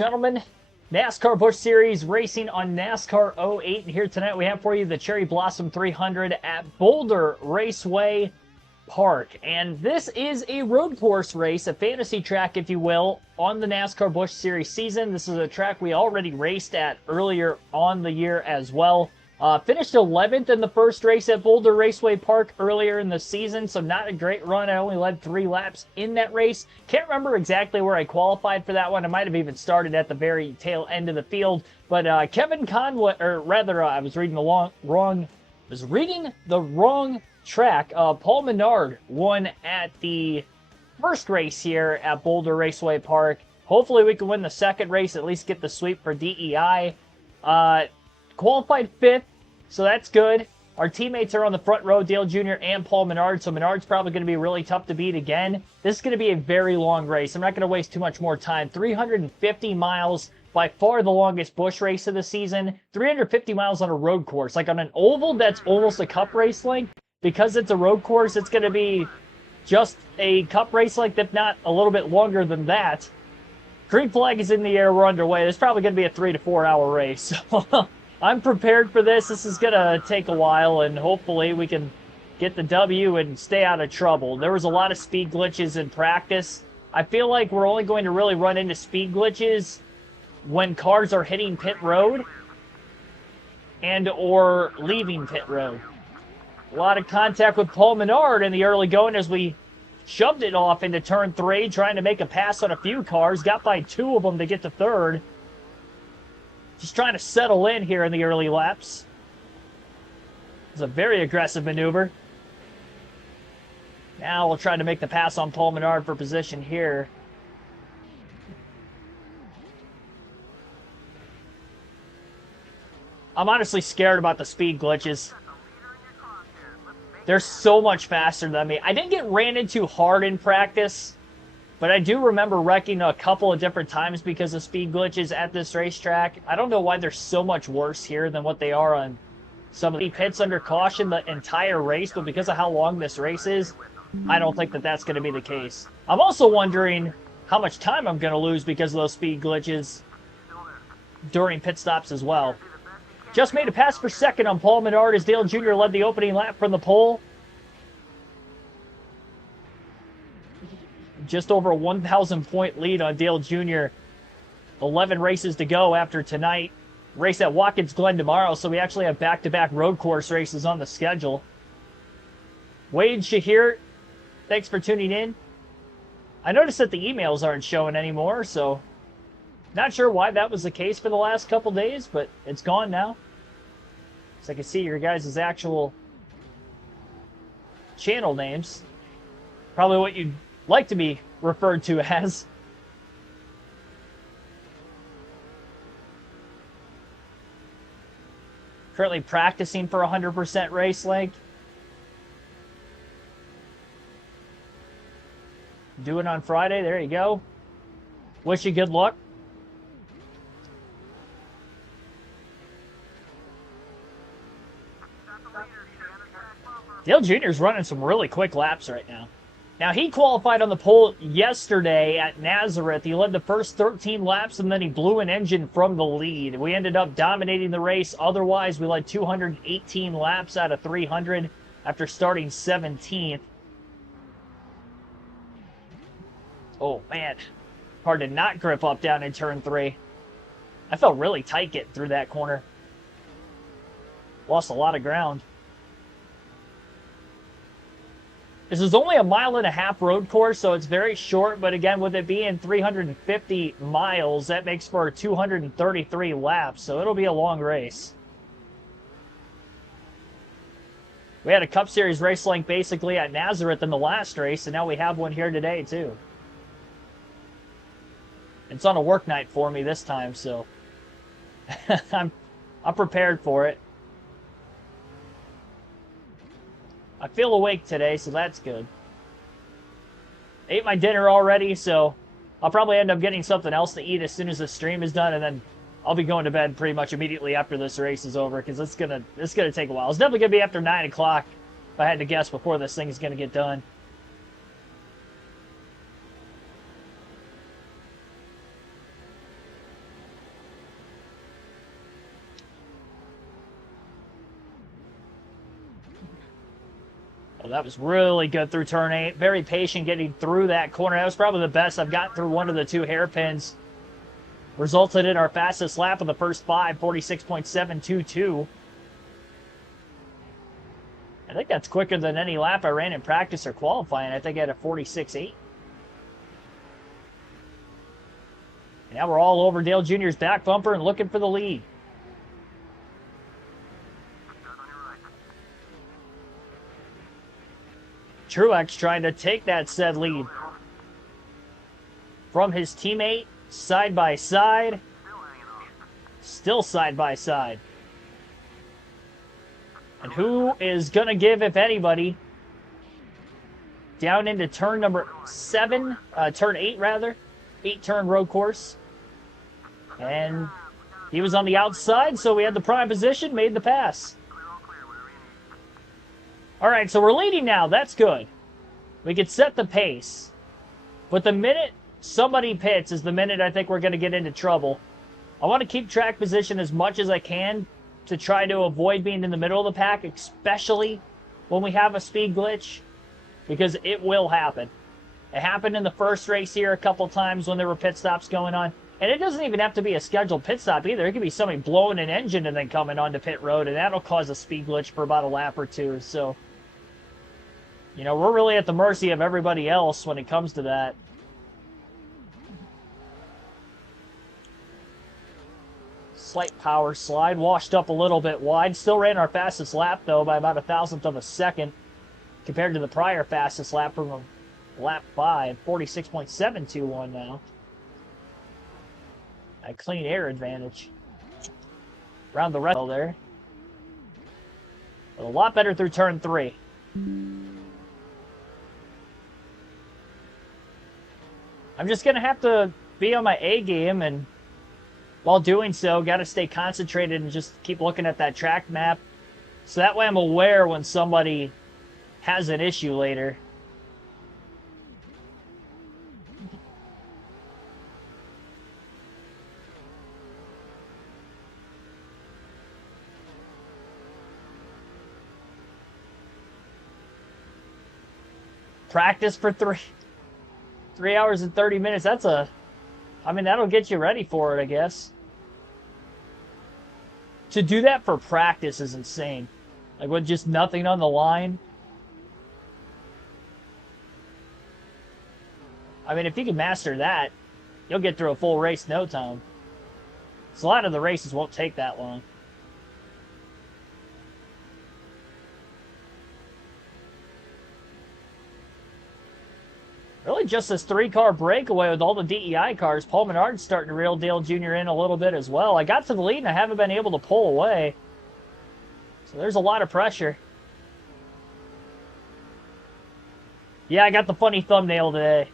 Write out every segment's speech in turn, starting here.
Gentlemen, NASCAR Busch Series racing on NASCAR 08, and here tonight we have for you the Cherry Blossom 300 at Boulder Raceway Park. And this is a road course race, a fantasy track, if you will, on the NASCAR Busch Series season. This is a track we already raced at earlier on the year as well. Finished 11th in the first race at Boulder Raceway Park earlier in the season, so not a great run. I only led 3 laps in that race. Can't remember exactly where I qualified for that one. I might have even started at the very tail end of the field. But Kevin Conway, or rather, I was reading the wrong track. Paul Menard won at the first race here at Boulder Raceway Park. Hopefully we can win the second race, at least get the sweep for DEI. Qualified 5th, so that's good. Our teammates are on the front row, Dale Jr. and Paul Menard, so Menard's probably going to be really tough to beat again. This is going to be a very long race. I'm not going to waste too much more time. 350 miles, by far the longest Busch race of the season. 350 miles on a road course. Like on an oval, that's almost a cup race length. Because it's a road course, it's going to be just a cup race length, if not a little bit longer than that. Green flag is in the air, we're underway. It's probably going to be a 3 to 4 hour race. So I'm prepared for this. This is going to take a while, and hopefully we can get the W and stay out of trouble. There was a lot of speed glitches in practice. I feel like we're only going to really run into speed glitches when cars are hitting pit road and or leaving pit road. A lot of contact with Paul Menard in the early going as we shoved it off into turn 3, trying to make a pass on a few cars. Got by 2 of them to get to 3rd. Just trying to settle in here in the early laps. It's a very aggressive maneuver. Now we'll try to make the pass on Paul Menard for position here. I'm honestly scared about the speed glitches. They're so much faster than me. I didn't get ran into hard in practice, but I do remember wrecking a couple of different times because of speed glitches at this racetrack. I don't know why they're so much worse here than what they are on some of the pits under caution the entire race, but because of how long this race is, I don't think that that's going to be the case. I'm also wondering how much time I'm going to lose because of those speed glitches during pit stops as well. Just made a pass for second on Paul Menard as Dale Jr. led the opening lap from the pole. Just over a 1,000 point lead on Dale Jr. 11 races to go after tonight. Race at Watkins Glen tomorrow, so we actually have back-to-back road course races on the schedule. Wade Shahir, thanks for tuning in. I noticed that the emails aren't showing anymore, so not sure why that was the case for the last couple days, but it's gone now. So I can see your guys' actual channel names. Probably what you'd like to be referred to as. Currently practicing for 100% race length. Do it on Friday. There you go. Wish you good luck. Dale Jr. is running some really quick laps right now. Now, he qualified on the pole yesterday at Nazareth. He led the first 13 laps, and then he blew an engine from the lead. We ended up dominating the race. Otherwise, we led 218 laps out of 300 after starting 17th. Oh, man. Hard to not grip up down in turn 3. I felt really tight getting through that corner. Lost a lot of ground. This is only a 1.5 mile road course, so it's very short, but again, with it being 350 miles, that makes for 233 laps, so it'll be a long race. We had a Cup Series race length basically at Nazareth in the last race, and now we have one here today, too. It's on a work night for me this time, so I'm prepared for it. I feel awake today, so that's good. Ate my dinner already, so I'll probably end up getting something else to eat as soon as the stream is done, and then I'll be going to bed pretty much immediately after this race is over, because it's gonna take a while. It's definitely gonna be after 9 o'clock, if I had to guess, before this thing is gonna get done. that was really good through turn 8. Very patient getting through that corner. That was probably the best I've gotten through one of the 2 hairpins. Resulted in our fastest lap of the first 5, 46.722. I think that's quicker than any lap I ran in practice or qualifying. I think I had a 46.8. Now we're all over Dale Jr.'s back bumper and looking for the lead. Truex trying to take that said lead from his teammate, side by side. Still side by side. And who is going to give, if anybody, down into turn number 7, turn 8 rather, 8-turn road course. And he was on the outside, so we had the prime position, made the pass. All right, so we're leading now. That's good. We could set the pace. But the minute somebody pits is the minute I think we're going to get into trouble. I want to keep track position as much as I can to try to avoid being in the middle of the pack, especially when we have a speed glitch, because it will happen. It happened in the first race here a couple times when there were pit stops going on. And it doesn't even have to be a scheduled pit stop either. It could be somebody blowing an engine and then coming onto pit road, and that'll cause a speed glitch for about a lap or 2. So, you know, we're really at the mercy of everybody else when it comes to that. Slight power slide, washed up a little bit wide. Still ran our fastest lap, though, by about 1,000th of a second compared to the prior fastest lap from lap 5, 46.721 now. A clean air advantage. Around the rest there. But a lot better through turn 3. I'm just going to have to be on my A game, and while doing so, got to stay concentrated and just keep looking at that track map. So that way I'm aware when somebody has an issue later. Practice for 3 hours and 30 minutes. That's I mean, that'll get you ready for it, I guess. To do that for practice is insane. Like, with just nothing on the line. I mean, if you can master that, you'll get through a full race in no time. So a lot of the races won't take that long. Really just this 3-car breakaway with all the DEI cars. Paul Menard's starting to reel Dale Jr. in a little bit as well. I got to the lead and I haven't been able to pull away. So there's a lot of pressure. Yeah, I got the funny thumbnail today.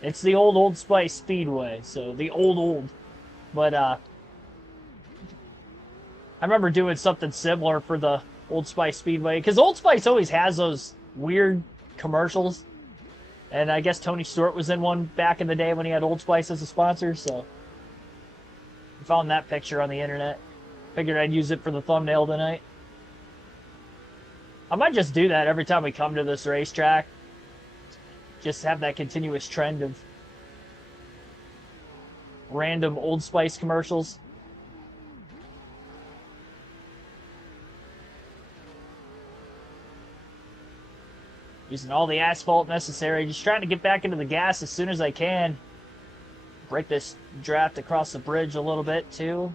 It's the Old Spice Speedway. So the old. But I remember doing something similar for the Old Spice Speedway. Because Old Spice always has those weird commercials. And I guess Tony Stewart was in one back in the day when he had Old Spice as a sponsor, so I found that picture on the internet. Figured I'd use it for the thumbnail tonight. I might just do that every time we come to this racetrack. Just have that continuous trend of random Old Spice commercials. Using all the asphalt necessary. Just trying to get back into the gas as soon as I can. Break this draft across the bridge a little bit, too.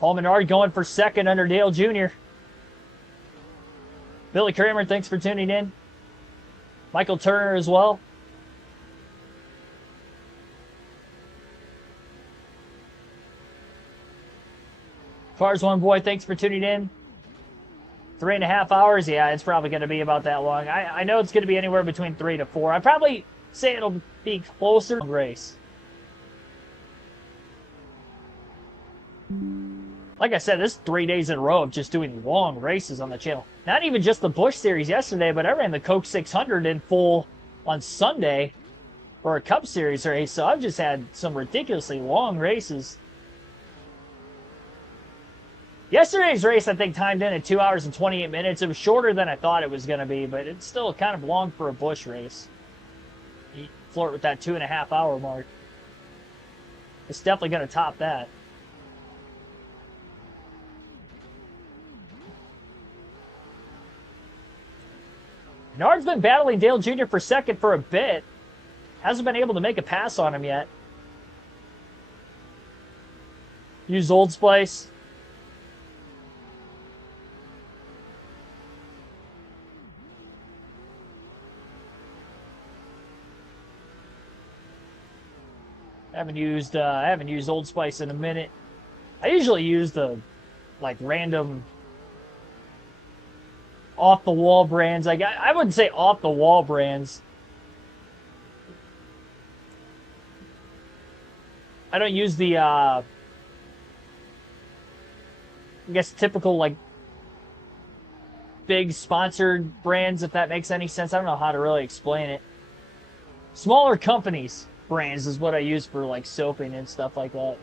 Paul Menard going for second under Dale Jr. Billy Kramer, thanks for tuning in. Michael Turner as well. Cars One Boy, thanks for tuning in. 3.5 hours? Yeah, it's probably going to be about that long. I know it's going to be anywhere between 3 to 4. I'd probably say it'll be closer to race. Like I said, this is 3 days in a row of just doing long races on the channel. Not even just the Busch Series yesterday, but I ran the Coke 600 in full on Sunday for a Cup Series race, so I've just had some ridiculously long races. Yesterday's race, I think, timed in at 2 hours and 28 minutes. It was shorter than I thought it was going to be, but it's still kind of long for a Busch race. You flirt with that 2.5 hour mark. It's definitely going to top that. Nard's been battling Dale Jr. for second for a bit. Hasn't been able to make a pass on him yet. Use Old Spice. I haven't used Old Spice in a minute. I usually use the like random off the wall brands. Like I wouldn't say off the wall brands. I don't use the I guess typical like big sponsored brands, if that makes any sense. I don't know how to really explain it. Smaller companies brands is what I use for like soaping and stuff like that.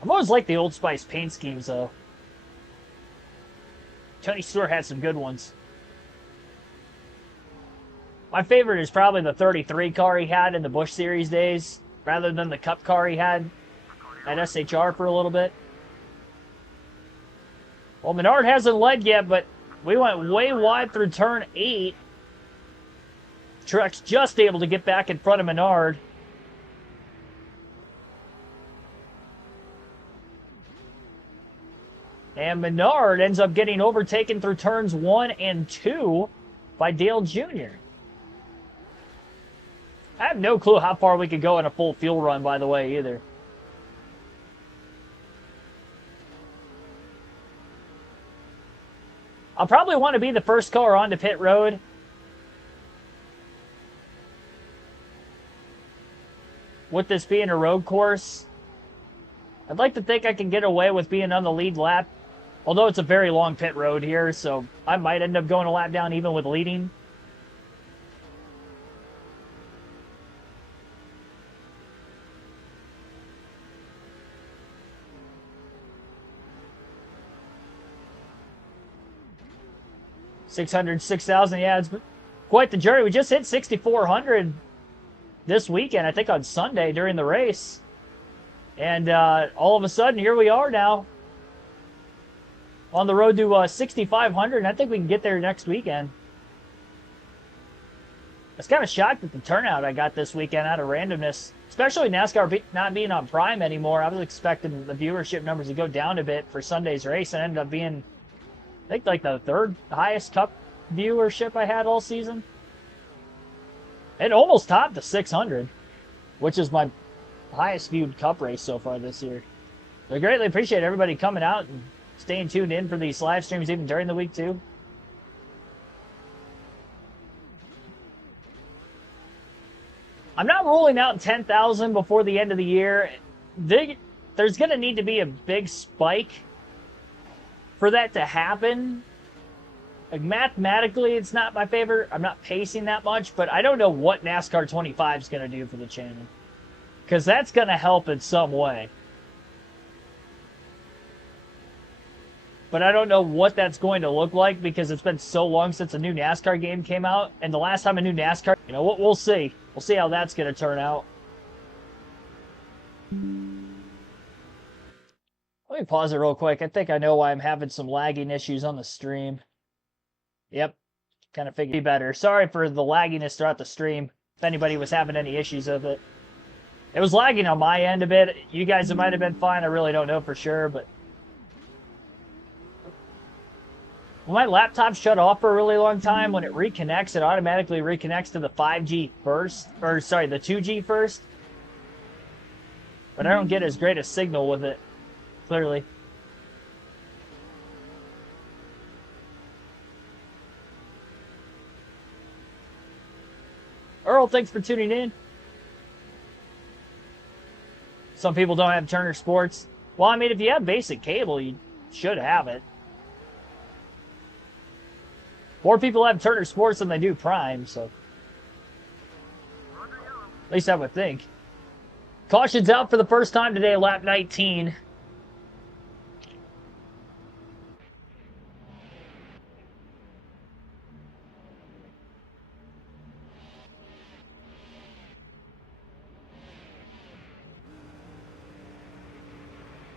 I've always liked the Old Spice paint schemes, though. Tony Stewart had some good ones. My favorite is probably the 33 car he had in the Busch Series days, rather than the Cup car he had at SHR for a little bit. Well, Menard hasn't led yet, but we went way wide through turn 8. Truck's just able to get back in front of Menard. And Menard ends up getting overtaken through turns 1 and 2 by Dale Jr. I have no clue how far we could go in a full fuel run, by the way, either. I'll probably want to be the first car onto pit road. With this being a road course, I'd like to think I can get away with being on the lead lap. Although it's a very long pit road here, so I might end up going a lap down even with leading. $600, $6,000, yeah, it's quite the journey. We just hit 6,400 this weekend, I think on Sunday during the race. And all of a sudden, here we are now on the road to 6,500, and I think we can get there next weekend. I was kind of shocked at the turnout I got this weekend out of randomness, especially NASCAR not being on Prime anymore. I was expecting the viewership numbers to go down a bit for Sunday's race, and ended up being, I think, like the third highest Cup viewership I had all season. It almost topped the 600, which is my highest viewed Cup race so far this year. I greatly appreciate everybody coming out and staying tuned in for these live streams even during the week too. I'm not ruling out 10,000 before the end of the year. There's going to need to be a big spike for that to happen. Like mathematically, it's not my favorite. I'm not pacing that much, but I don't know what NASCAR 25 is going to do for the channel, because that's going to help in some way. But I don't know what that's going to look like, because it's been so long since a new NASCAR game came out. And the last time a new NASCAR, you know, we'll see. We'll see how that's going to turn out. Let me pause it real quick. I think I know why I'm having some lagging issues on the stream. Yep. Kind of figured it'd be better. Sorry for the lagginess throughout the stream, if anybody was having any issues with it. It was lagging on my end a bit. You guys, it might have been fine. I really don't know for sure, but Well, my laptop shut off for a really long time. When it reconnects, it automatically reconnects to the 5G first, or sorry, the 2G first. But I don't get as great a signal with it, clearly. Earl, thanks for tuning in. Some people don't have Turner Sports. Well, I mean, if you have basic cable, you should have it. More people have Turner Sports than they do Prime, so. At least I would think. Caution's out for the first time today, lap 19.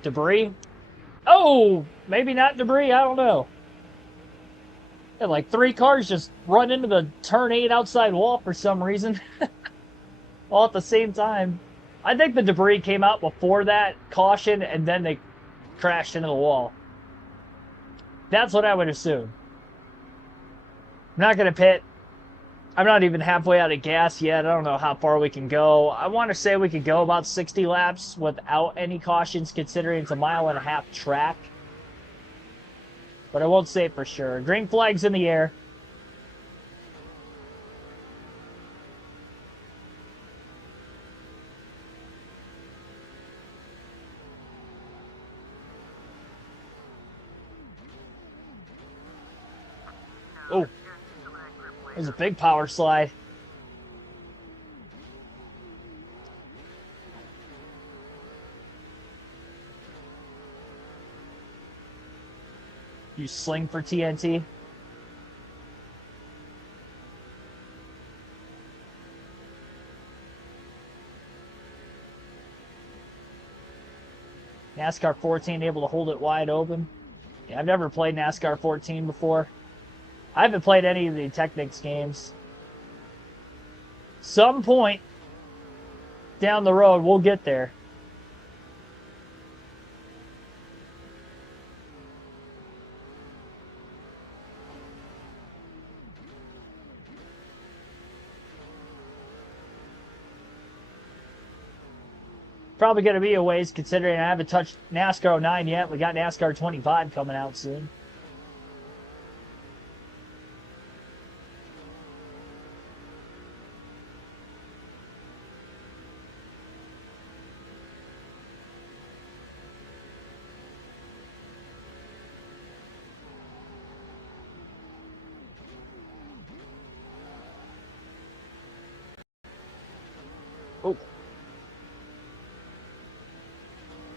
Debris? Oh, maybe not debris, I don't know. And like 3 cars just run into the turn 8 outside wall for some reason. All at the same time. I think the debris came out before that caution and then they crashed into the wall. That's what I would assume. I'm not going to pit. I'm not even halfway out of gas yet. I don't know how far we can go. I want to say we could go about 60 laps without any cautions, considering it's a 1.5 mile track. But I won't say it for sure. Green flag's in the air. Oh, there's a big power slide. You sling for TNT. NASCAR 14 able to hold it wide open. Yeah, I've never played NASCAR 14 before. I haven't played any of the Technics games. Some point down the road, we'll get there. Probably going to be a ways, considering I haven't touched NASCAR 09 yet. We got NASCAR 25 coming out soon. Oh.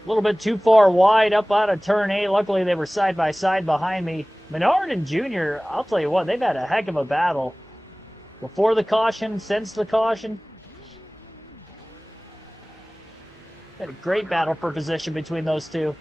A little bit too far wide up out of turn 8. Luckily, they were side by side behind me. Menard and Junior, I'll tell you what, they've had a heck of a battle. Before the caution, since the caution. Had a great battle for position between those two.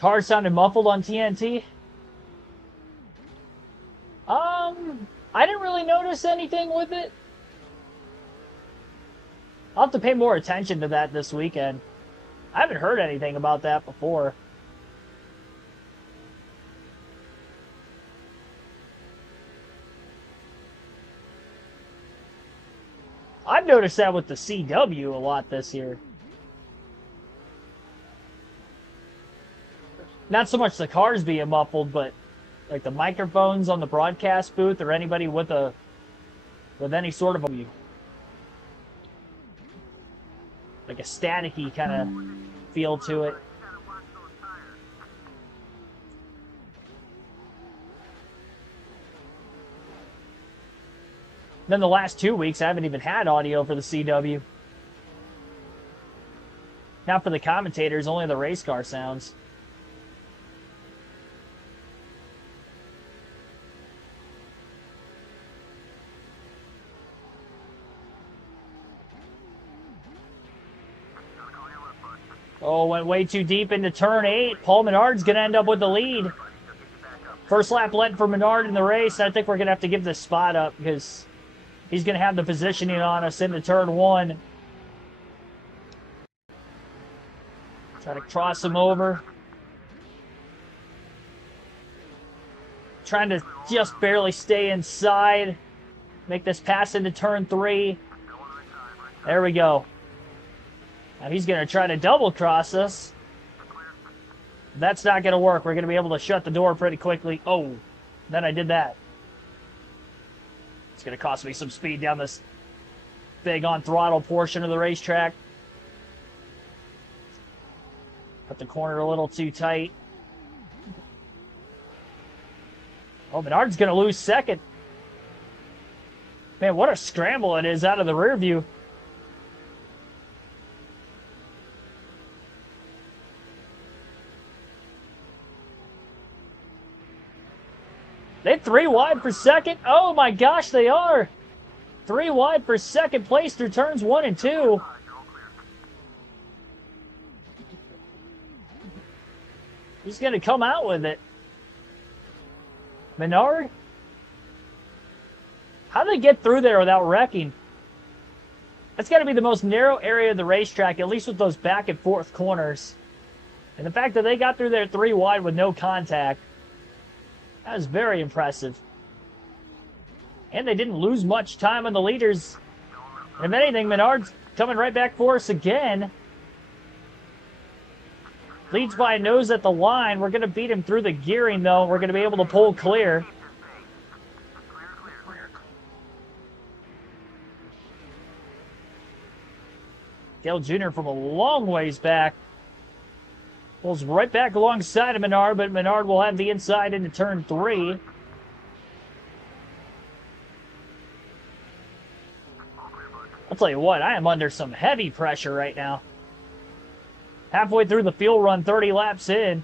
Car sounded muffled on TNT. I didn't really notice anything with it. I'll have to pay more attention to that this weekend. I haven't heard anything about that before. I've noticed that with the CW a lot this year. Not so much the cars being muffled, but like the microphones on the broadcast booth or anybody with any sort of like a staticky kind of feel to it. Then the last 2 weeks, I haven't even had audio for the CW. Not for the commentators, only the race car sounds. Oh, went way too deep into turn 8. Paul Menard's going to end up with the lead. First lap led for Menard in the race. I think we're going to have to give this spot up because he's going to have the positioning on us into turn 1. Try to cross him over. Trying to just barely stay inside. Make this pass into turn 3. There we go. Now he's going to try to double cross us. That's not going to work. We're going to be able to shut the door pretty quickly. Oh, then I did that. It's going to cost me some speed down this big on throttle portion of the racetrack. Put the corner a little too tight. Oh, Menard's going to lose second. Man, what a scramble it is out of the rear view. They're 3 wide for second. Oh my gosh, they are. 3 wide for second place through turns 1 and 2. He's going to come out with it. Menard? How did they get through there without wrecking? That's got to be the most narrow area of the racetrack, at least with those back and forth corners. And the fact that they got through there 3 wide with no contact, that was very impressive. And they didn't lose much time on the leaders. If anything, Menard's coming right back for us again. Leads by a nose at the line. We're going to beat him through the gearing, though. We're going to be able to pull clear. Dale Jr. from a long ways back. Pulls right back alongside of Menard, but Menard will have the inside into turn 3. I'll tell you what, I am under some heavy pressure right now. Halfway through the field run, 30 laps in.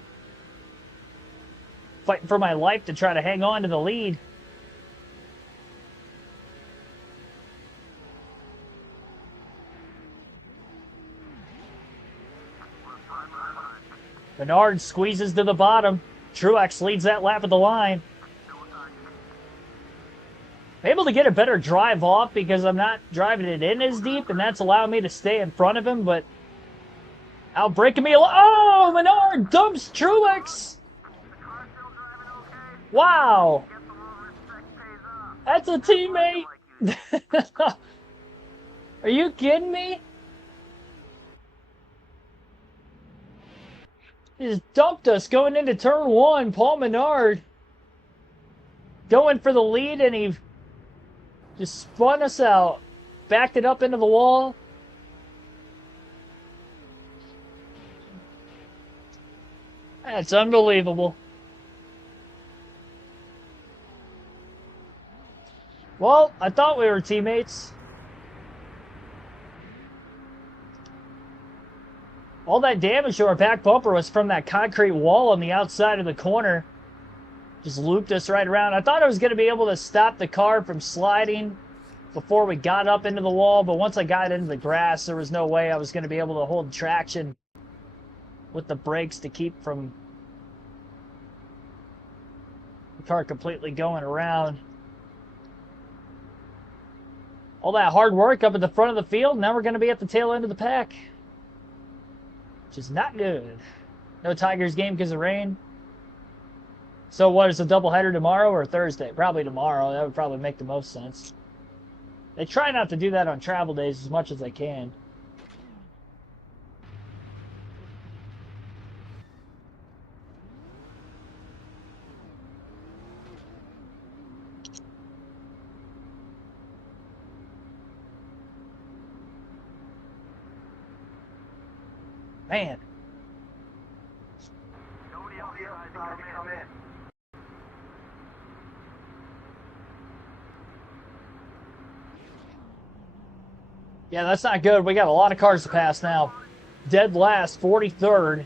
Fighting for my life to try to hang on to the lead. Menard squeezes to the bottom. Truex leads that lap at the line. I'm able to get a better drive off because I'm not driving it in as deep, and that's allowing me to stay in front of him, but outbreaking me. Oh, Menard dumps Truex. Wow. That's a teammate. Are you kidding me? He just dumped us going into turn 1. Paul Menard going for the lead, and he just spun us out. Backed it up into the wall. That's unbelievable. Well, I thought we were teammates. All that damage to our back bumper was from that concrete wall on the outside of the corner. Just looped us right around. I thought I was going to be able to stop the car from sliding before we got up into the wall, but once I got into the grass, there was no way I was going to be able to hold traction with the brakes to keep from the car completely going around. All that hard work up at the front of the field, now we're going to be at the tail end of the pack. Which is not good. No Tigers game because of rain. So what, is a doubleheader tomorrow or Thursday? Probably tomorrow. That would probably make the most sense. They try not to do that on travel days as much as they can. Man. Yeah, that's not good. We got a lot of cars to pass now. Dead last, 43rd.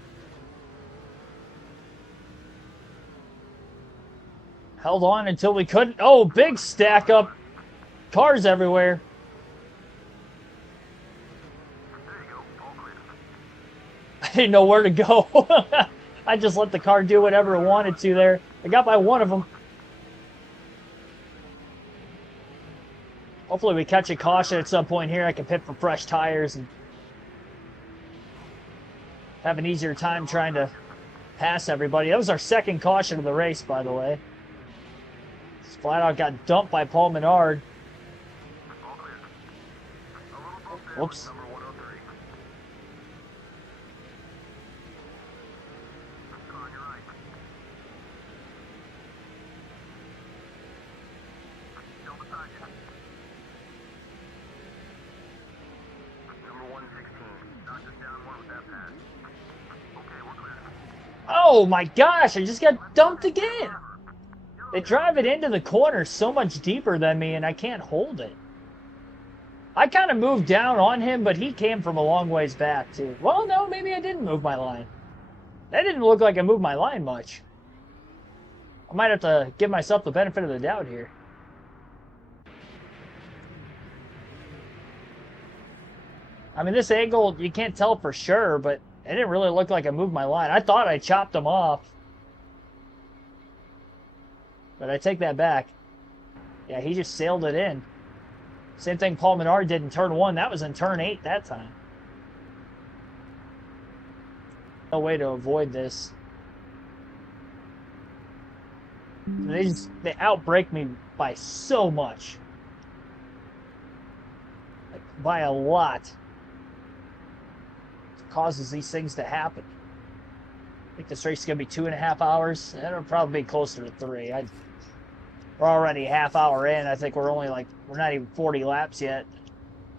Held on until we couldn't. Oh, big stack up. Cars everywhere. I didn't know where to go. I just let the car do whatever it wanted to there. I got by one of them. Hopefully we catch a caution at some point here. I can pit for fresh tires and have an easier time trying to pass everybody. That was our second caution of the race, by the way. Just flat out got dumped by Paul Menard. Whoops. Oh my gosh, I just got dumped again. They drive it into the corner so much deeper than me and I can't hold it. I kind of moved down on him, but he came from a long ways back too. Well, no, maybe I didn't move my line. That didn't look like I moved my line much. I might have to give myself the benefit of the doubt here. I mean, this angle, you can't tell for sure, but it didn't really look like I moved my line. I thought I chopped him off. But I take that back. Yeah, he just sailed it in. Same thing Paul Menard did in turn 1. That was in turn 8 that time. No way to avoid this. They outbrake me by so much. Like, by a lot. It causes these things to happen. I think this race is going to be 2.5 hours. It'll probably be closer to 3. We're already a half hour in. I think we're not even 40 laps yet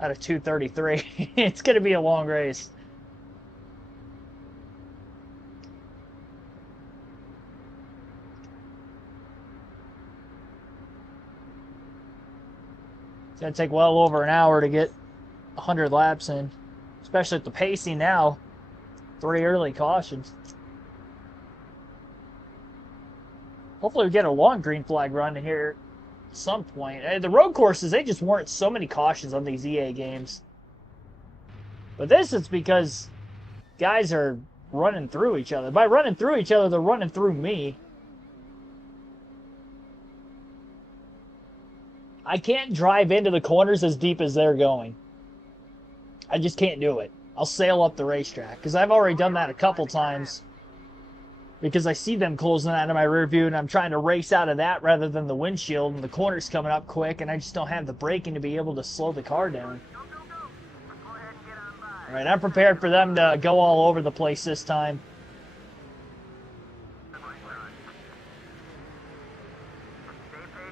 out of 233. It's going to be a long race. It's going to take well over an hour to get 100 laps in, especially at the pacing now. 3 early cautions. Hopefully we get a long green flag run here at some point. The road courses, they just warrant so many cautions on these EA games. But this is because guys are running through each other. By running through each other, they're running through me. I can't drive into the corners as deep as they're going. I just can't do it. I'll sail up the racetrack because I've already done that a couple times. Because I see them closing out of my rear view and I'm trying to race out of that rather than the windshield and the corner's coming up quick and I just don't have the braking to be able to slow the car down. Alright, I'm prepared for them to go all over the place this time.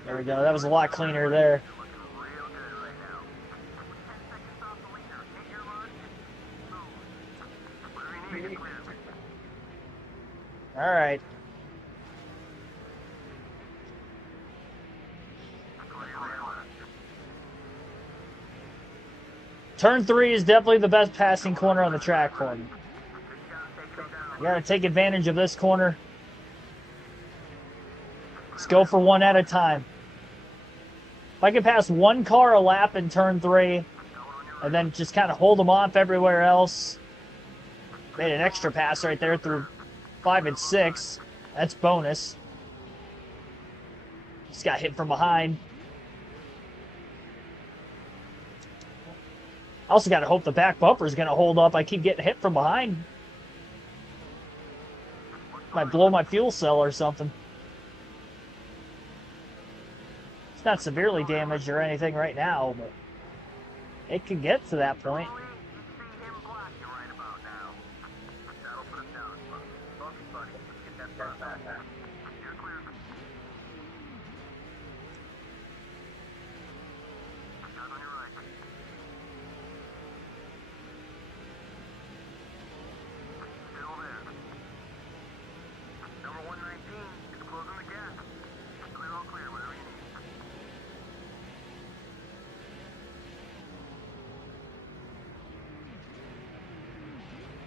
There we go, that was a lot cleaner there. All right. Turn 3 is definitely the best passing corner on the track for me. You gotta take advantage of this corner. Let's go for one at a time. If I can pass one car a lap in turn 3, and then just kind of hold them off everywhere else. Made an extra pass right there through 5 and 6. That's bonus. Just got hit from behind. I also got to hope the back bumper is going to hold up. I keep getting hit from behind. Might blow my fuel cell or something. It's not severely damaged or anything right now, but it could get to that point.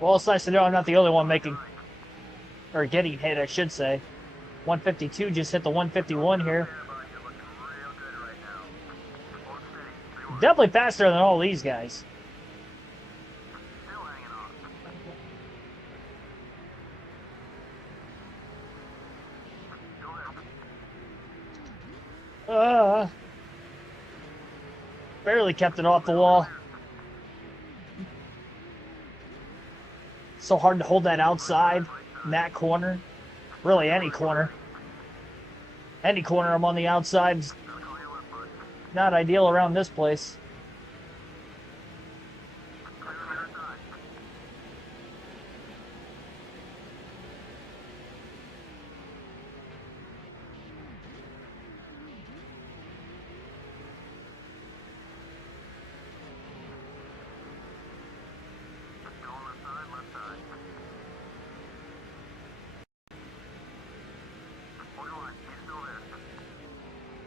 Well, it's nice to know I'm not the only one making, or getting hit, I should say. 152 just hit the 151 here. Definitely faster than all these guys. Barely kept it off the wall. So hard to hold that outside in that corner. Really, any corner. Any corner I'm on the outside is not ideal around this place.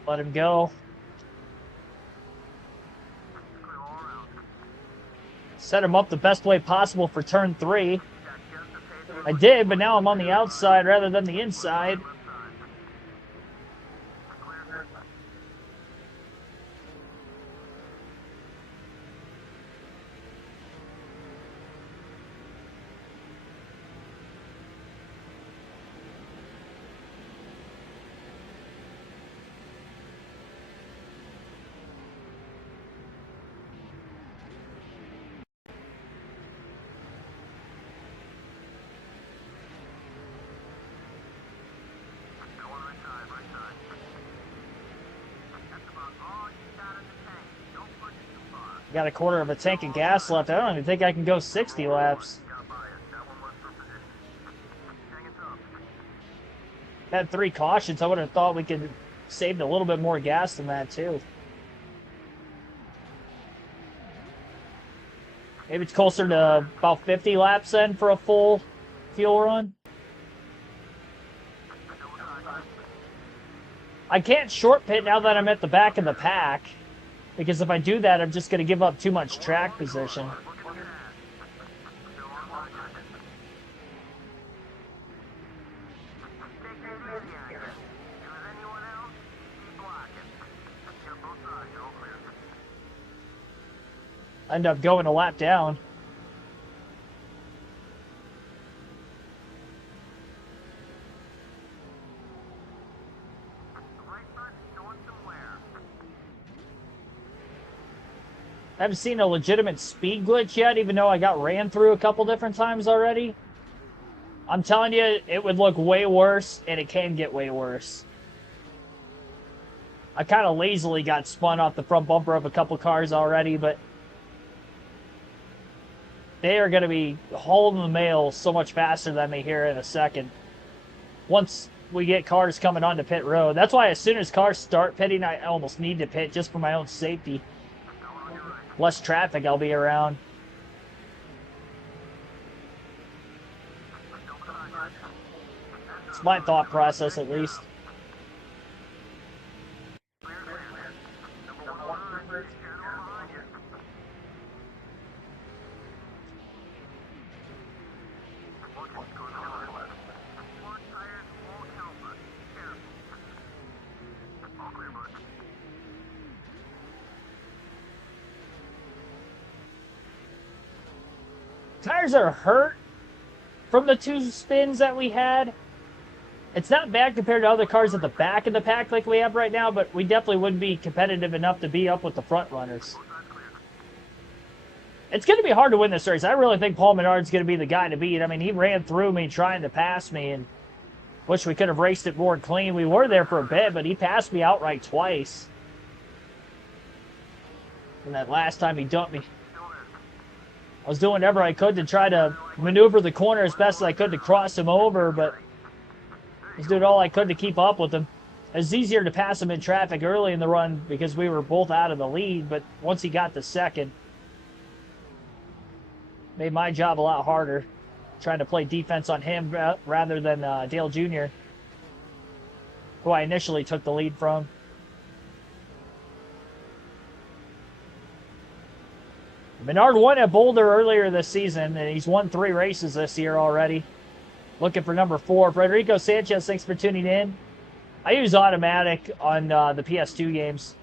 Let him go. Set him up the best way possible for turn 3. I did, but now I'm on the outside rather than the inside. Got a quarter of a tank of gas left. I don't even think I can go 60 laps. Had 3 cautions. I would have thought we could save a little bit more gas than that, too. Maybe it's closer to about 50 laps then for a full fuel run. I can't short pit now that I'm at the back of the pack. Because if I do that, I'm just going to give up too much track position. I end up going a lap down. I haven't seen a legitimate speed glitch yet, even though I got ran through a couple different times already. I'm telling you, it would look way worse, and it can get way worse. I kind of lazily got spun off the front bumper of a couple cars already, but they are going to be hauling the mail so much faster than me here in a second. Once we get cars coming onto pit road. That's why as soon as cars start pitting, I almost need to pit just for my own safety. Less traffic I'll be around. It's my thought process, at least. Tires are hurt from the 2 spins that we had. It's not bad compared to other cars at the back of the pack like we have right now, but we definitely wouldn't be competitive enough to be up with the front runners. It's going to be hard to win this race. I really think Paul Menard's going to be the guy to beat. I mean, he ran through me trying to pass me, and wish we could have raced it more clean. We were there for a bit, but he passed me outright twice. And that last time he dumped me. I was doing whatever I could to try to maneuver the corner as best as I could to cross him over, but I was doing all I could to keep up with him. It was easier to pass him in traffic early in the run because we were both out of the lead, but once he got to second, made my job a lot harder, trying to play defense on him rather than Dale Jr., who I initially took the lead from. Menard won at Boulder earlier this season, and he's won 3 races this year already. Looking for number 4. Federico Sanchez, thanks for tuning in. I use automatic on the PS2 games.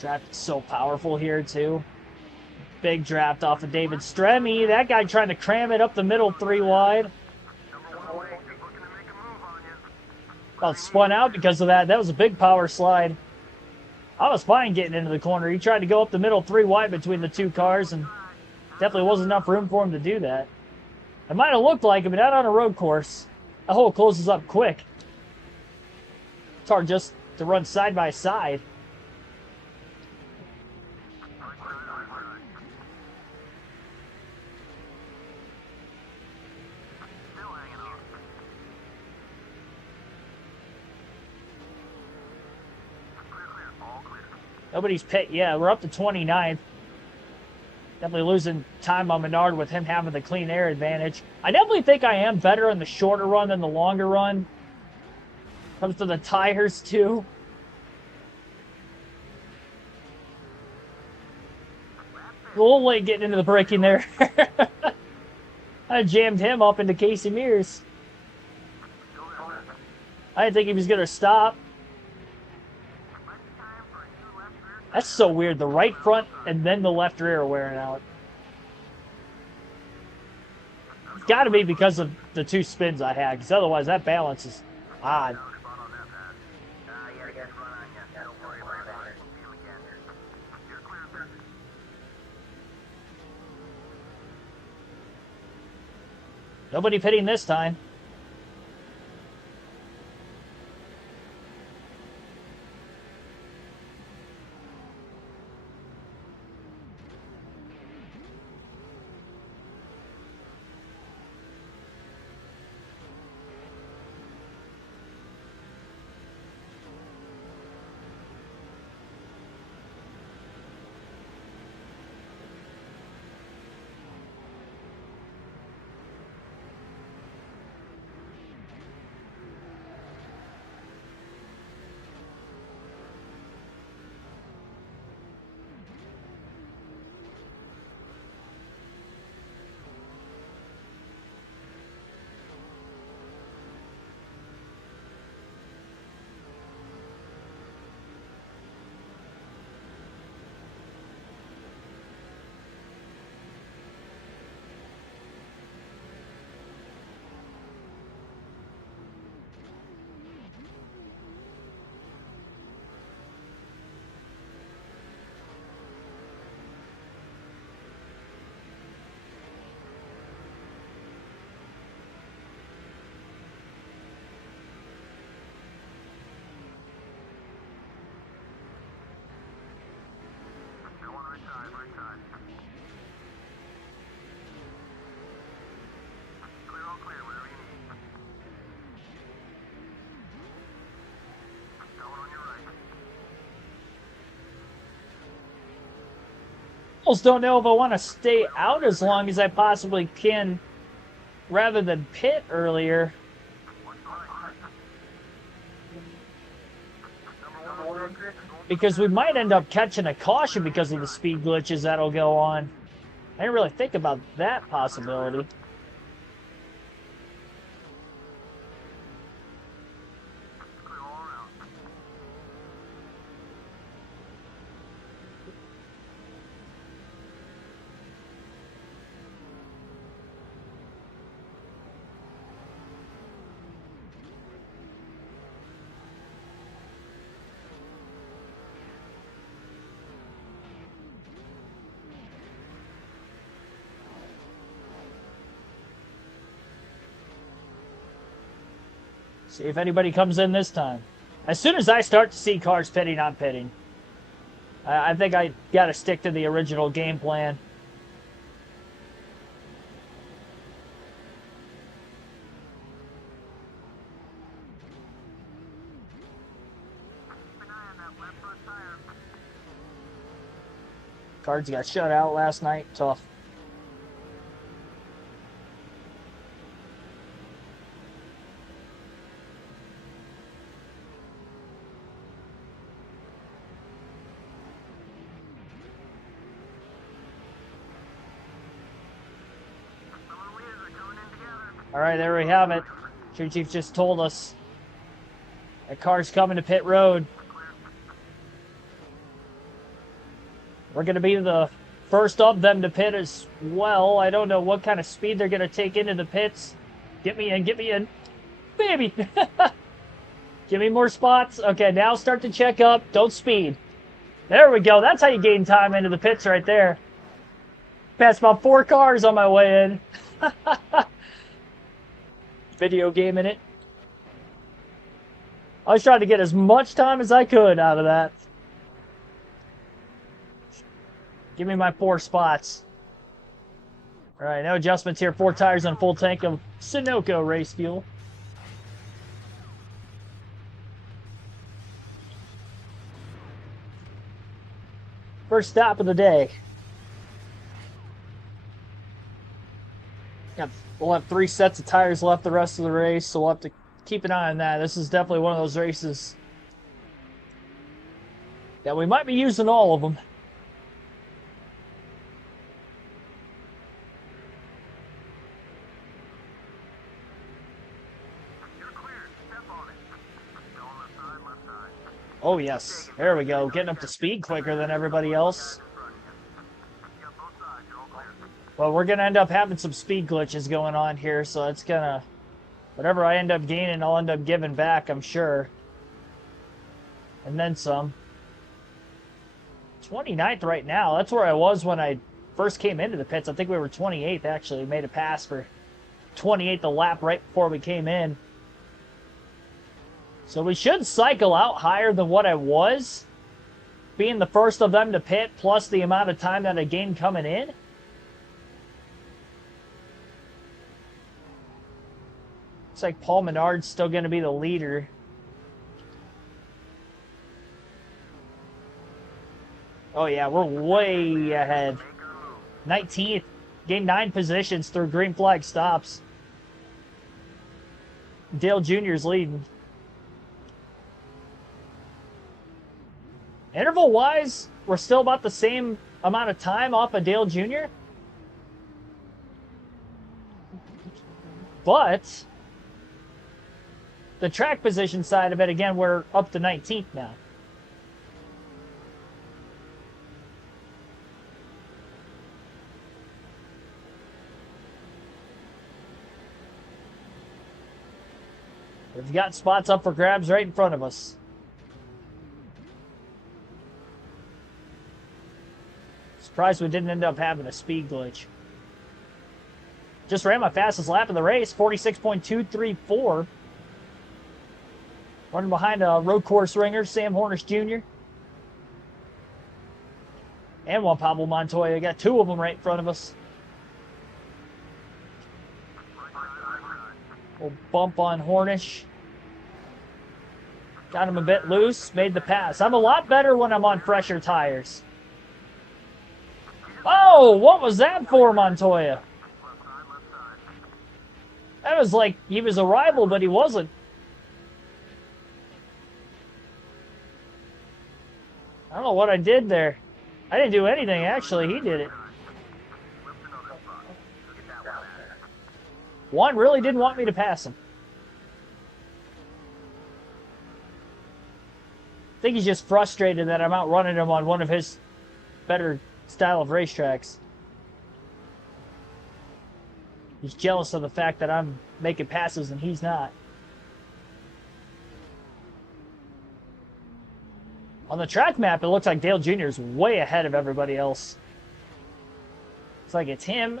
Draft is so powerful here, too. Big draft off of David Stremme. That guy trying to cram it up the middle 3 wide. About spun out because of that. That was a big power slide. I was fine getting into the corner. He tried to go up the middle 3 wide between the 2 cars, and definitely wasn't enough room for him to do that. It might have looked like it, but not on a road course. That hole closes up quick. It's hard just to run side by side. Nobody's pit. Yeah, we're up to 29th. Definitely losing time on Menard with him having the clean air advantage. I definitely think I am better in the shorter run than the longer run. Comes to the tires, too. A little late getting into the braking there. I jammed him up into Casey Mears. I didn't think he was going to stop. That's so weird. The right front and then the left rear are wearing out. It's got to be because of the 2 spins I had, because otherwise that balance is odd. Nobody pitting this time. Almost don't know if I want to stay out as long as I possibly can rather than pit earlier. Because we might end up catching a caution because of the speed glitches that'll go on. I didn't really think about that possibility. See if anybody comes in this time. As soon as I start to see cars pitting, I'm pitting. I think I got to stick to the original game plan. Cards got shut out last night. Tough. All right, there we have it. Crew Chief just told us that car's coming to pit road. We're going to be the first of them to pit as well. I don't know what kind of speed they're going to take into the pits. Get me in, get me in. Baby! Give me more spots. Okay, now start to check up. Don't speed. There we go. That's how you gain time into the pits right there. Passed about 4 cars on my way in. Video game in it. I was trying to get as much time as I could out of that. Give me my 4 spots. All right, no adjustments here. 4 tires and full tank of Sunoco race fuel. First stop of the day. Yep. We'll have 3 sets of tires left the rest of the race, so we'll have to keep an eye on that. This is definitely one of those races that we might be using all of them. Oh yes, there we go. Getting up to speed quicker than everybody else. Well, we're going to end up having some speed glitches going on here, so it's going to... Whatever I end up gaining, I'll end up giving back, I'm sure. And then some. 29th right now. That's where I was when I first came into the pits. I think we were 28th, actually. Made a pass for 28th a lap right before we came in. So we should cycle out higher than what I was. Being the first of them to pit, plus the amount of time that I gained coming in. Looks like Paul Menard's still going to be the leader. Oh yeah, we're way ahead. 19th. Gained 9 positions through green flag stops. Dale Jr.'s leading. Interval-wise, we're still about the same amount of time off of Dale Jr. But the track position side of it, again, we're up to 19th now. We've got spots up for grabs right in front of us. Surprised we didn't end up having a speed glitch. Just ran my fastest lap of the race, 46.234. Running behind a road course ringer, Sam Hornish Jr. And Juan Pablo Montoya. Got 2 of them right in front of us. Little bump on Hornish. Got him a bit loose, made the pass. I'm a lot better when I'm on fresher tires. Oh, what was that for, Montoya? That was like he was a rival, but he wasn't. I don't know what I did there. I didn't do anything, actually. He did it. Juan really didn't want me to pass him. I think he's just frustrated that I'm outrunning him on one of his better style of racetracks. He's jealous of the fact that I'm making passes and he's not. On the track map, it looks like Dale Jr. is way ahead of everybody else. It's like it's him,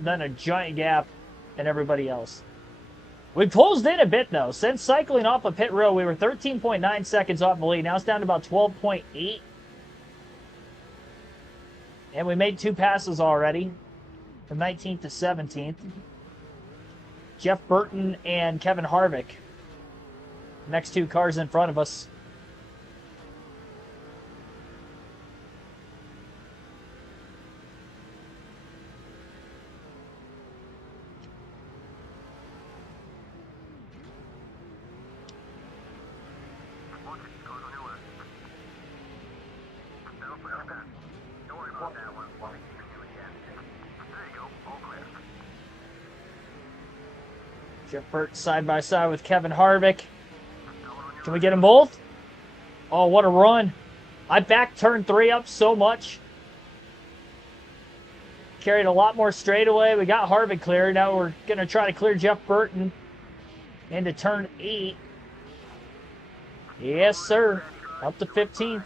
then a giant gap, and everybody else. We closed in a bit, though. Since cycling off of pit row, we were 13.9 seconds off the lead. Now it's down to about 12.8. And we made 2 passes already, from 19th to 17th. Jeff Burton and Kevin Harvick. Next 2 cars in front of us. Jeff Burton side by side with Kevin Harvick. Can we get them both? Oh, what a run. I backed turn 3 up so much. Carried a lot more straightaway. We got Harvick clear. Now we're going to try to clear Jeff Burton into turn 8. Yes, sir. Up to 15th.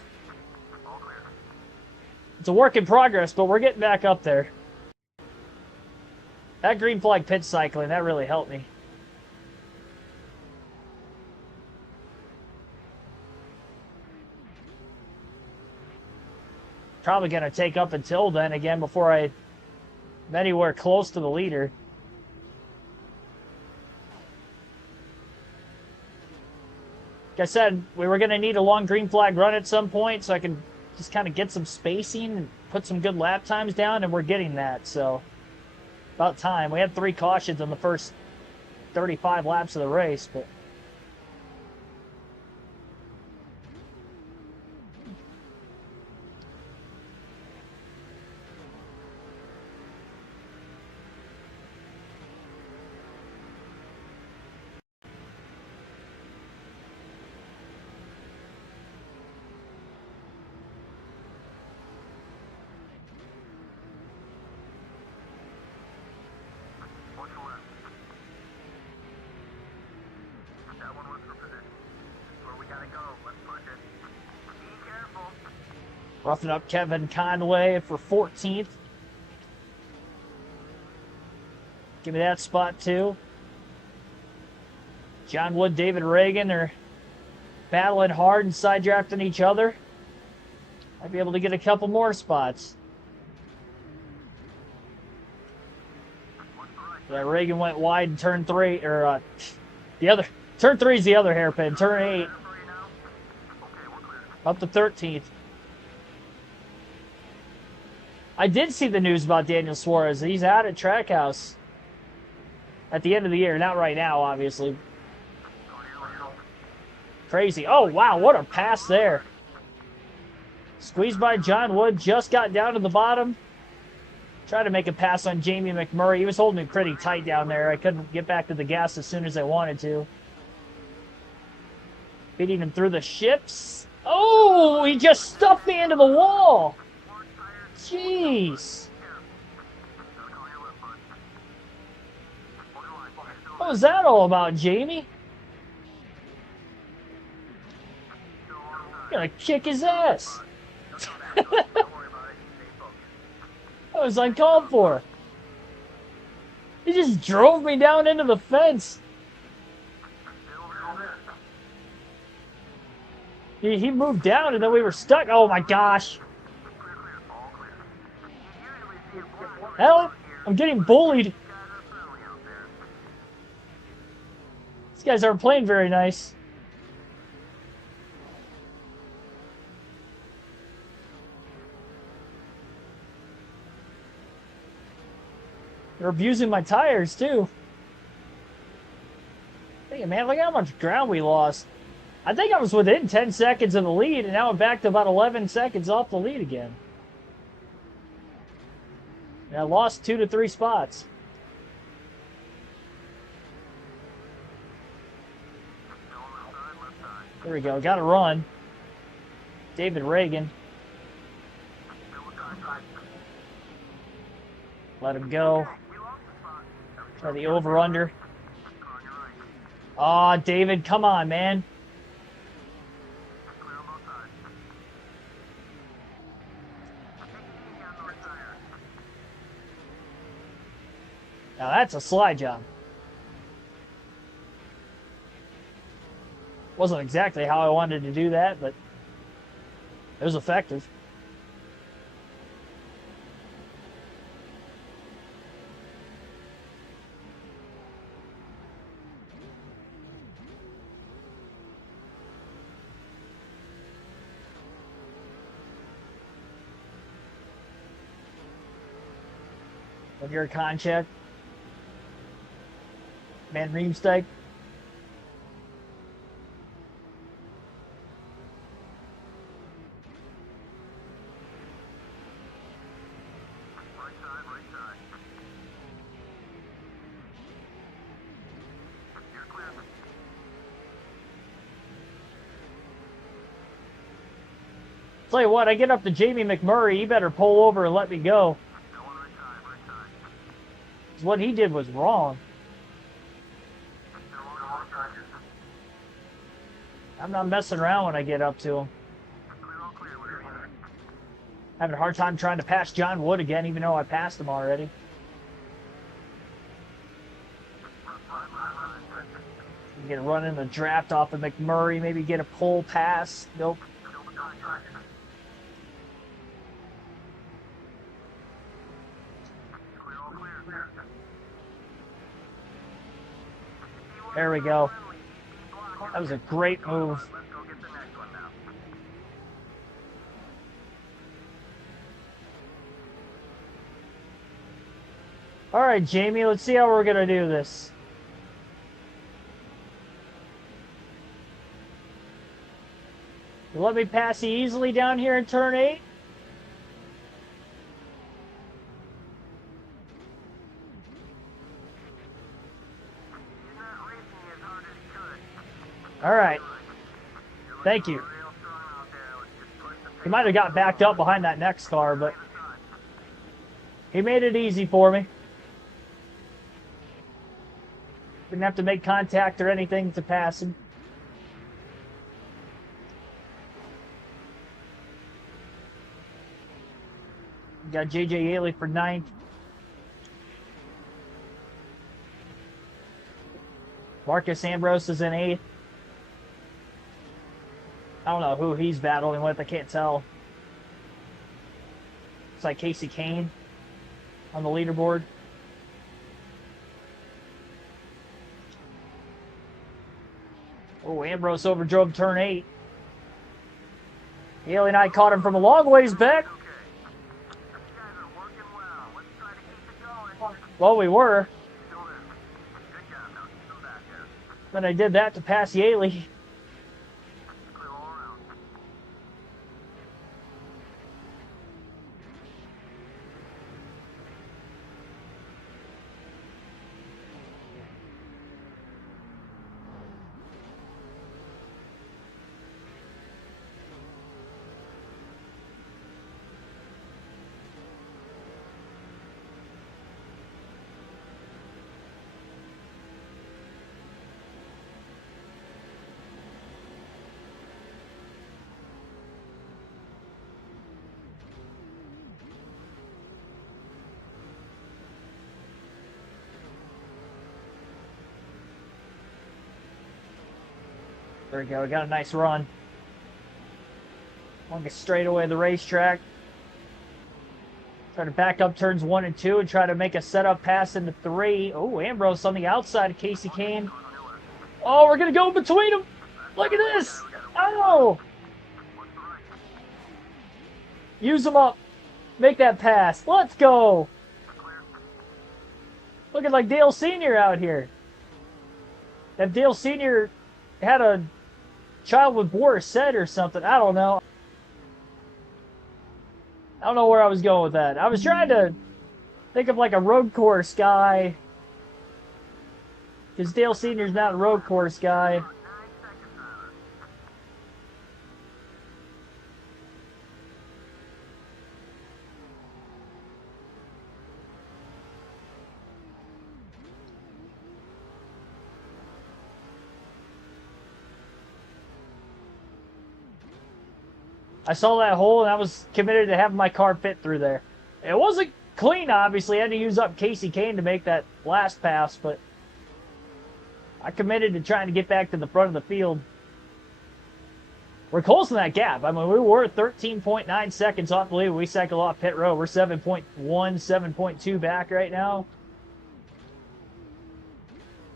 It's a work in progress, but we're getting back up there. That green flag pit cycling, that really helped me. Probably going to take up until then again before I'm anywhere close to the leader. Like I said, we were going to need a long green flag run at some point so I can just kind of get some spacing and put some good lap times down, and we're getting that, so about time. We had 3 cautions in the first 35 laps of the race, but roughing up Kevin Conway for 14th. Give me that spot too. John Wood, David Reagan are battling hard and side drafting each other. Might be able to get a couple more spots. Yeah, Reagan went wide in turn 3, or the other turn 3 is the other hairpin. Turn 8 up to 13th. I did see the news about Daniel Suarez. He's out at Trackhouse at the end of the year. Not right now, obviously. Crazy. Oh, wow, what a pass there. Squeezed by John Wood. Just got down to the bottom. Tried to make a pass on Jamie McMurray. He was holding me pretty tight down there. I couldn't get back to the gas as soon as I wanted to. Beating him through the ships. Oh, he just stuffed me into the wall. Jeez. What was that all about, Jamie? I'm gonna kick his ass. That was uncalled for. He just drove me down into the fence. He moved down and then we were stuck. Oh my gosh. Hell, I'm getting bullied. These guys aren't playing very nice. They're abusing my tires, too. Hey, man, look how much ground we lost. I think I was within 10 seconds of the lead, and now I'm back to about 11 seconds off the lead again. And I lost 2 to 3 spots. There we go. Got to run. David Reagan. Let him go. Try the over-under. Aw, David, come on, man. Now that's a slide job. Wasn't exactly how I wanted to do that, but it was effective. Of your contract, man, Reamsteak. Tell you what, I get up to Jamie McMurray, he better pull over and let me go. What he did was wrong. I'm not messing around when I get up to him. Having a hard time trying to pass John Wood again, even though I passed him already. Get a run in the draft off of McMurray, maybe get a pull pass. Nope. There we go. That was a great move. All right, Jamie, let's see how we're going to do this. You let me pass you easily down here in turn 8? All right. Thank you. He might have got backed up behind that next car, but he made it easy for me. Didn't have to make contact or anything to pass him. Got J.J. Haley for 9th. Marcus Ambrose is in 8th. I don't know who he's battling with. I can't tell. It's like Casey Kane on the leaderboard. Oh, Ambrose overdrove turn 8. Haley and I caught him from a long ways back. Well, we were. Then I did that to pass Yaley. There we go, we got a nice run. Longest straightaway of the racetrack. Try to back up turns 1 and 2 and try to make a setup pass into 3. Oh, Ambrose on the outside of Casey Kane. Oh, we're going to go between them. Look at this. Oh. Use them up. Make that pass. Let's go. Looking like Dale Sr. out here. If Dale Sr. had a child with Boris said or something, I don't know. I don't know where I was going with that. I was trying to think of like a road course guy. Because Dale Sr.'s not a road course guy. I saw that hole and I was committed to having my car fit through there. It wasn't clean, obviously. I had to use up Casey Kane to make that last pass, but I committed to trying to get back to the front of the field. We're closing that gap. I mean, we were 13.9 seconds off the lead. We cycle off pit road. We're 7.1, 7.2 back right now.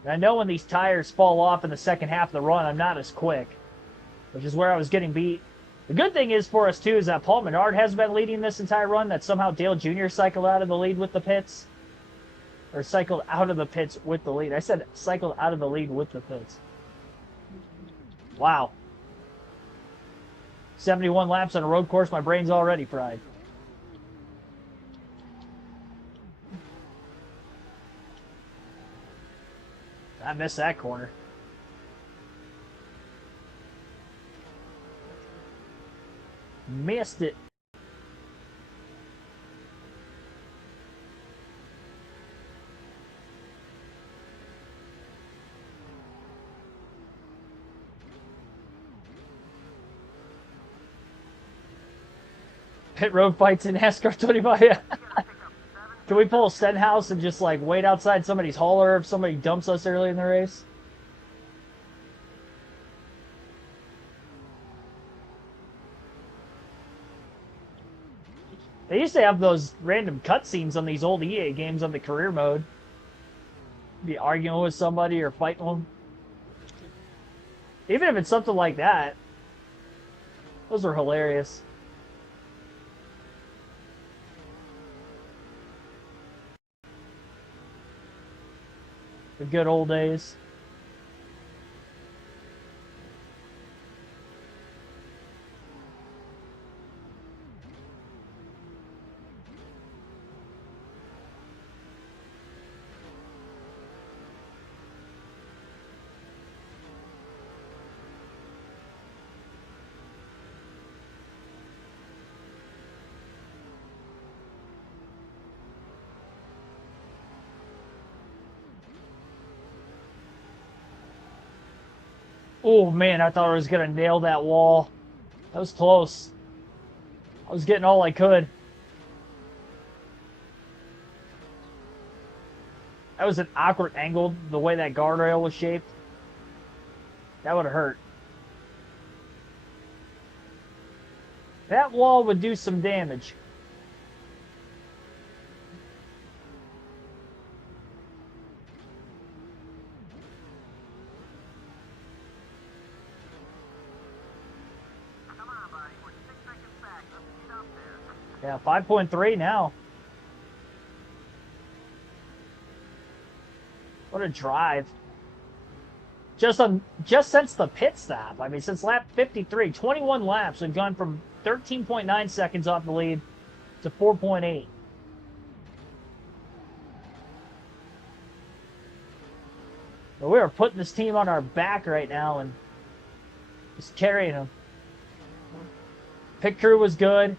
And I know when these tires fall off in the second half of the run, I'm not as quick, which is where I was getting beat. The good thing is for us, too, is that Paul Menard has been leading this entire run, that somehow Dale Jr. cycled out of the lead with the pits. Or cycled out of the pits with the lead. I said cycled out of the lead with the pits. Wow. 71 laps on a road course, my brain's already fried. I missed that corner. Missed it. Pit road fights in NASCAR 25. Yeah. Can we pull a Stenhouse and just like wait outside somebody's hauler if somebody dumps us early in the race? They used to have those random cutscenes on these old EA games on the career mode. Be arguing with somebody or fighting them. Even if it's something like that. Those are hilarious. The good old days. Oh man, I thought I was gonna nail that wall. That was close. I was getting all I could. That was an awkward angle, the way that guardrail was shaped. That would have hurt. That wall would do some damage. Yeah, 5.3 now. What a drive. Just since the pit stop. I mean, since lap 53, 21 laps, we've gone from 13.9 seconds off the lead to 4.8. But we are putting this team on our back right now and just carrying them. Pit crew was good.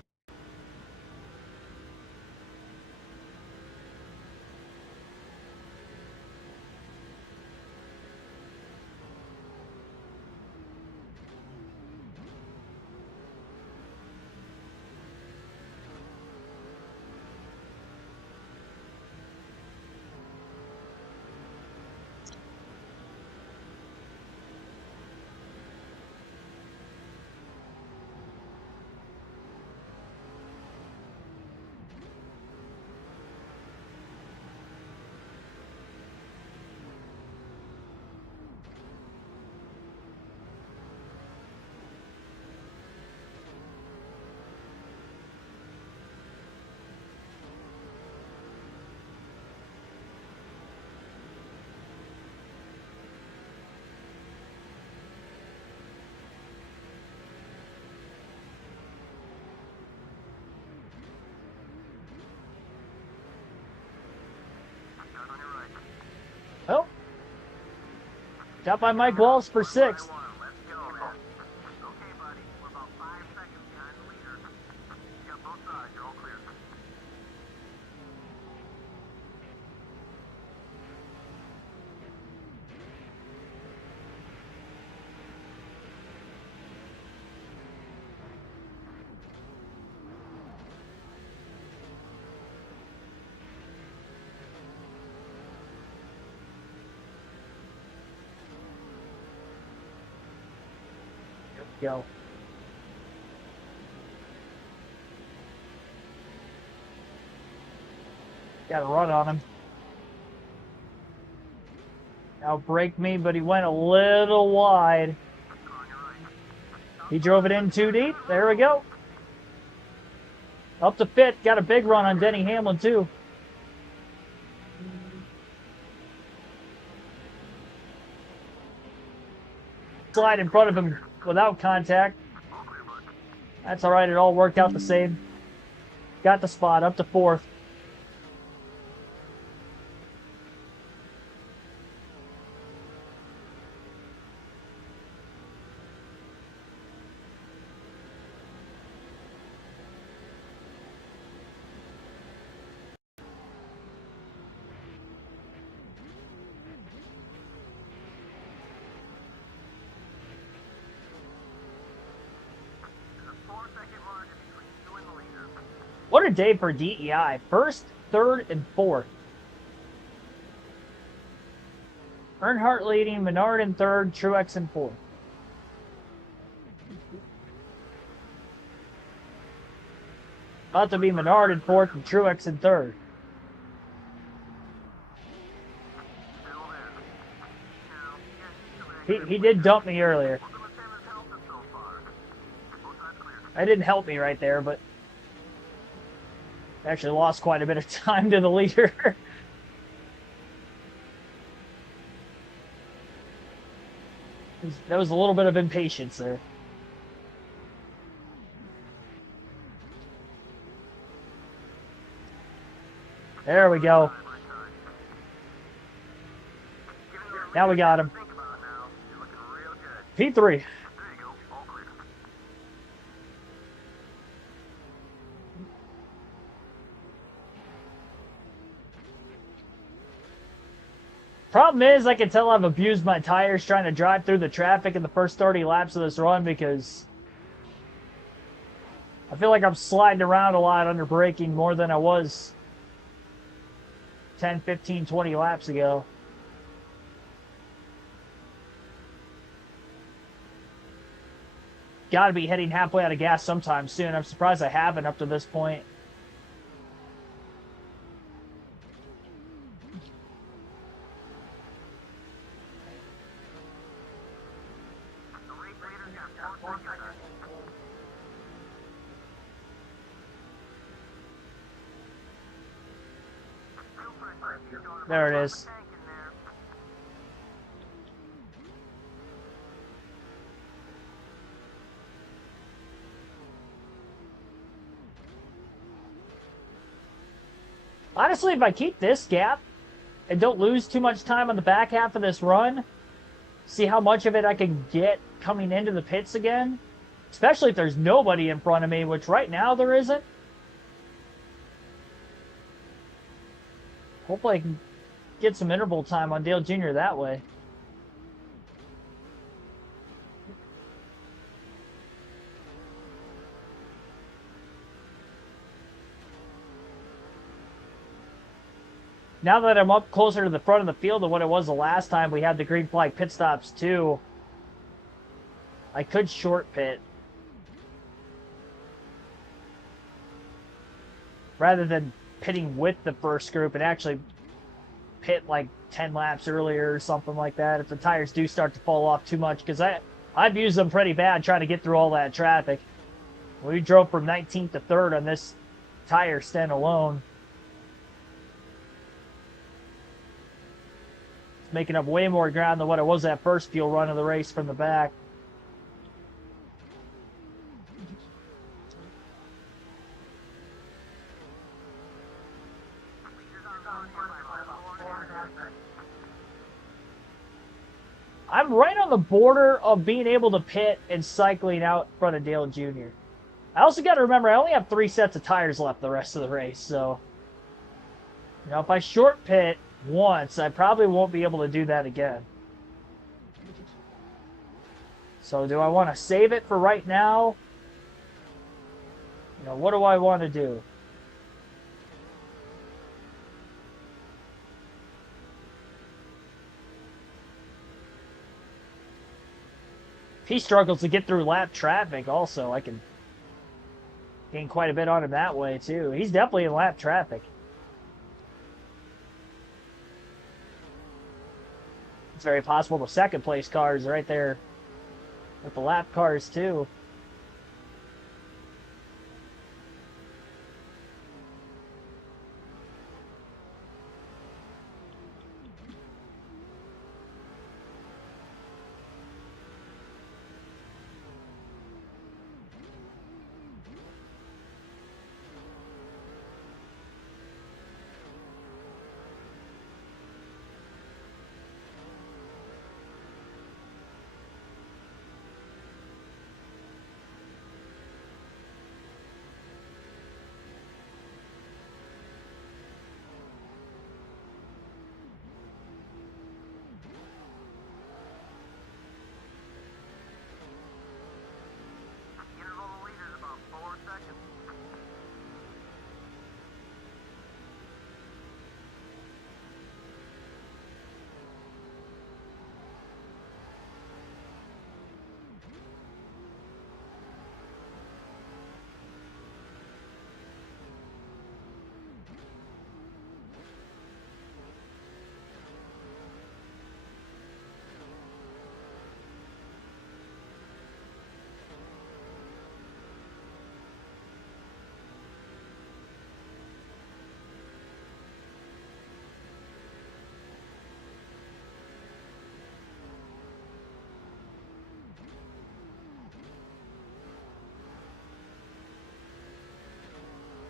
Oh. Got by Mike Walsh for 6th. Go. Got a run on him. Outbraked me, but he went a little wide. He drove it in too deep. There we go. Up to fifth. Got a big run on Denny Hamlin, too. Slide in front of him without contact. That's all right. It all worked out the same. Got the spot up to fourth. What a day for DEI. First, third, and fourth. Earnhardt leading, Menard in third, Truex in fourth. About to be Menard in fourth and Truex in third. He did dump me earlier. That didn't help me right there, but actually lost quite a bit of time to the leader. That was a little bit of impatience there. There we go. Now we got him. P3. Problem is, I can tell I've abused my tires trying to drive through the traffic in the first 30 laps of this run because I feel like I'm sliding around a lot under braking more than I was 10, 15, 20 laps ago. Got to be heading halfway out of gas sometime soon. I'm surprised I haven't up to this point. There it is. Honestly, if I keep this gap and don't lose too much time on the back half of this run, see how much of it I can get coming into the pits again, especially if there's nobody in front of me, which right now there isn't. Hopefully I can get some interval time on Dale Jr. that way. Now that I'm up closer to the front of the field than what it was the last time we had the green flag pit stops too, I could short pit. Rather than pitting with the first group and actually pit like 10 laps earlier or something like that if the tires do start to fall off too much, because I've used them pretty bad trying to get through all that traffic. We drove from 19th to 3rd on this tire stint alone. It's making up way more ground than what it was that first fuel run of the race from the back. I'm right on the border of being able to pit and cycling out in front of Dale Jr. I also got to remember I only have 3 sets of tires left the rest of the race, so if I short pit once, I probably won't be able to do that again. So do I want to save it for right now? What do I want to do? If he struggles to get through lap traffic also, I can gain quite a bit on him that way too. He's definitely in lap traffic. It's very possible the second place cars are right there with the lap cars too.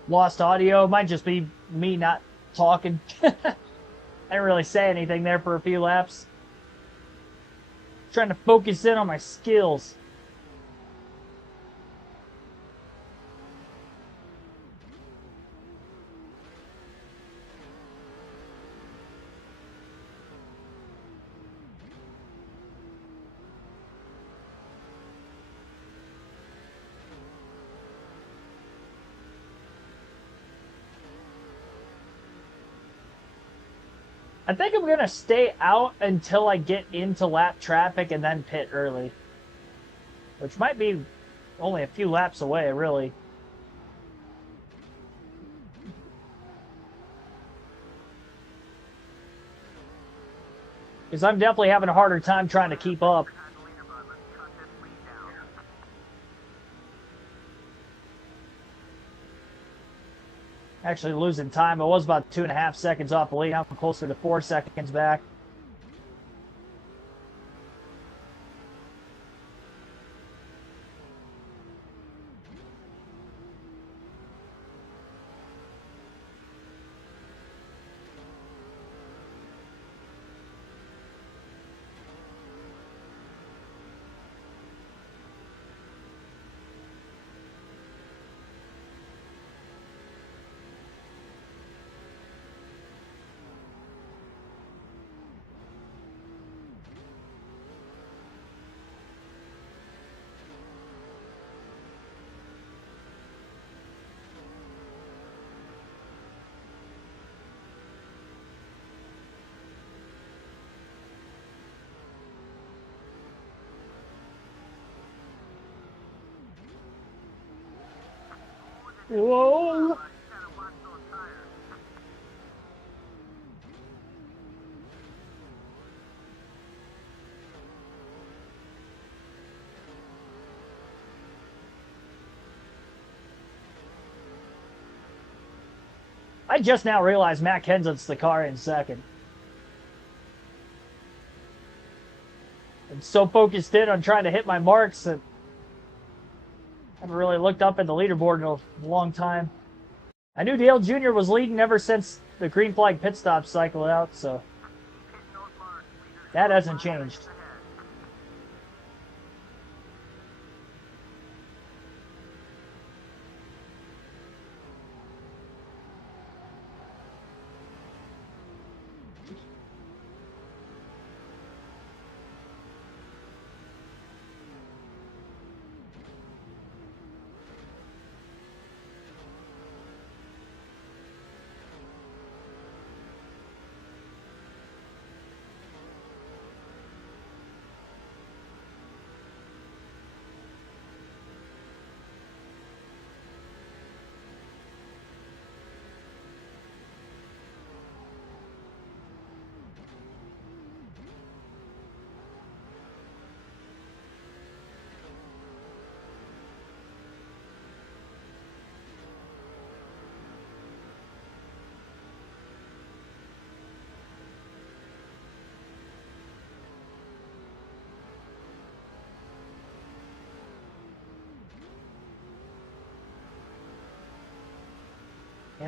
Lost audio. Might just be me not talking. I didn't really say anything there for a few laps. Trying to focus in on my skills. I think I'm going to stay out until I get into lap traffic and then pit early. Which might be only a few laps away, really. Because I'm definitely having a harder time trying to keep up. Actually losing time. I was about 2.5 seconds off the lead. Now I'm closer to 4 seconds back. Whoa! I just now realized Matt Kenseth's the car in second. I'm so focused in on trying to hit my marks that I haven't really looked up at the leaderboard in a long time. I knew Dale Jr. was leading ever since the green flag pit stop cycled out, so that hasn't changed.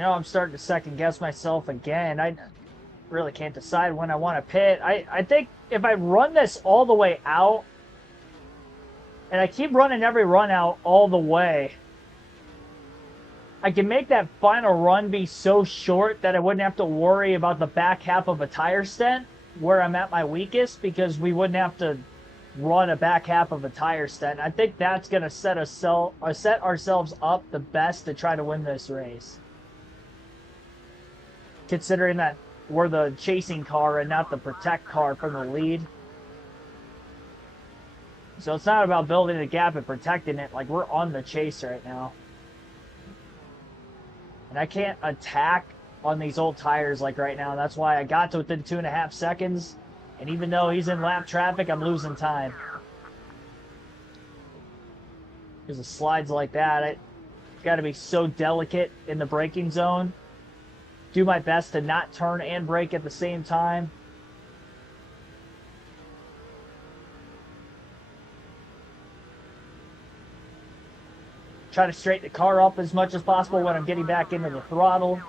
I'm starting to second guess myself again. I really can't decide when I want to pit. I think if I run this all the way out, and I keep running every run out all the way, I can make that final run be so short that I wouldn't have to worry about the back half of a tire stent where I'm at my weakest, because we wouldn't have to run a back half of a tire stent. I think that's going to set ourselves up the best to try to win this race, considering that we're the chasing car and not the protect car from the lead. So it's not about building a gap and protecting it. Like, we're on the chase right now. And I can't attack on these old tires like right now. That's why I got to within 2.5 seconds. And even though he's in lap traffic, I'm losing time. Because of slides like that, I got to be so delicate in the braking zone. Do my best to not turn and brake at the same time. Try to straighten the car up as much as possible when I'm getting back into the throttle.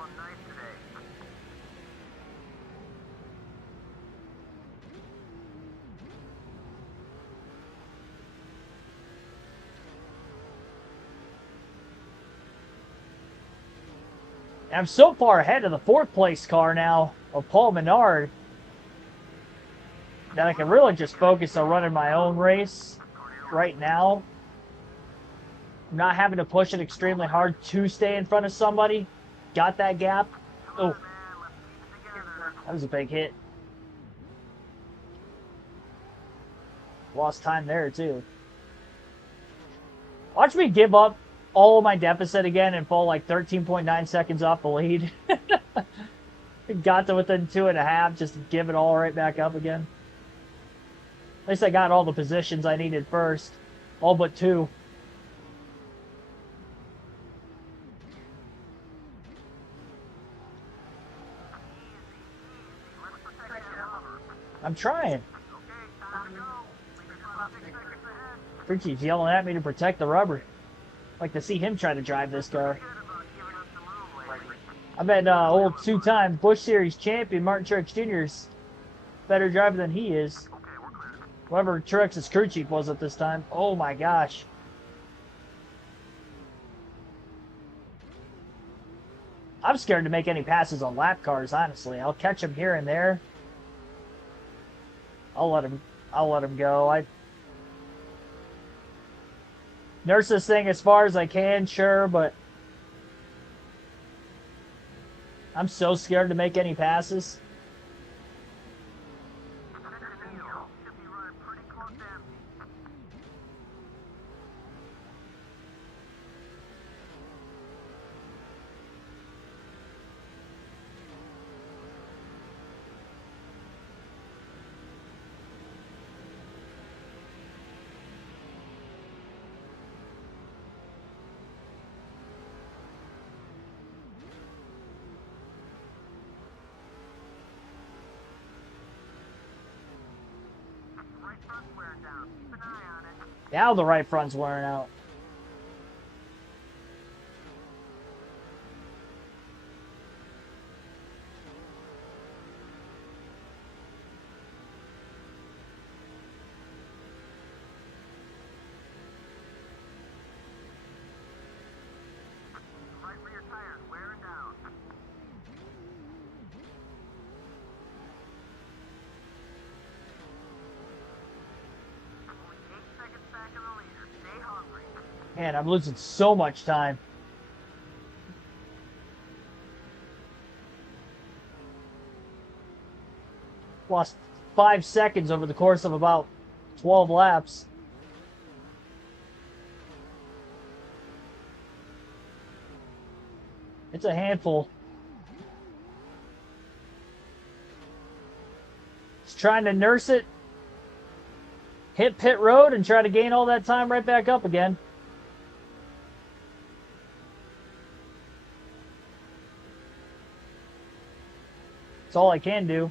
And I'm so far ahead of the 4th place car now of Paul Menard that I can really just focus on running my own race right now. I'm not having to push it extremely hard to stay in front of somebody. Got that gap. Oh, that was a big hit. Lost time there too. Watch me give up all of my deficit again and fall like 13.9 seconds off the lead. Got to within 2.5, just to give it all right back up again. At least I got all the positions I needed first. All but 2. I'm trying. Richie's yelling at me to protect the rubber. I'd like to see him try to drive this car. I bet old 2-time Busch Series champion Martin Truex Jr. is a better driver than he is. Whoever Truex's crew chief was at this time. Oh my gosh. I'm scared to make any passes on lap cars, honestly. I'll catch him here and there. I'll let him go. I nurse this thing as far as I can, sure, but I'm so scared to make any passes. Now the right front's wearing out. Right rear tires wearing down. Man, I'm losing so much time. Lost 5 seconds over the course of about 12 laps. It's a handful. Just trying to nurse it. Hit pit road and try to gain all that time right back up again. That's all I can do.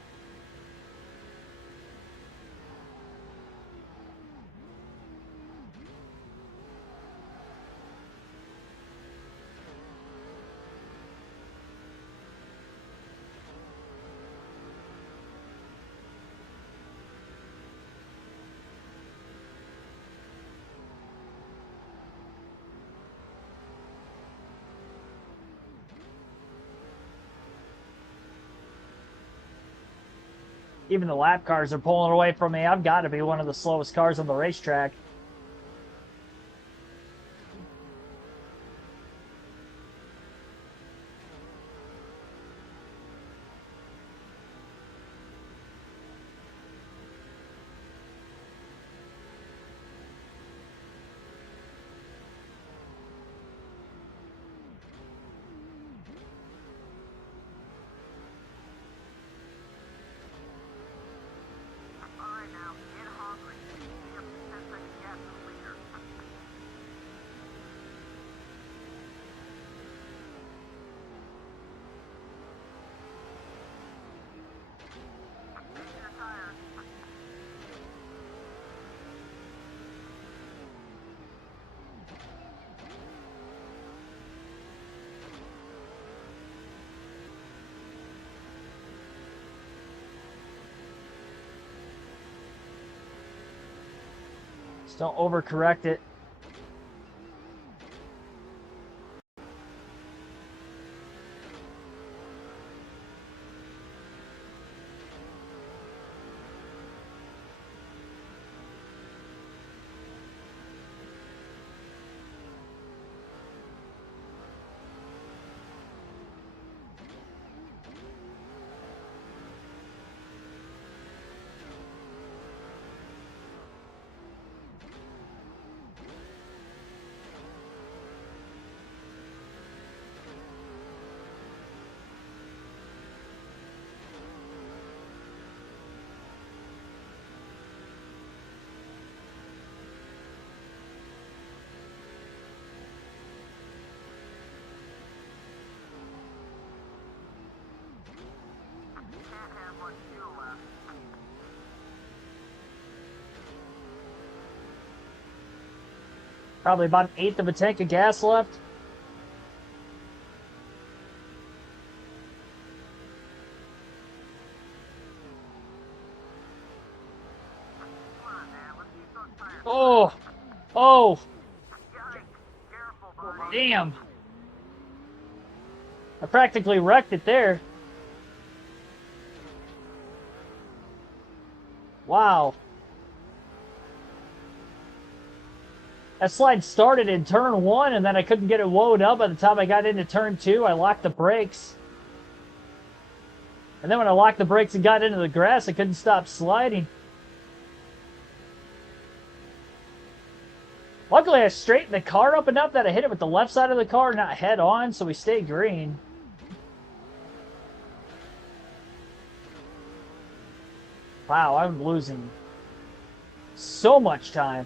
Even the lap cars are pulling away from me. I've got to be one of the slowest cars on the racetrack. Alright now, get hungry. You have 10 seconds gas to the leader. Changing the tires. Just don't overcorrect it. Can't have much fuel left. Probably about an eighth of a tank of gas left. Come on, man. Let's use those tires. Oh! Oh! Yikes. Careful, buddy. Damn! I practically wrecked it there. Wow. That slide started in turn 1, and then I couldn't get it woed up. By the time I got into turn 2, I locked the brakes. And then when I locked the brakes and got into the grass, I couldn't stop sliding. Luckily, I straightened the car up enough that I hit it with the left side of the car, not head on, so we stayed green. Wow, I'm losing so much time.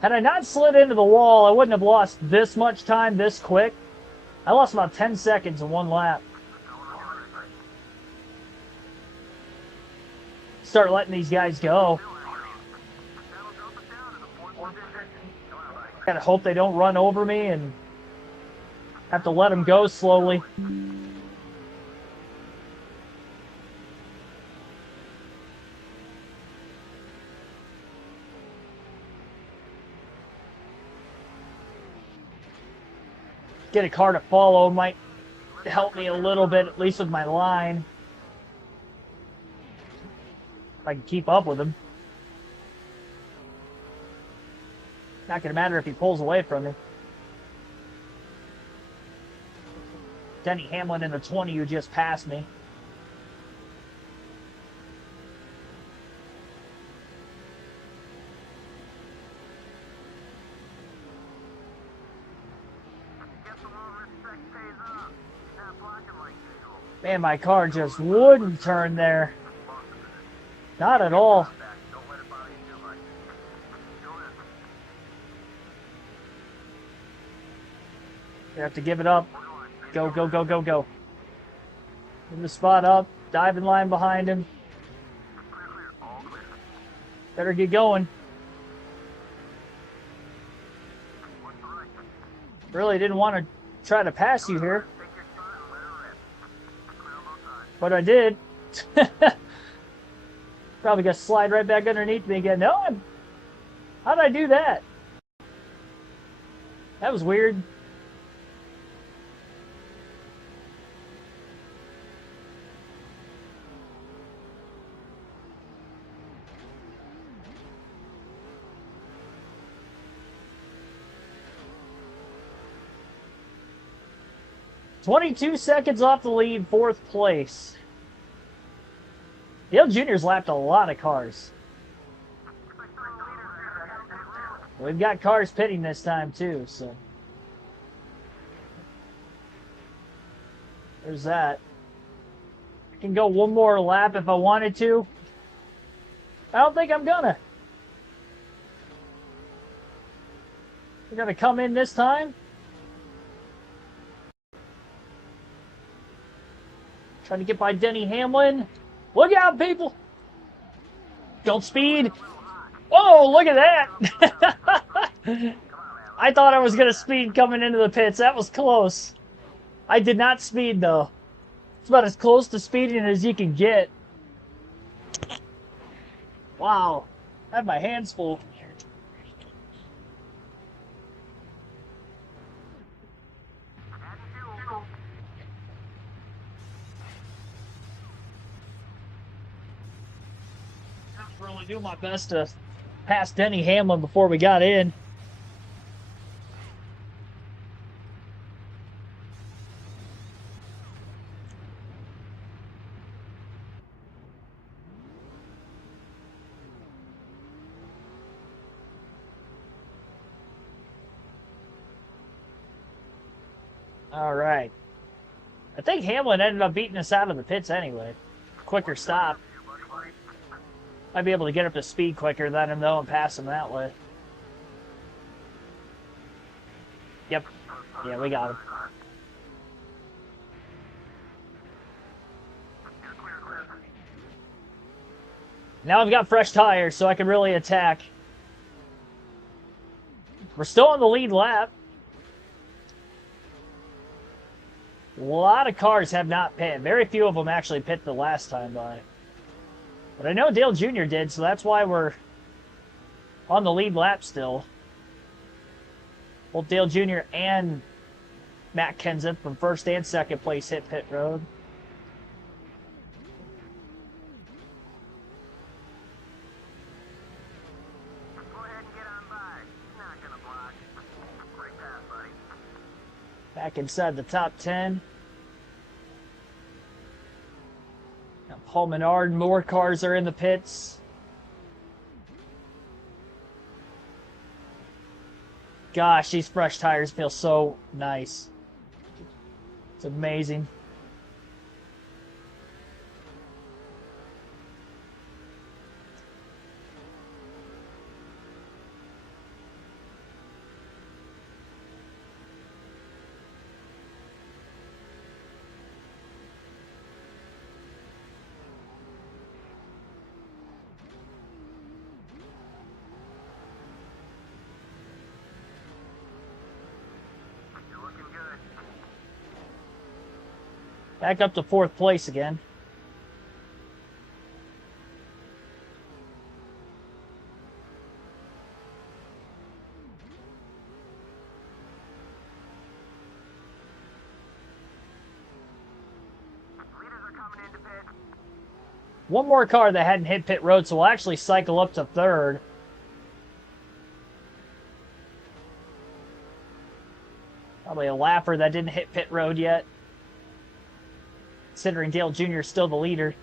Had I not slid into the wall, I wouldn't have lost this much time this quick. I lost about 10 seconds in one lap. Start letting these guys go. Gotta hope they don't run over me and have to let them go slowly. Get a car to follow might help me a little bit, at least with my line. If I can keep up with him. Not going to matter if he pulls away from me. Denny Hamlin in the 20 who just passed me. Man, my car just wouldn't turn there. Not at all. You have to give it up. Go, go, go, go, go. In the spot up. Diving line behind him. Better get going. Really didn't want to try to pass you here, Take your shot and let her rip. Clear on both sides. but I did. Probably gonna slide right back underneath me again. No, how did I do that? That was weird. "22 seconds off the lead, 4th place." Dale Jr.'s lapped a lot of cars. We've got cars pitting this time too, so there's that. I can go one more lap if I wanted to. I don't think I'm gonna. We're gonna come in this time. Trying to get by Denny Hamlin. Look out, people! Don't speed. Oh, look at that! I thought I was going to speed coming into the pits. That was close. I did not speed, though. It's about as close to speeding as you can get. Wow. I have my hands full. I'm really doing my best to pass Denny Hamlin before we got in. All right. I think Hamlin ended up beating us out of the pits anyway. Quicker stop. Might be able to get up to speed quicker than him, though, and pass him that way. Yep. Yeah, we got him. Now I've got fresh tires, so I can really attack. We're still on the lead lap. A lot of cars have not pit. Very few of them actually pit the last time by. But I know Dale Jr. did, so that's why we're on the lead lap still. Both Dale Jr. and Matt Kenseth from first and second place hit pit road. Go ahead and get on by. Not gonna block. Great pass, buddy. Back inside the top 10. Now Paul Menard, more cars are in the pits. Gosh, these fresh tires feel so nice. It's amazing. You're looking good. Back up to 4th place again. Leaders are coming into pit. One more car that hadn't hit pit road, so we'll actually cycle up to 3rd. Probably a lapper that didn't hit pit road yet. Considering Dale Jr. is still the leader.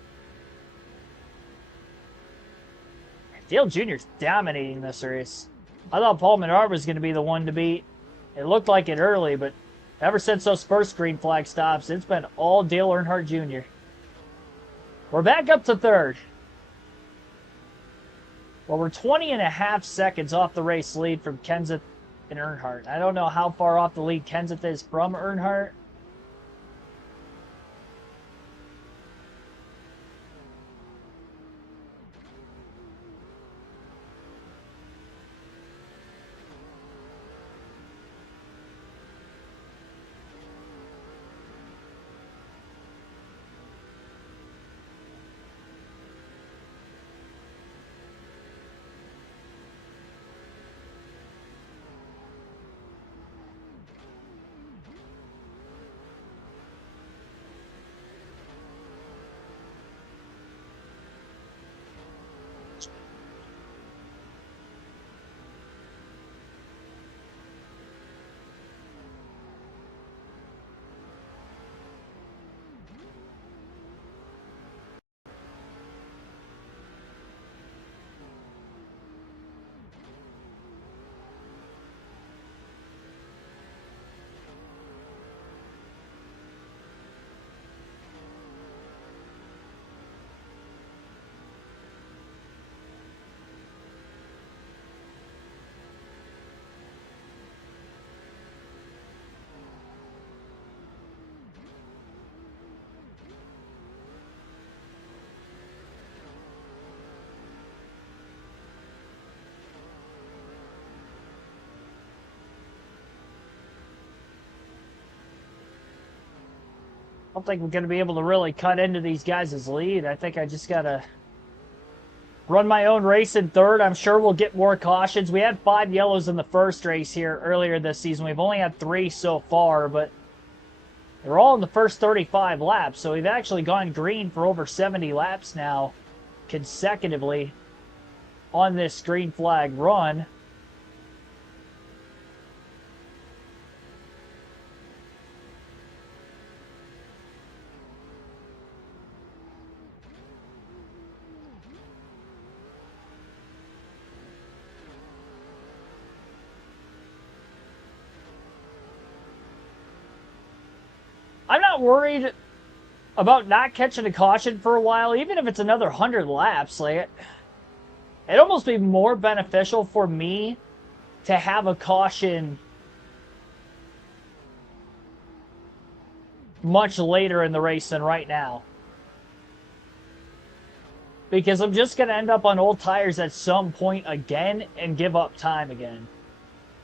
Dale Jr. is dominating this race. I thought Paul Menard was going to be the one to beat. It looked like it early, but ever since those first green flag stops, it's been all Dale Earnhardt Jr. We're back up to 3rd. Well, we're 20.5 seconds off the race lead from Kenseth and Earnhardt. I don't know how far off the lead Kenseth is from Earnhardt. don't think we're going to be able to really cut into these guys' lead. I think I just got to run my own race in third. I'm sure we'll get more cautions. We had 5 yellows in the first race here earlier this season. We've only had 3 so far, but they're all in the first 35 laps. So we've actually gone green for over 70 laps now consecutively on this green flag run. I'm not worried about not catching a caution for a while, even if it's another 100 laps. Like, it'd almost be more beneficial for me to have a caution much later in the race than right now. Because I'm just going to end up on old tires at some point again and give up time again.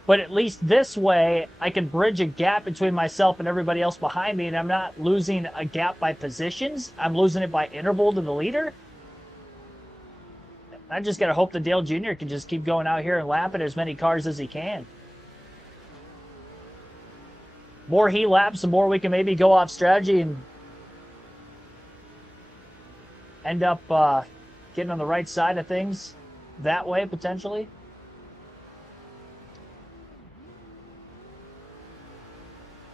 But at least this way, I can bridge a gap between myself and everybody else behind me, and I'm not losing a gap by positions. I'm losing it by interval to the leader. I just got to hope that Dale Jr. can just keep going out here and lapping as many cars as he can. More he laps, the more we can maybe go off strategy and end up getting on the right side of things that way, potentially.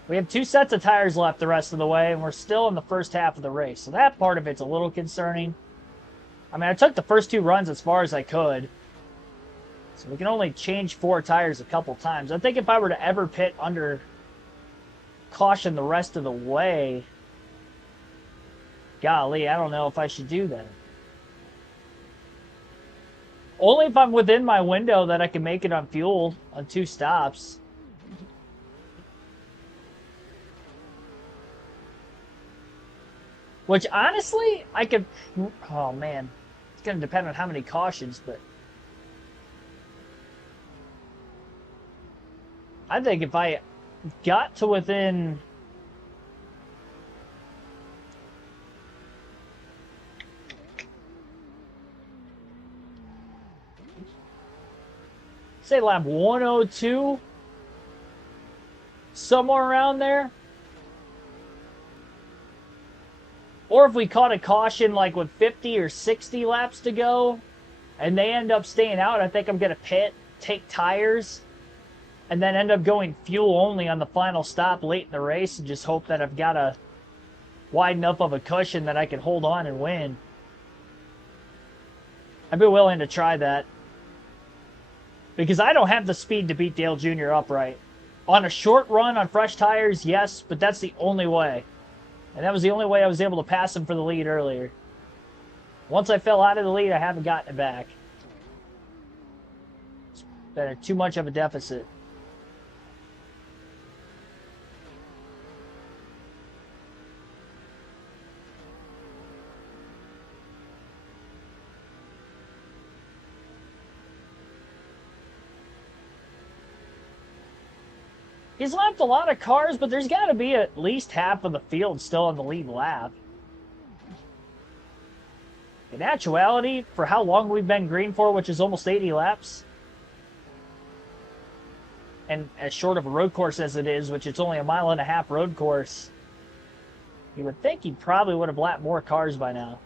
We have 2 sets of tires left the rest of the way, and we're still in the first half of the race. So that part of it's a little concerning. I mean, I took the first 2 runs as far as I could. So we can only change 4 tires a couple times. I think if I were to ever pit under caution the rest of the way, golly, I don't know if I should do that. Only if I'm within my window that I can make it on fuel on 2 stops. Which, honestly, I could... Oh, man. It's going to depend on how many cautions, but... I think if I got to within... say lap 102, somewhere around there. Or if we caught a caution like with 50 or 60 laps to go, and they end up staying out, I think I'm going to pit, take tires, and then end up going fuel only on the final stop late in the race and just hope that I've got a wide enough of a cushion that I can hold on and win. I'd be willing to try that. Because I don't have the speed to beat Dale Jr. upright. On a short run on fresh tires, yes, but that's the only way. And that was the only way I was able to pass him for the lead earlier. Once I fell out of the lead, I haven't gotten it back. It's been too much of a deficit. He's lapped a lot of cars, but there's got to be at least half of the field still on the lead lap. In actuality, for how long we've been green for, which is almost 80 laps, and as short of a road course as it is, which it's only a 1.5 mile road course, you would think he probably would have lapped more cars by now.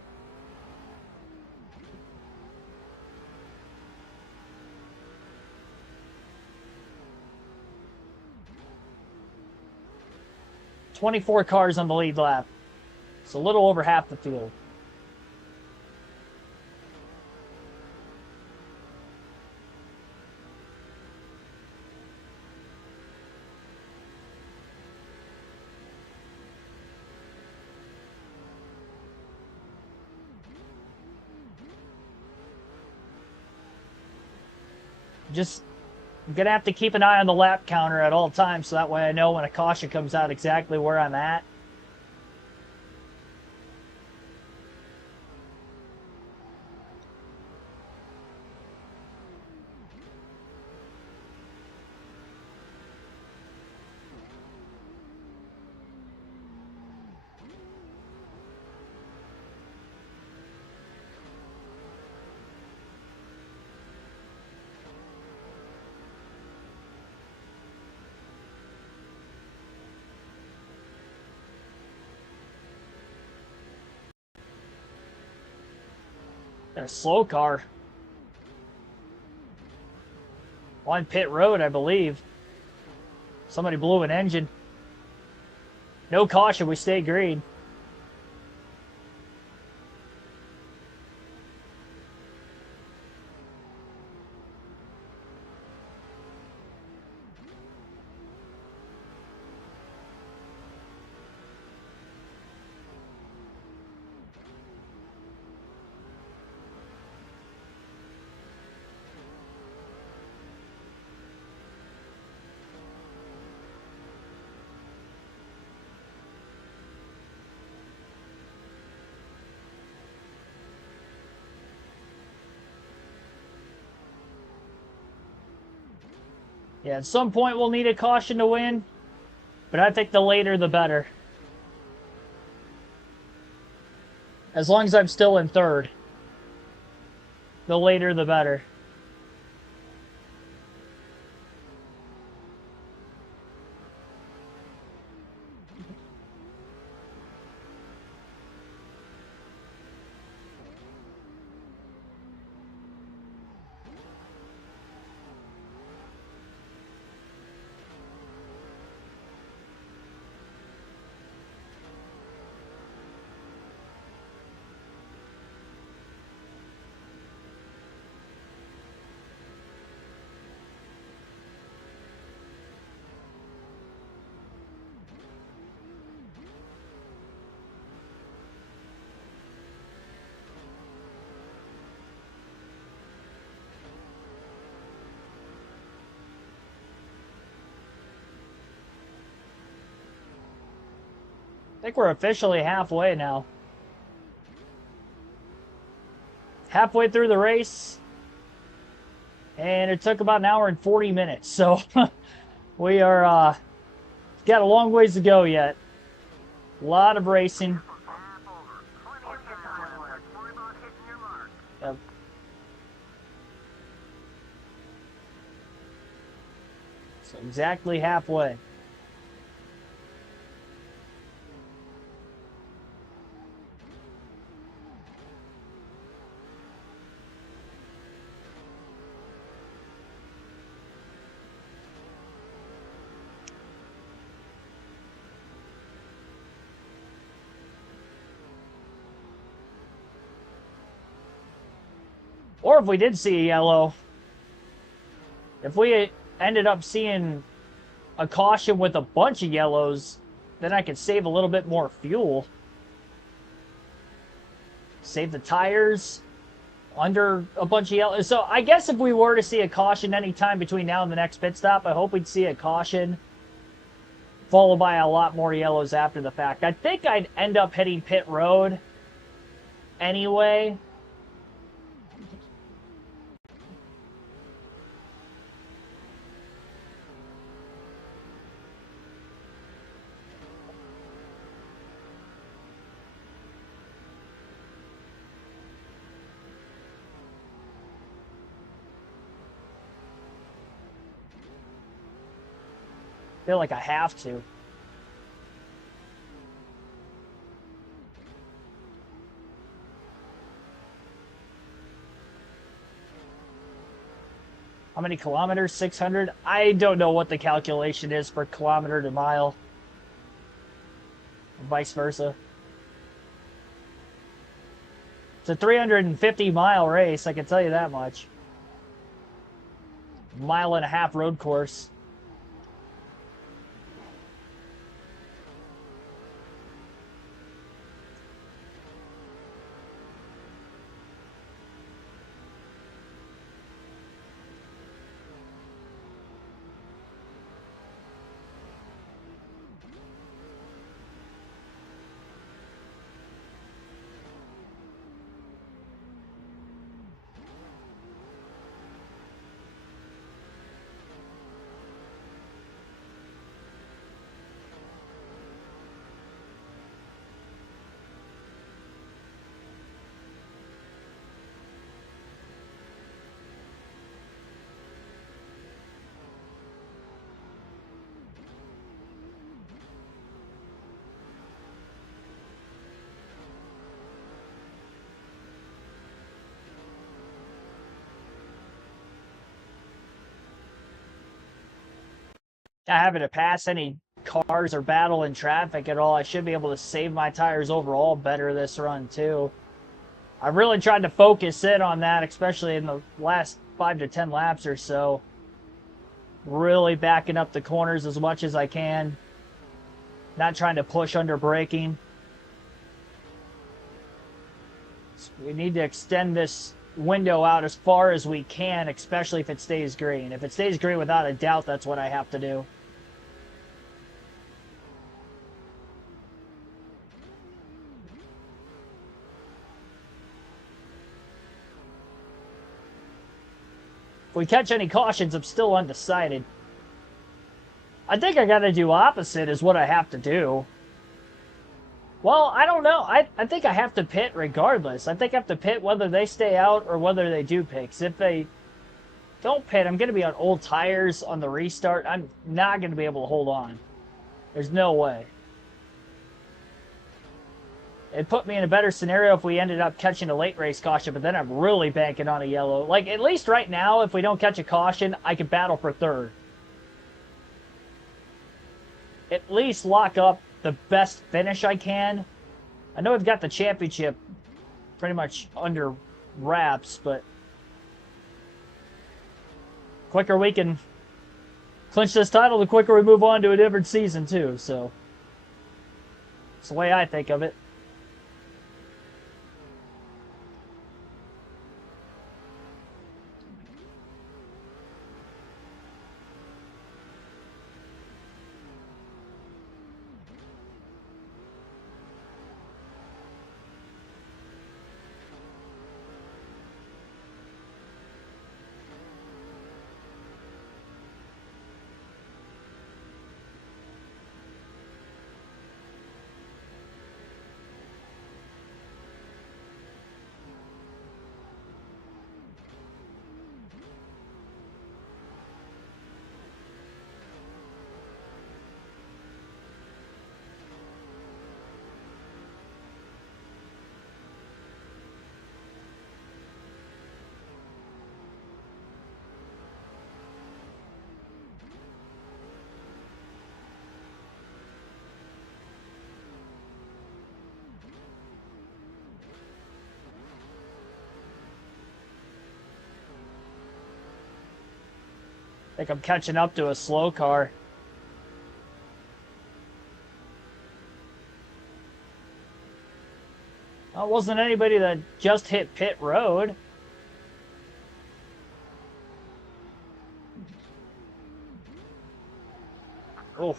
"24 cars on the lead lap. It's a little over half the field. Just I'm going to have to keep an eye on the lap counter at all times so that way I know when a caution comes out exactly where I'm at. a slow car. On pit road, I believe. Somebody blew an engine. No caution, we stay green. Yeah, at some point we'll need a caution to win, but I think the later the better. As long as I'm still in third, the later the better. I think we're officially halfway now. Halfway through the race. And it took about an hour and 40 minutes. So we are got a long ways to go yet. A lot of racing. Yep. So exactly halfway. Or if we did see a yellow, if we ended up seeing a caution with a bunch of yellows, then I could save a little bit more fuel. Save the tires under a bunch of yellows. So I guess if we were to see a caution anytime between now and the next pit stop, I hope we'd see a caution followed by a lot more yellows after the fact. I think I'd end up hitting pit road anyway. Feel like I have to. How many kilometers? 600? I don't know what the calculation is for kilometer to mile. Or vice versa. It's a 350-mile race, I can tell you that much. Mile-and-a-half road course. Not having to pass any cars or battle in traffic at all. I should be able to save my tires overall better this run too. I really tried to focus in on that, especially in the last 5 to 10 laps or so. Really backing up the corners as much as I can. Not trying to push under braking. We need to extend this window out as far as we can, especially if it stays green. If it stays green, without a doubt, that's what I have to do. If we catch any cautions, I'm still undecided. I think I gotta do opposite is what I have to do. Well, I don't know. I think I have to pit regardless. I think I have to pit whether they stay out or whether they do pit. 'Cause if they don't pit, I'm going to be on old tires on the restart. I'm not going to be able to hold on. There's no way. It put me in a better scenario if we ended up catching a late race caution, but then I'm really banking on a yellow. Like, at least right now, if we don't catch a caution, I could battle for third. At least lock up the best finish I can. I know I've got the championship pretty much under wraps, but quicker we can clinch this title, the quicker we move on to a different season too. So it's the way I think of it. I think I'm catching up to a slow car. Well, it wasn't anybody that just hit pit road. Oh.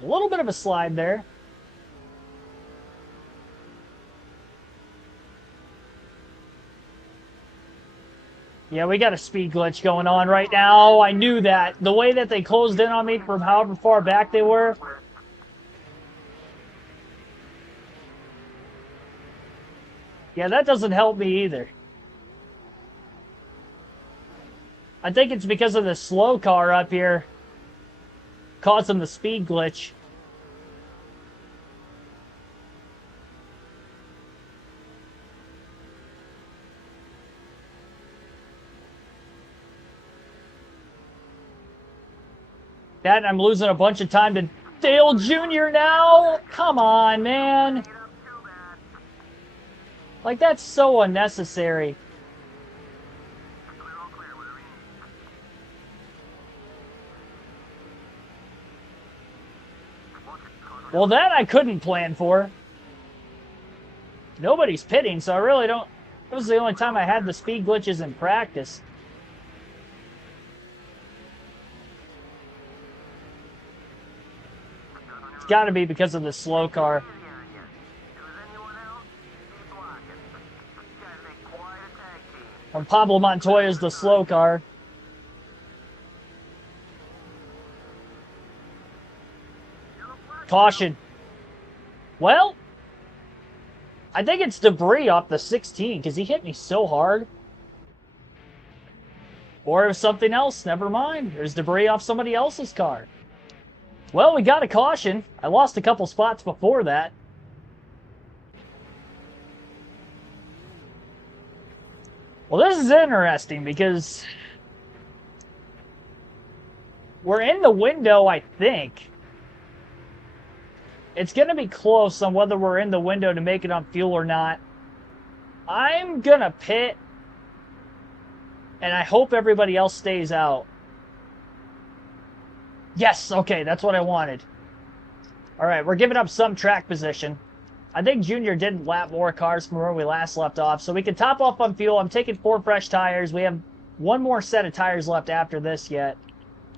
A little bit of a slide there. Yeah, we got a speed glitch going on right now. I knew that. The way that they closed in on me from however far back they were. Yeah, that doesn't help me either. I think it's because of the slow car up here causing the speed glitch. That, I'm losing a bunch of time to Dale Jr. now. Come on, man. Like, that's so unnecessary. Well, that I couldn't plan for. Nobody's pitting, so I really don't... That was the only time I had the speed glitches in practice. It's got to be because of the slow car. And Pablo Montoya's the slow car. Caution. Well, I think it's debris off the 16 because he hit me so hard. Or it was something else. Never mind. There's debris off somebody else's car. Well, we got a caution. I lost a couple spots before that. Well, this is interesting because We're in the window, I think. It's going to be close on whether we're in the window to make it on fuel or not. I'm going to pit, and I hope everybody else stays out. Yes, okay, that's what I wanted. All right, we're giving up some track position. I think Junior did lap more cars from where we last left off, so we can top off on fuel. I'm taking 4 fresh tires. We have one more set of tires left after this yet,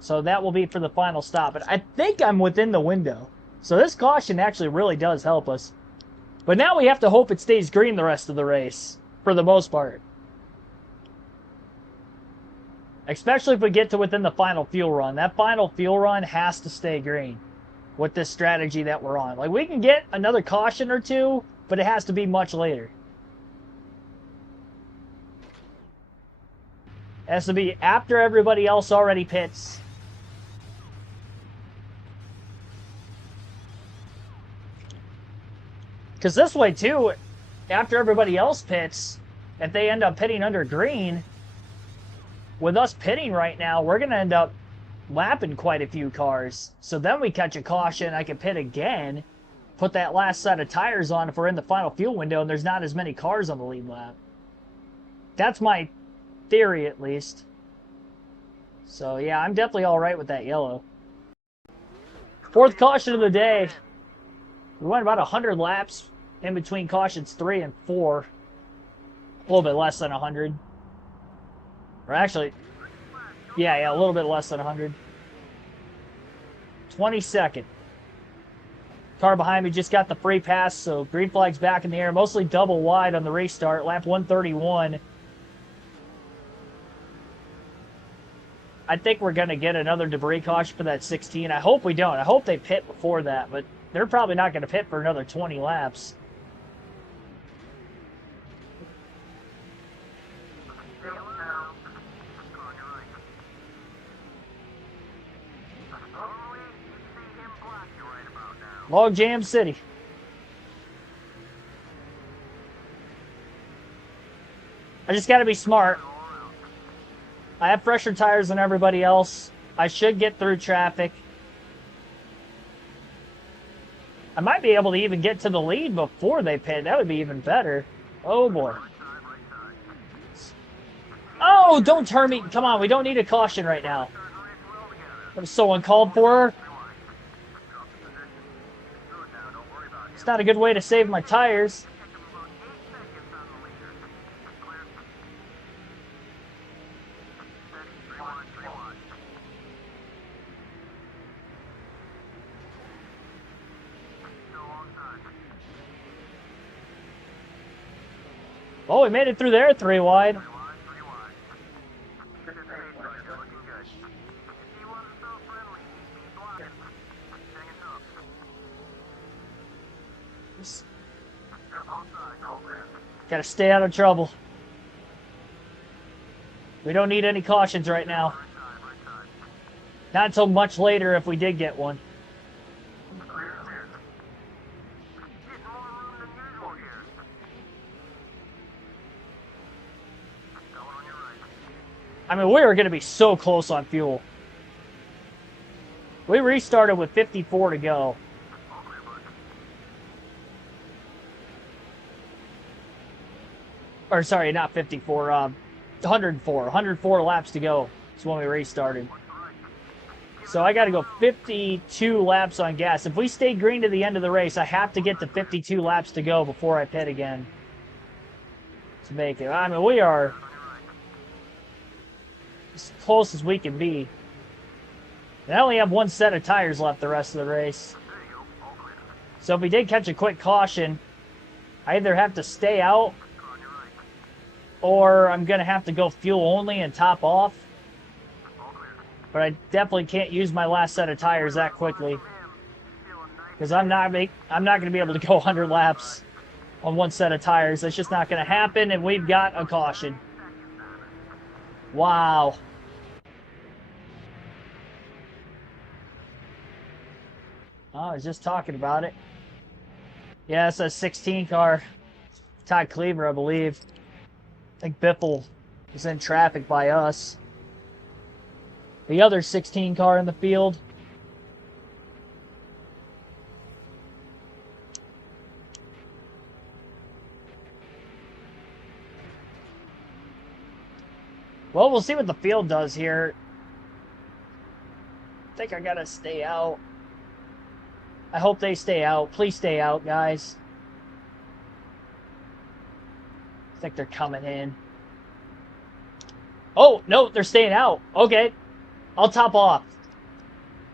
so that will be for the final stop. But I think I'm within the window, so this caution actually really does help us. But now we have to hope it stays green the rest of the race, for the most part. Especially if we get to within the final fuel run. That final fuel run has to stay green with this strategy that we're on. Like, we can get another caution or two, but it has to be much later. It has to be after everybody else already pits. Because this way, too, after everybody else pits, if they end up pitting under green, with us pitting right now, we're going to end up lapping quite a few cars. So then we catch a caution, I can pit again, put that last set of tires on if we're in the final fuel window and there's not as many cars on the lead lap. That's my theory, at least. So yeah, I'm definitely alright with that yellow. 4th caution of the day. We went about 100 laps in between cautions 3 and 4. A little bit less than 100. Or actually, yeah, a little bit less than 100. 22nd. Car behind me just got the free pass, so green flag's back in the air. Mostly double wide on the restart. Lap 131. I think we're going to get another debris caution for that 16. I hope we don't. I hope they pit before that, but they're probably not going to pit for another 20 laps. Log Jam City. I just got to be smart. I have fresher tires than everybody else. I should get through traffic. I might be able to even get to the lead before they pit. That would be even better. Oh, boy. Oh, don't turn me. Come on, we don't need a caution right now. That was so uncalled for. It's not a good way to save my tires. Oh, we made it through there 3 wide. Gotta stay out of trouble. We don't need any cautions right now. Not until much later if we did get one. I mean, we are going to be so close on fuel. We restarted with 54 to go. Or sorry, not 54, 104. 104 laps to go is when we restarted. So I got to go 52 laps on gas. If we stay green to the end of the race, I have to get to 52 laps to go before I pit again to make it. I mean, we are as close as we can be. And I only have one set of tires left the rest of the race. So if we did catch a quick caution, I either have to stay out or I'm going to have to go fuel only and top off. But I definitely can't use my last set of tires that quickly, because I'm not going to be able to go 100 laps on one set of tires. That's just not going to happen, and we've got a caution. Wow. Oh, I was just talking about it. Yeah, it's a 16 car. Todd Cleaver, I believe. I think Biffle was in traffic by us. the other 16 car in the field. Well, we'll see what the field does here. I think I gotta stay out. I hope they stay out. Please stay out, guys. I think they're coming in. Oh, no, they're staying out. Okay. I'll top off.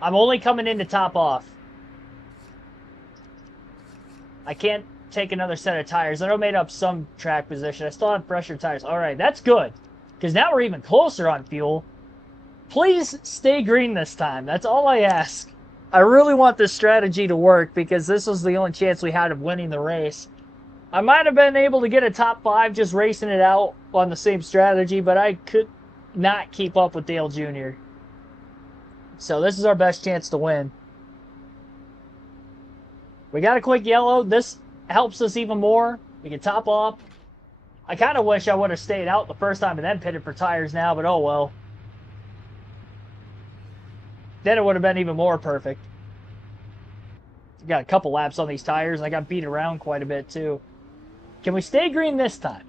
I'm only coming in to top off. I can't take another set of tires. I know I made up some track position. I still have fresher tires. All right, that's good. Because now we're even closer on fuel. Please stay green this time. That's all I ask. I really want this strategy to work because this was the only chance we had of winning the race. I might have been able to get a top 5 just racing it out on the same strategy, but I could not keep up with Dale Jr. So this is our best chance to win. We got a quick yellow. This helps us even more. We can top off. I kind of wish I would have stayed out the first time and then pitted for tires now, but oh well. Then it would have been even more perfect. Got a couple laps on these tires, and I got beat around quite a bit too. Can we stay green this time?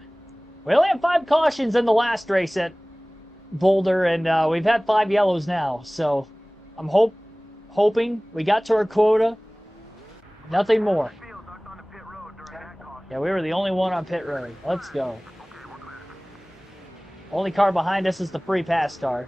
We only have 5 cautions in the last race at Boulder, and we've had 5 yellows now. So I'm hoping we got to our quota. Nothing more. Yeah, we were the only one on pit road. Let's go. Only car behind us is the free pass car.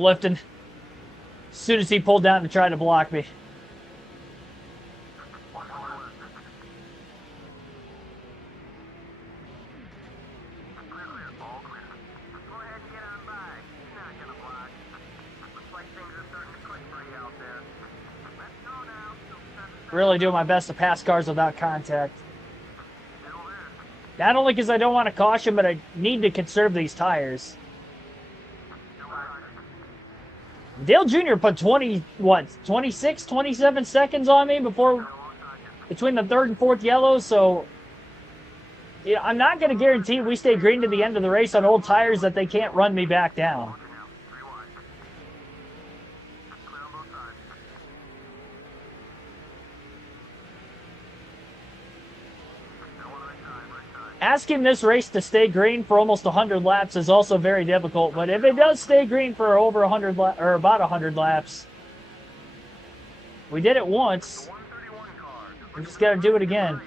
Lifting as soon as he pulled down to try to block me. Really doing my best to pass cars without contact. Not only because I don't want to caution, but I need to conserve these tires. Dale Jr. put 26, 27 seconds on me between the 3rd and 4th yellows, so yeah, I'm not going to guarantee we stay green to the end of the race on old tires that they can't run me back down. Asking this race to stay green for almost 100 laps is also very difficult, but if it does stay green for over 100 or about 100 laps, we did it once. We just got to do it again.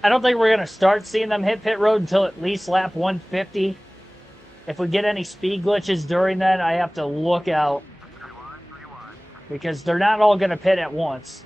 I don't think we're going to start seeing them hit pit road until at least lap 150. If we get any speed glitches during that, I have to look out. Because they're not all going to pit at once.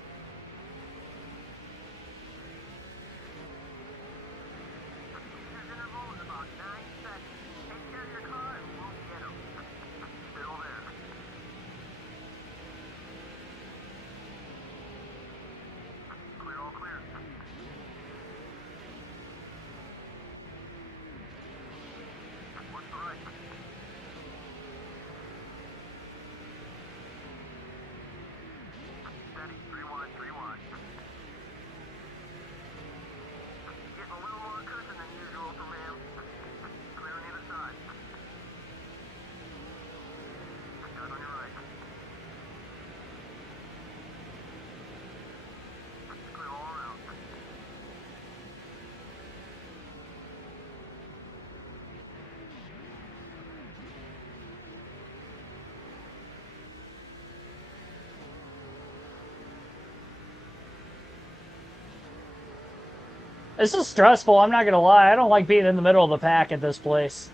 This is stressful, I'm not gonna lie. I don't like being in the middle of the pack at this place.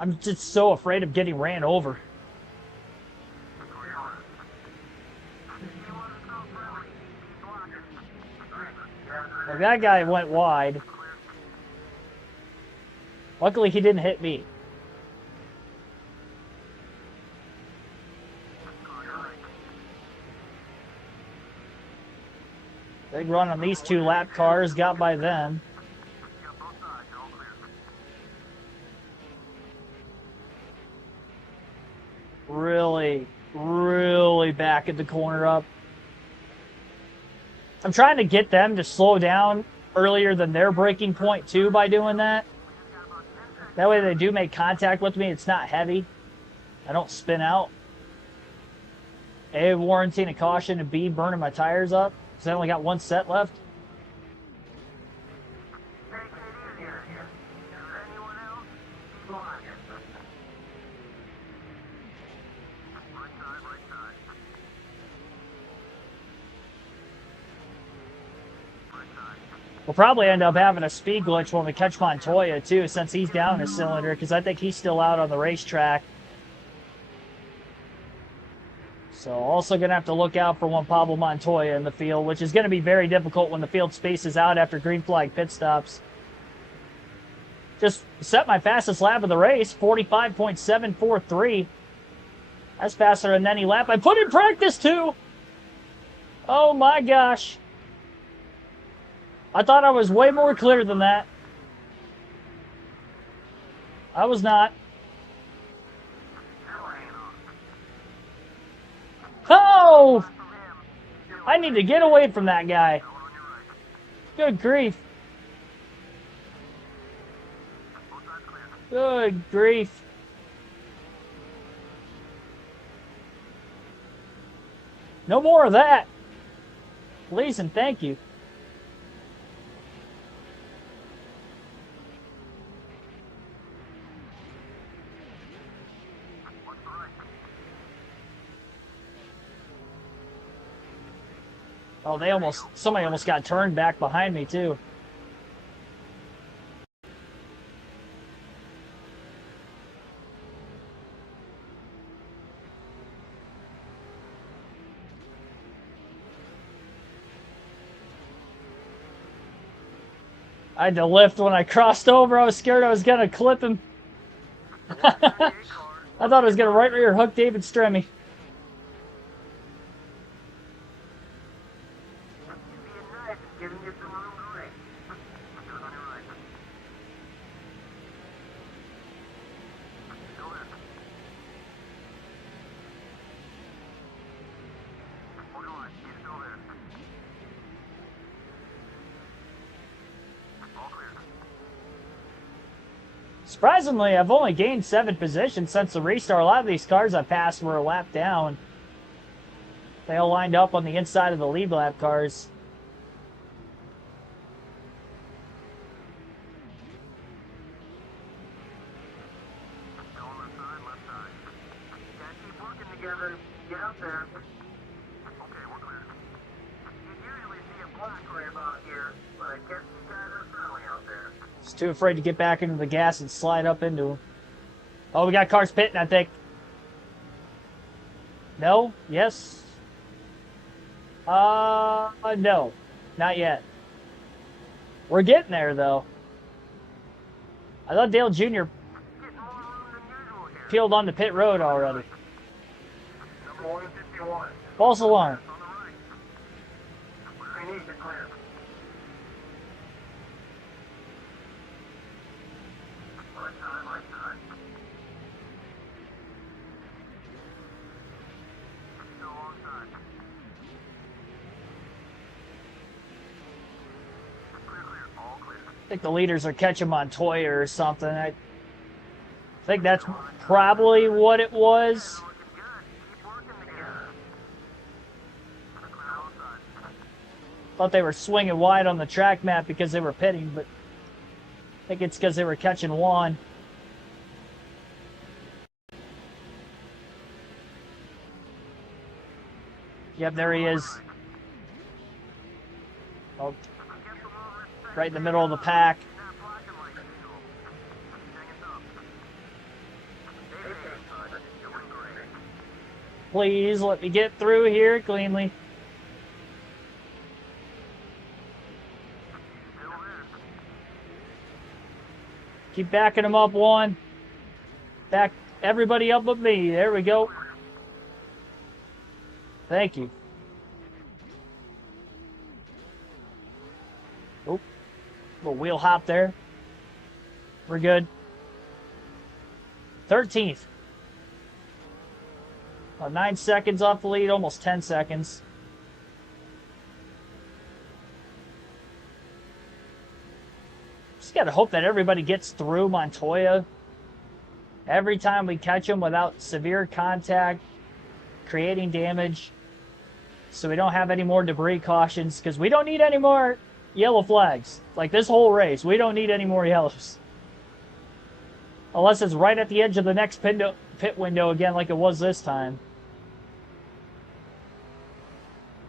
I'm just so afraid of getting ran over. Well, that guy went wide. Luckily, he didn't hit me. Big run on these two lap cars, got by them. Really back at the corner up. I'm trying to get them to slow down earlier than their braking point too by doing that. That way they do make contact with me. It's not heavy. I don't spin out. A, warranting a caution, and B, burning my tires up because I only got one set left. We'll probably end up having a speed glitch when we catch Montoya, too, since he's down a cylinder, because I think he's still out on the racetrack. So also going to have to look out for one Pablo Montoya in the field, which is going to be very difficult when the field spaces out after green flag pit stops. Just set my fastest lap of the race, 45.743. That's faster than any lap I put in practice, too. Oh, my gosh. I thought I was way more clear than that. I was not. Oh! I need to get away from that guy. Good grief. Good grief. No more of that. Please and thank you. Oh, somebody almost got turned back behind me, too. I had to lift when I crossed over. I was scared I was going to clip him. I thought I was going to right rear hook David Stremme. Surprisingly, I've only gained 7 positions since the restart. A lot of these cars I passed were a lap down. They all lined up on the inside of the lead lap cars. Too afraid to get back into the gas and slide up into him. Oh, we got cars pitting, I think. No? Yes? No. Not yet. We're getting there, though. I thought Dale Jr. peeled onto pit road already. False alarm. I think the leaders are catching Montoya or something. I think that's probably what it was. Thought they were swinging wide on the track map because they were pitting, but I think it's because they were catching Juan. Yep, there he is. Oh, right in the middle of the pack. Please let me get through here cleanly. Keep backing him up one. Back everybody up with me. There we go. Thank you. Oh, little wheel hop there. We're good. 13th. 9 seconds off the lead, almost 10 seconds. Just gotta hope that everybody gets through Montoya. Every time we catch them without severe contact, creating damage, so we don't have any more debris cautions, because we don't need any more yellow flags. Like this whole race, we don't need any more yellows. Unless it's right at the edge of the next pit window again like it was this time.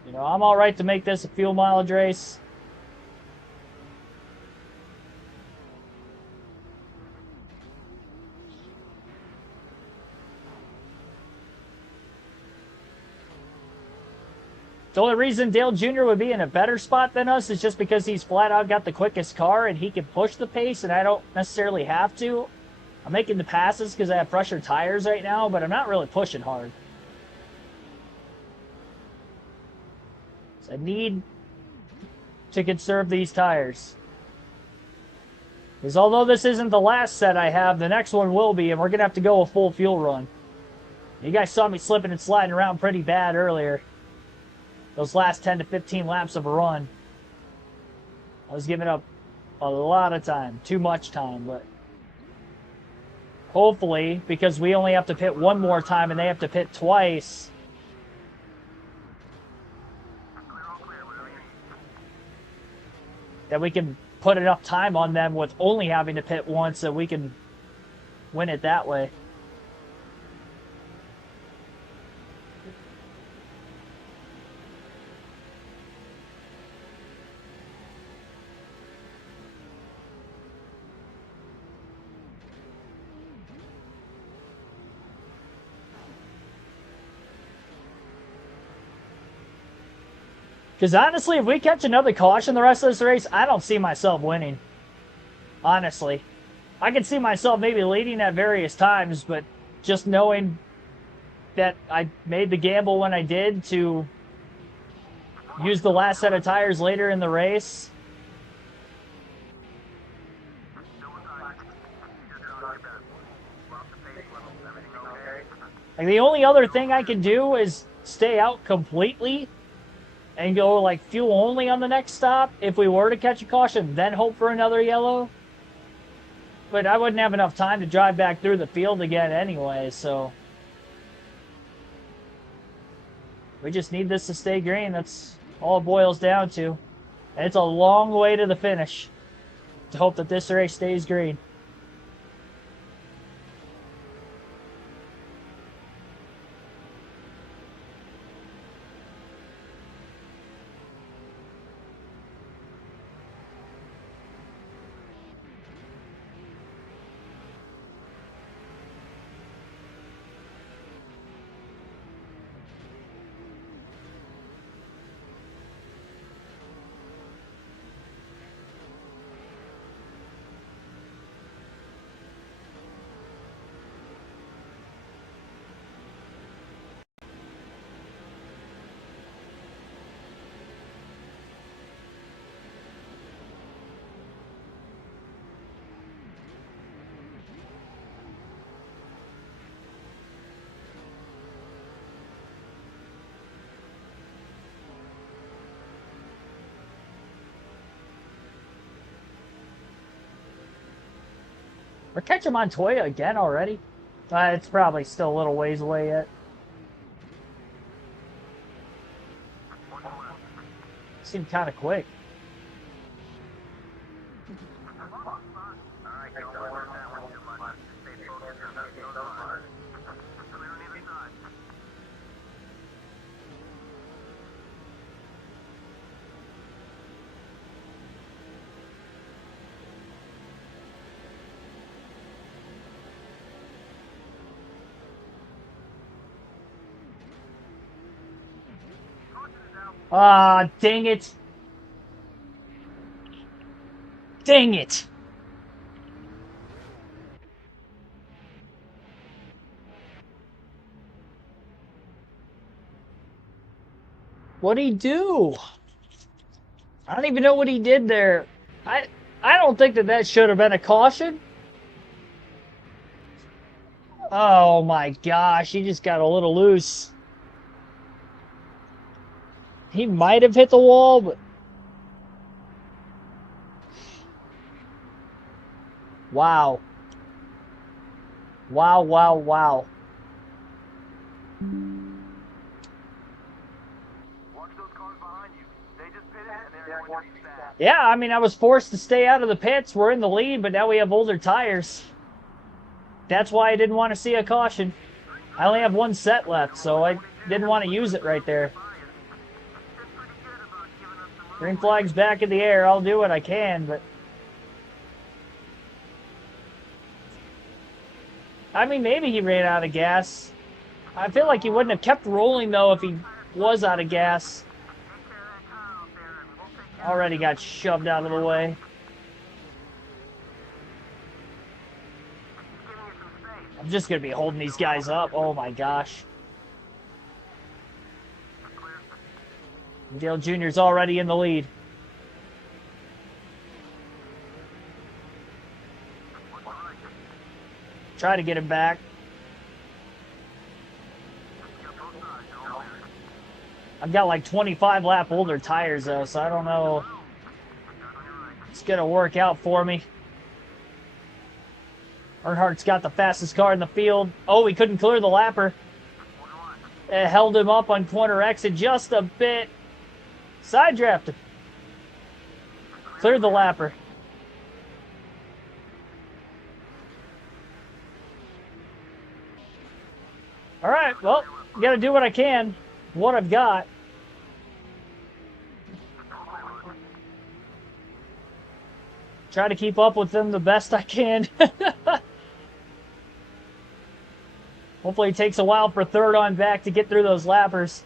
You know, I'm alright to make this a fuel mileage race. The only reason Dale Jr. would be in a better spot than us is just because he's flat out got the quickest car and he can push the pace and I don't necessarily have to. I'm making the passes because I have fresher tires right now, but I'm not really pushing hard. So I need to conserve these tires. Because although this isn't the last set I have, the next one will be, and we're going to have to go a full fuel run. You guys saw me slipping and sliding around pretty bad earlier. Those last 10 to 15 laps of a run. I was giving up a lot of time. Too much time, but hopefully, because we only have to pit one more time and they have to pit twice, that we can put enough time on them with only having to pit once so we can win it that way. Because honestly, if we catch another caution the rest of this race, I don't see myself winning. Honestly. I can see myself maybe leading at various times, but just knowing that I made the gamble when I did to use the last set of tires later in the race. Like, the only other thing I can do is stay out completely and go like fuel only on the next stop if we were to catch a caution, then hope for another yellow. But I wouldn't have enough time to drive back through the field again anyway, so we just need this to stay green. That's all it boils down to. And it's a long way to the finish to hope that this race stays green. We're catching Montoya again already? It's probably still a little ways away yet. Seemed kind of quick. Ah, dang it. Dang it. What'd he do? I don't even know what he did there. I I don't think that that should have been a caution. Oh my gosh, he just got a little loose. He might have hit the wall, but wow. Wow, wow, wow. Watch those cars behind you. They just pitted and they're going to be fast. Yeah, I mean, I was forced to stay out of the pits. We're in the lead, but now we have older tires. That's why I didn't want to see a caution. I only have one set left, so I didn't want to use it right there. Green flag's back in the air. I'll do what I can, but... I mean, maybe he ran out of gas. I feel like he wouldn't have kept rolling, though, if he was out of gas. Already got shoved out of the way. I'm just going to be holding these guys up. Oh, my gosh. Dale Jr.'s already in the lead. Try to get him back. I've got like 25 lap older tires though, so I don't know. It's gonna work out for me. Earnhardt's got the fastest car in the field. Oh, he couldn't clear the lapper. It held him up on corner exit just a bit. Side drafted. Cleared the lapper. All right, well, got to do what I can. What I've got. Try to keep up with them the best I can. Hopefully it takes a while for third on back to get through those lappers.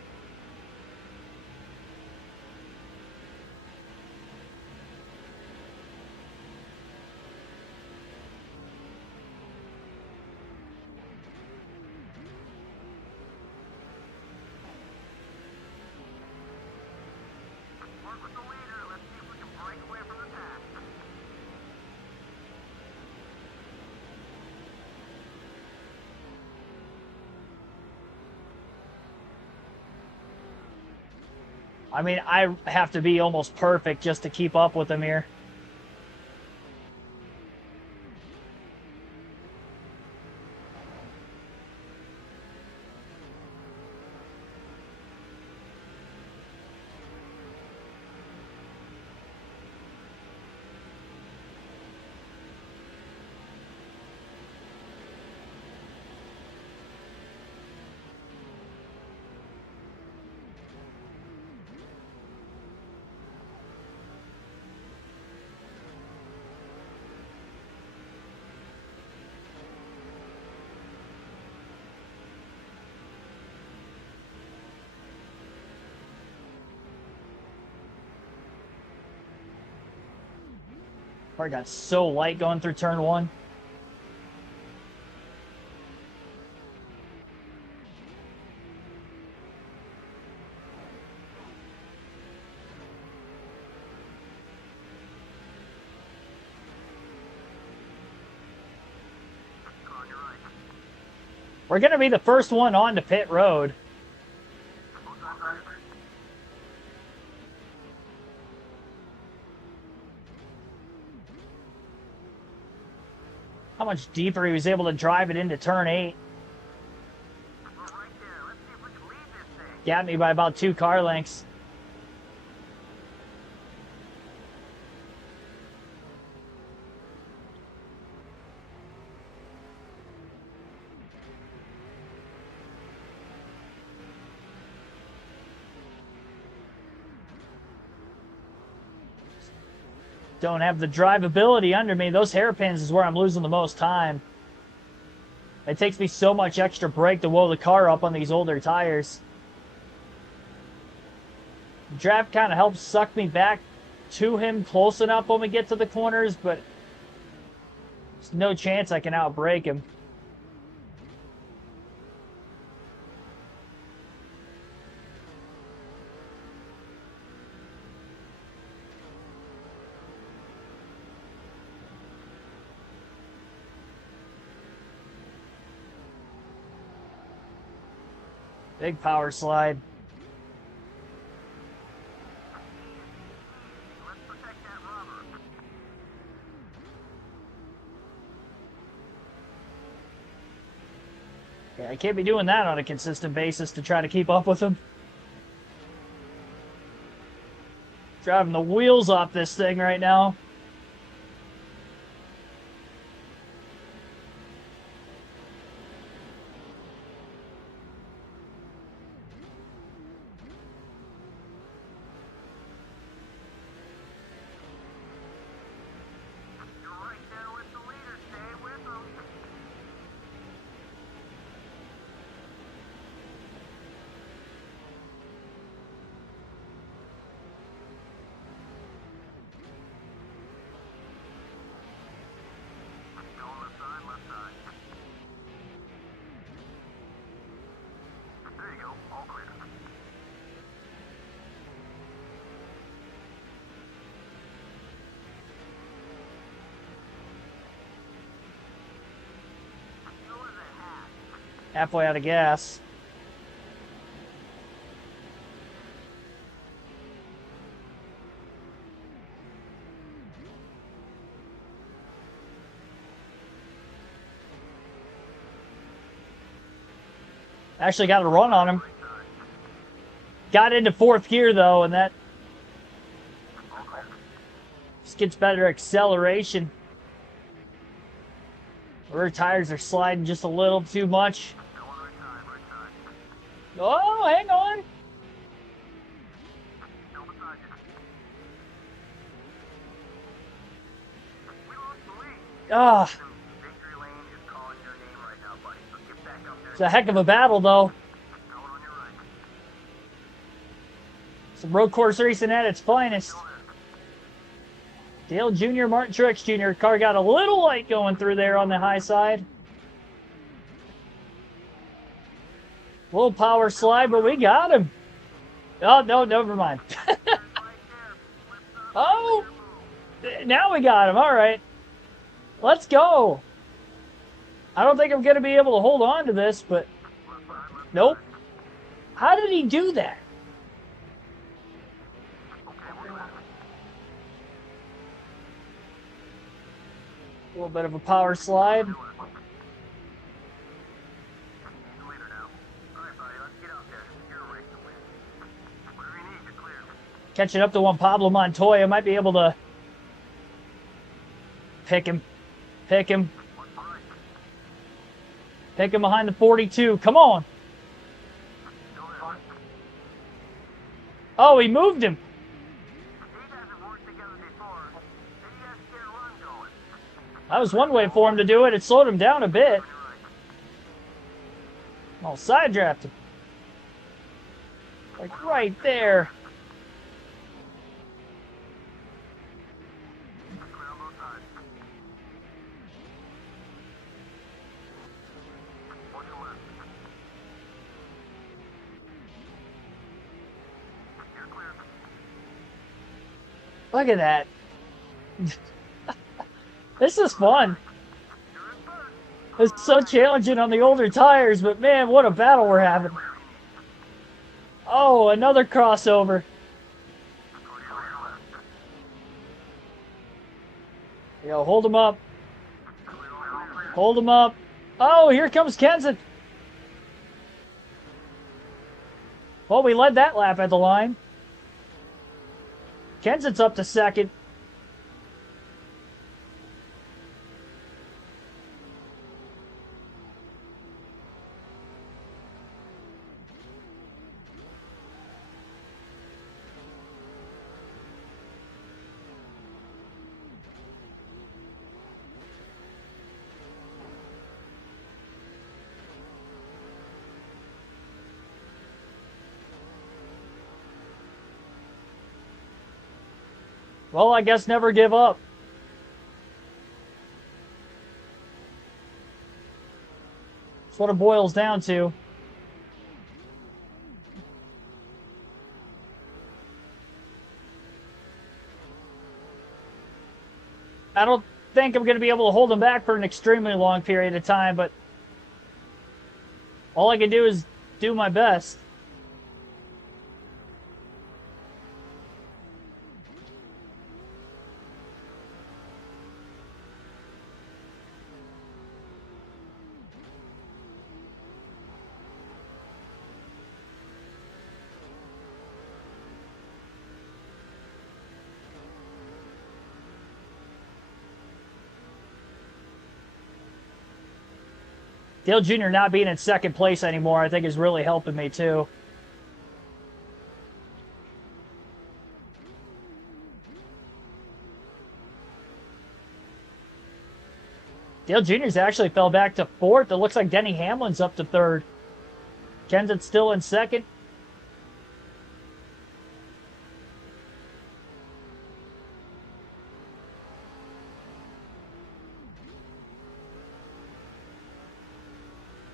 I mean, I have to be almost perfect just to keep up with them here. Car got so light going through turn one. We're going to be the first one on to pit road. How much deeper he was able to drive it into turn 8. Got me by about 2 car lengths. Don't have the drivability under me. Those hairpins is where I'm losing the most time. It takes me so much extra brake to whoa the car up on these older tires. Draft kind of helps suck me back to him close enough when we get to the corners, but there's no chance I can outbrake him. Big power slide. Let's protect that rubber. Yeah, I can't be doing that on a consistent basis to try to keep up with him. Driving the wheels off this thing right now. You're right there with the leader. Stay with them. Go left side, left side. There you go. All clear. Fuel is a hat. Halfway out of gas. Actually got a run on him. Got into fourth gear though, and that just gets better acceleration. Rear tires are sliding just a little too much. Going right side, right side. Oh, hang on. Still beside you. We lost the lead. Ah, Victory lane is calling your name right now, buddy. So get back up there. it's a heck of a battle though. Going on your right. Some road course racing at its finest. Still there. Dale Jr., Martin Truex Jr. Car got a little light going through there on the high side. Little power slide, but we got him. Oh, no, never mind. Right there. Flips up. Oh, now we got him. All right. Let's go. I don't think I'm going to be able to hold on to this, but Left side, left nope. How did he do that? Okay, we're good. A little bit of a power slide. He's the leader now. All right, buddy, let's get out there. You're a race to win. Whatever you need, you're clear. Catching up to one Pablo Montoya. Might be able to pick him. Pick him. What's the right? Pick him behind the 42. Come on. Still there. Oh, he moved him. These guys have worked together before. Maybe you guys get a run going. That was one way for him to do it. It slowed him down a bit. On your right. Oh, side drafted. Like right there. Clear on both sides. Watch your left. You're clear. Look at that. This is fun. You're in first. It's so challenging on the older tires, but man, what a battle we're having. Oh, another crossover. Go to your left. Yo, hold him up. Clear, all clear. Hold him up. Oh, here comes Kenseth. Well, we led that lap at the line. Kenseth's up to second. Well, I guess never give up. That's what it boils down to. I don't think I'm going to be able to hold him back for an extremely long period of time, but all I can do is do my best. Dale Jr. not being in second place anymore, I think, is really helping me, too. Dale Jr.'s actually fell back to fourth. It looks like Denny Hamlin's up to third. Kenseth's still in second.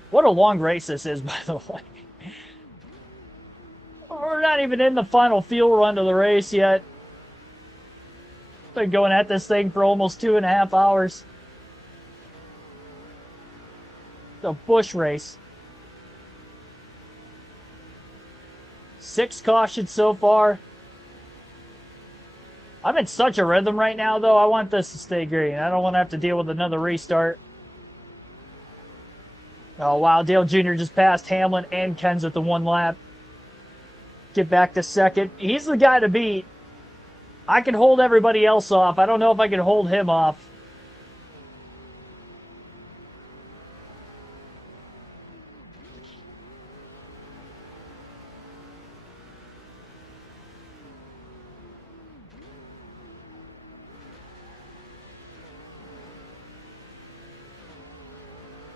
What a long race this is, by the way. We're not even in the final fuel run of the race yet. Been going at this thing for almost 2.5 hours. The Busch race. 6 cautions so far. I'm in such a rhythm right now, though. I want this to stay green. I don't want to have to deal with another restart. Oh, wow. Dale Jr. just passed Hamlin and Kenseth in 1 lap. Get back to second. He's the guy to beat. I can hold everybody else off. I don't know if I can hold him off.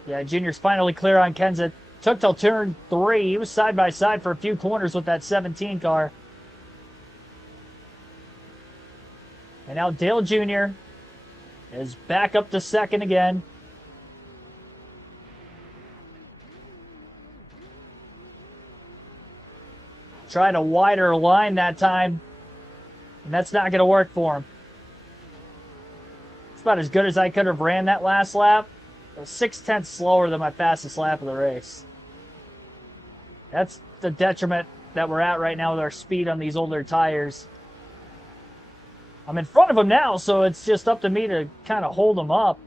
Yeah, Junior's finally clear on Kenseth. Took till turn 3. He was side by side for a few corners with that 17 car. And now Dale Jr. is back up to second again. Tried a wider line that time, and that's not going to work for him. It's about as good as I could have ran that last lap. It was 6/10 slower than my fastest lap of the race. That's the detriment that we're at right now with our speed on these older tires. I'm in front of him now, so it's just up to me to kind of hold him up.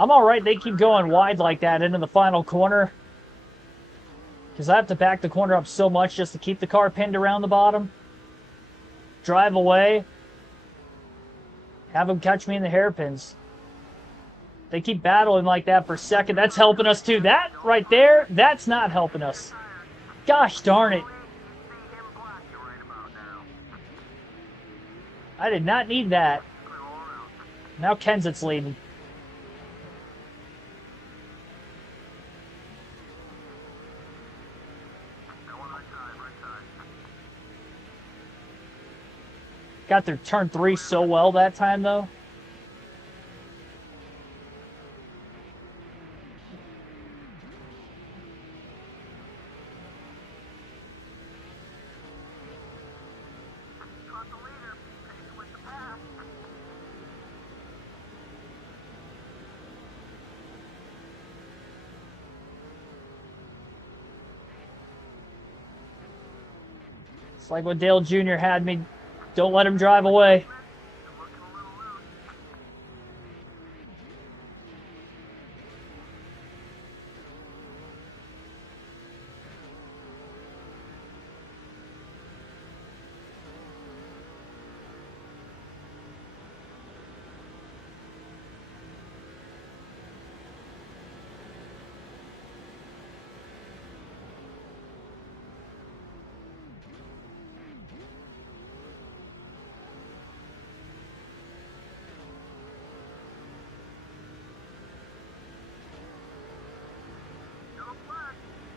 I'm all right. They keep going wide like that into the final corner. Because I have to back the corner up so much just to keep the car pinned around the bottom. Drive away. Have them catch me in the hairpins. They keep battling like that for a second. That's helping us too. That right there, that's not helping us. Gosh darn it. I did not need that. Now Kenseth's leading. Got through turn 3 so well that time, though. It's like what Dale Jr. had me. Don't let him drive away.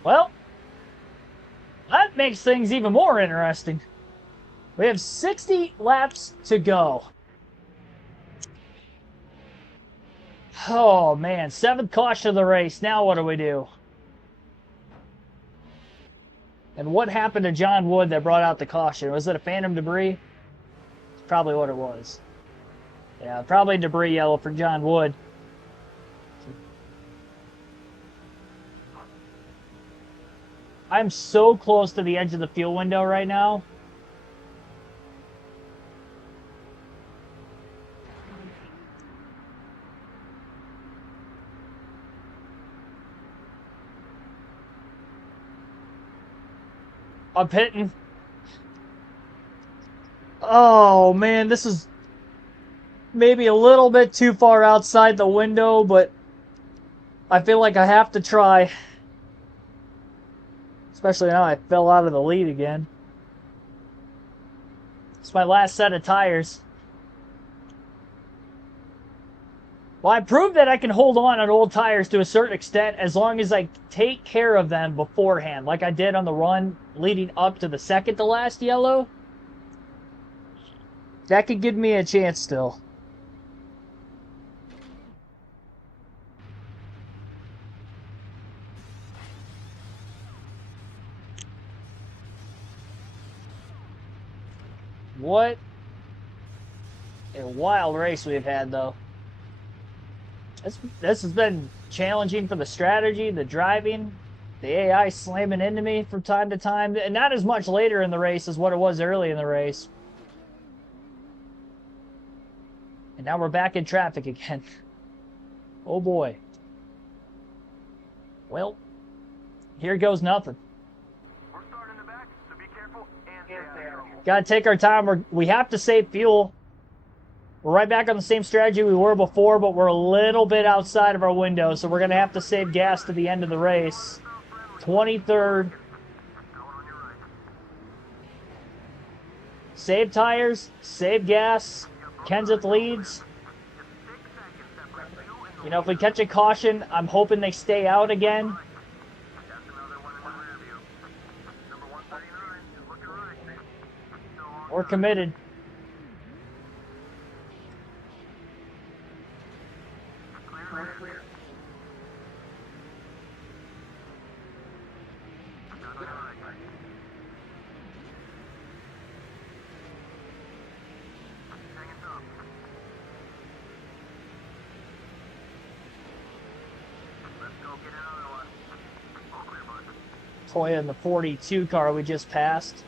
Well, that makes things even more interesting. We have 60 laps to go. Oh, man. 7th caution of the race. Now what do we do? And what happened to John Wood that brought out the caution? Was it a phantom debris? It's probably what it was. Yeah, probably debris yellow for John Wood. I'm so close to the edge of the fuel window right now. I'm hitting. Oh, man, this is maybe a little bit too far outside the window, but I feel like I have to try. Especially now I fell out of the lead again. It's my last set of tires. Well, I proved that I can hold on old tires to a certain extent as long as I take care of them beforehand, like I did on the run leading up to the second to last yellow. That could give me a chance still. What a wild race we've had, though. This has been challenging for the strategy, the driving, the AI slamming into me from time to time. And not as much later in the race as what it was early in the race. And now we're back in traffic again. Oh boy. Well, here goes nothing. We're starting in the back, so be careful and stay out. Gotta take our time. We have to save fuel. We're right back on the same strategy we were before, but we're a little bit outside of our window, so we're going to have to save gas to the end of the race. 23rd. Save tires, save gas. Kenseth leads. You know, if we catch a caution, I'm hoping they stay out again. We're committed. Toya in the 42 car we just passed.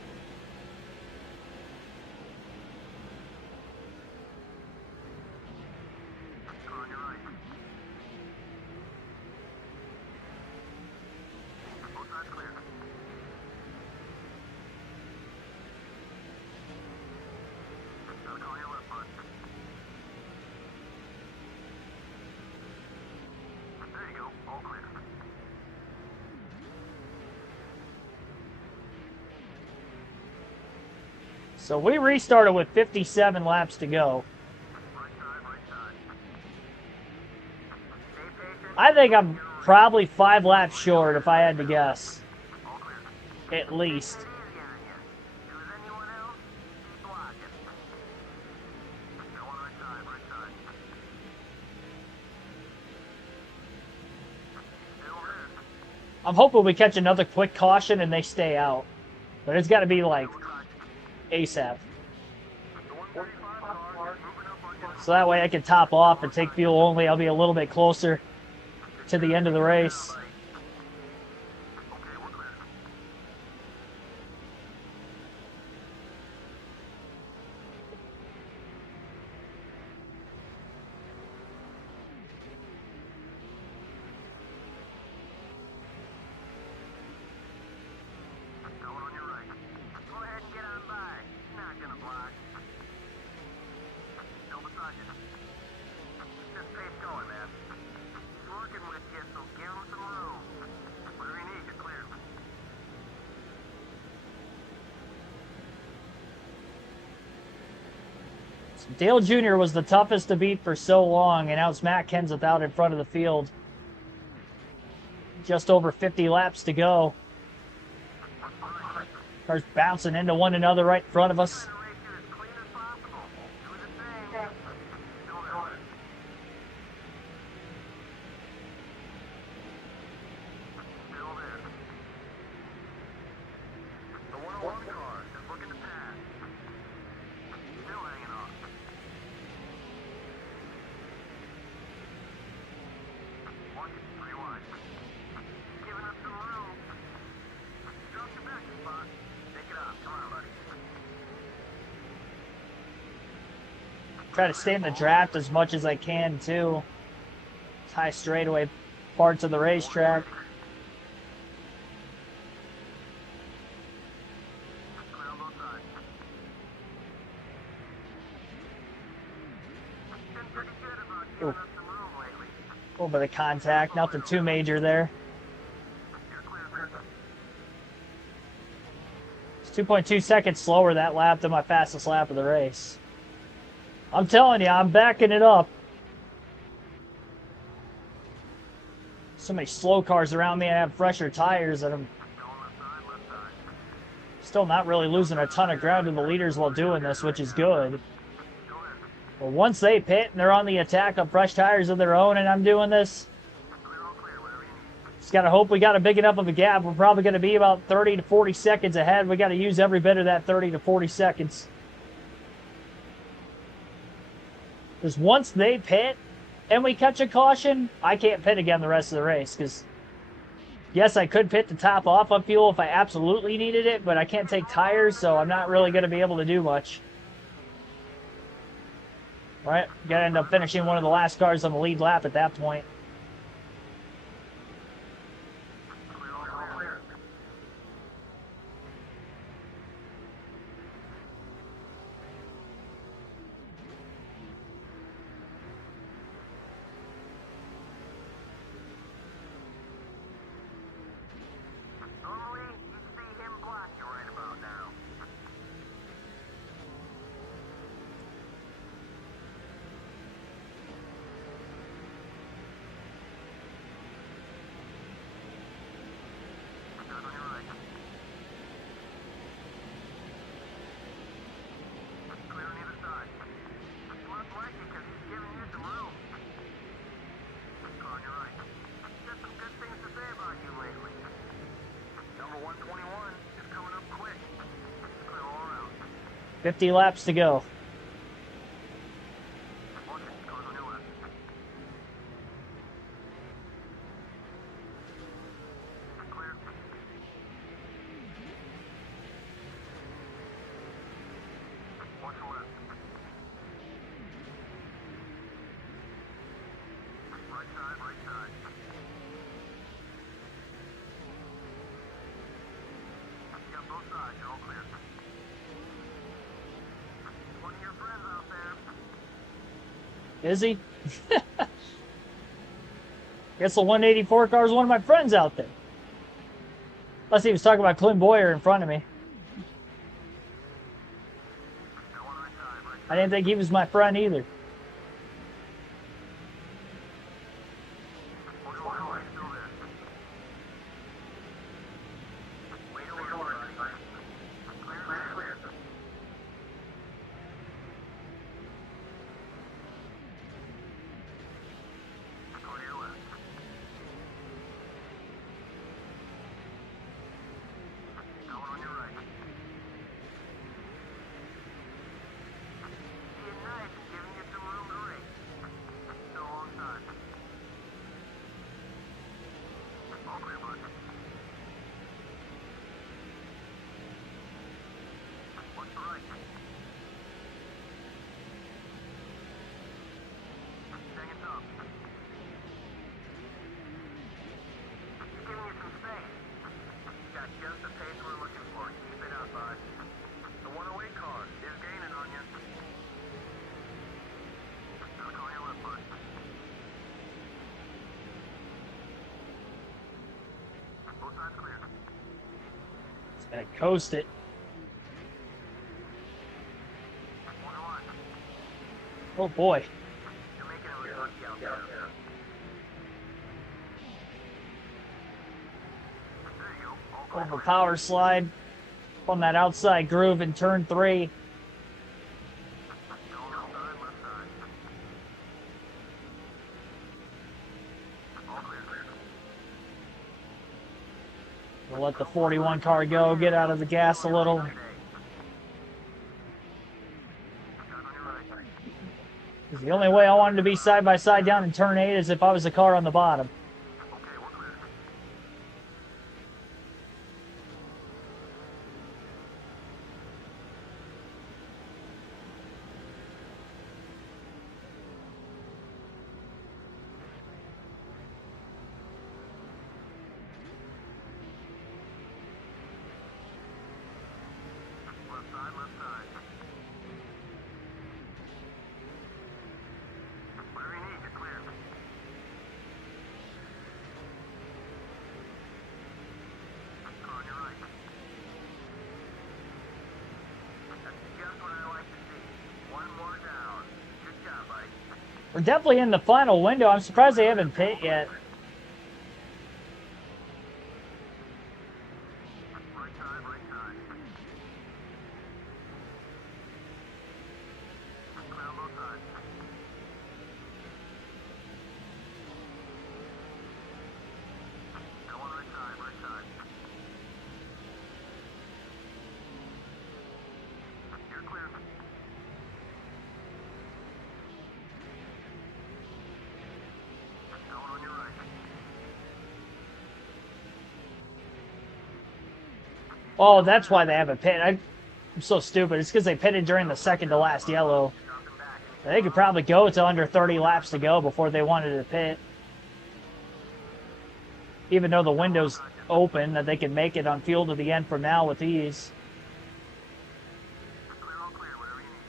So we restarted with 57 laps to go. I think I'm probably 5 laps short if I had to guess. At least. I'm hoping we catch another quick caution and they stay out. But it's got to be like ASAP. So that way I can top off and take fuel only. I'll be a little bit closer to the end of the race. Dale Jr. was the toughest to beat for so long, and now it's Matt Kenseth out in front of the field. Just over 50 laps to go. Cars bouncing into one another right in front of us. Try to stay in the draft as much as I can, too. High straightaway parts of the racetrack. Ooh. A little bit of contact, nothing too major there. It's 2.2 seconds slower that lap than my fastest lap of the race. I'm telling you, I'm backing it up. So many slow cars around me and I have fresher tires that I'm still not really losing a ton of ground to the leaders while doing this, which is good. But once they pit and they're on the attack on fresh tires of their own and I'm doing this, just got to hope we got a big enough of a gap. We're probably going to be about 30 to 40 seconds ahead. We got to use every bit of that 30 to 40 seconds. Because once they pit and we catch a caution, I can't pit again the rest of the race. Because, yes, I could pit to top off on fuel if I absolutely needed it, but I can't take tires, so I'm not really going to be able to do much. Right? Got to end up finishing one of the last cars on the lead lap at that point. on your right. Got some good things to say about you lately. Number 121 is coming up quick. Clear all around. 50 laps to go. Is he? Guess the 184 car is one of my friends out there. Unless he was talking about Clint Boyer in front of me. I didn't think he was my friend either. Gonna coast it. Oh boy. Over power slide on that outside groove in turn 3. Going outside, left side. All clear, clear. We'll let the 41 car go, get out of the gas a little. Guys on your right. 'Cause the only way I wanted to be side by side down in turn 8 is if I was the car on the bottom. Okay, we're clear. Left side, left side. Whatever you need, you're clear. Car on your right. That's just what I like to see. One more down. Good job, buddy. We're definitely in the final window. I'm surprised they haven't pit yet. Right side, right side. Clear on both sides. Go on right side, right side. You're clear. Going on your right. Oh, that's why they haven't pit. I'm so stupid. It's because they pitted during the second to last yellow. Dropping back. They could probably go to under 30 laps to go before they wanted to pit. Even though the window's open, that they can make it on fuel to the end from now with ease. Clear, all clear, whatever you need.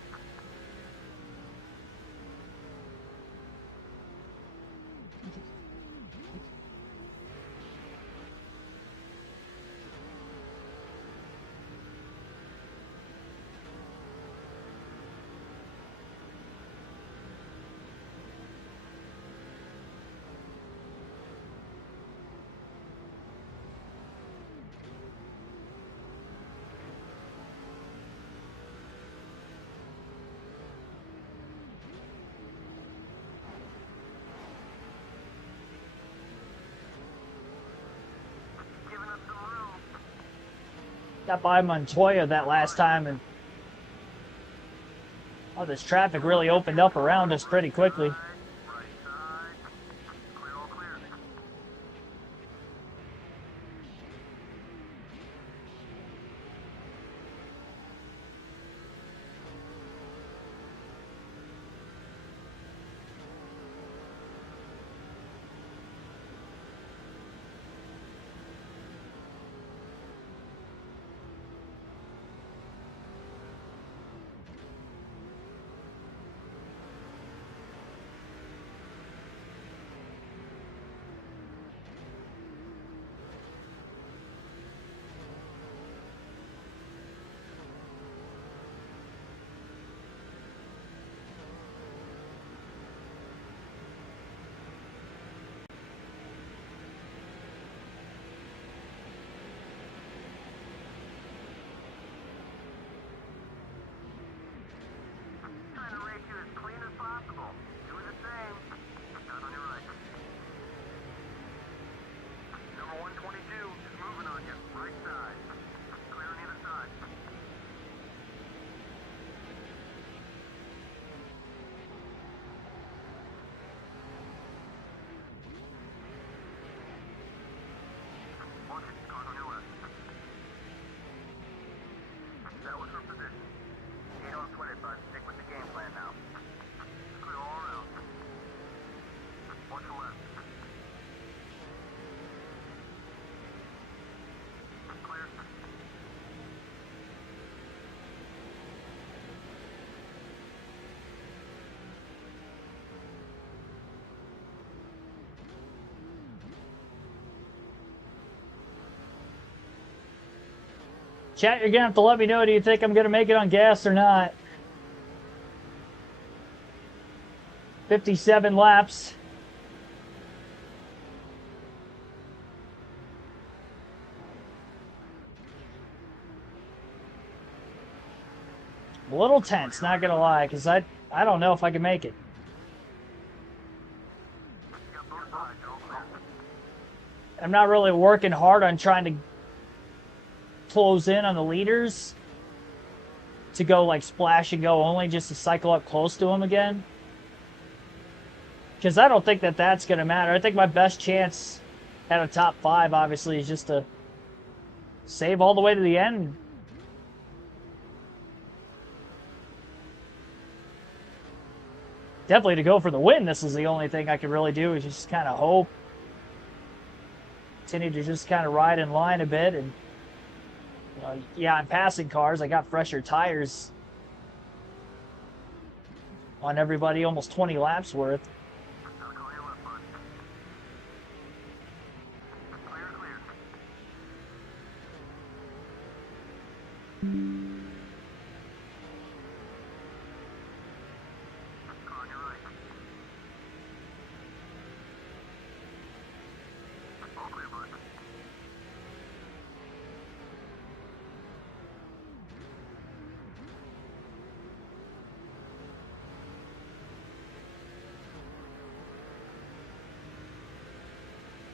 Giving up some room. Got by Montoya that last time, and oh, this traffic really opened up around us pretty quickly. Right side. Clear, all clear. Trying to rate you as clean as possible. Doing the same. Guys on your right. Number 122 is moving on you. Right side. Clear on either side. Watch it. Cars on your left. That was her position. You don't sweat it, bud. Stick with the game plan now. Clear all around. Watch the left. Clear. Chat, you're gonna have to let me know. Do you think I'm gonna make it on gas or not? 57 laps. A little tense, not gonna lie, because I don't know if I can make it. I'm not really working hard on trying to close in on the leaders to go like splash and go only just to cycle up close to them again. Because I don't think that that's going to matter. I think my best chance at a top 5, obviously, is just to save all the way to the end. Definitely to go for the win, this is the only thing I can really do, is just kind of hope. Continue to just kind of ride in line a bit. And yeah, I'm passing cars. I got fresher tires on everybody, almost 20 laps worth.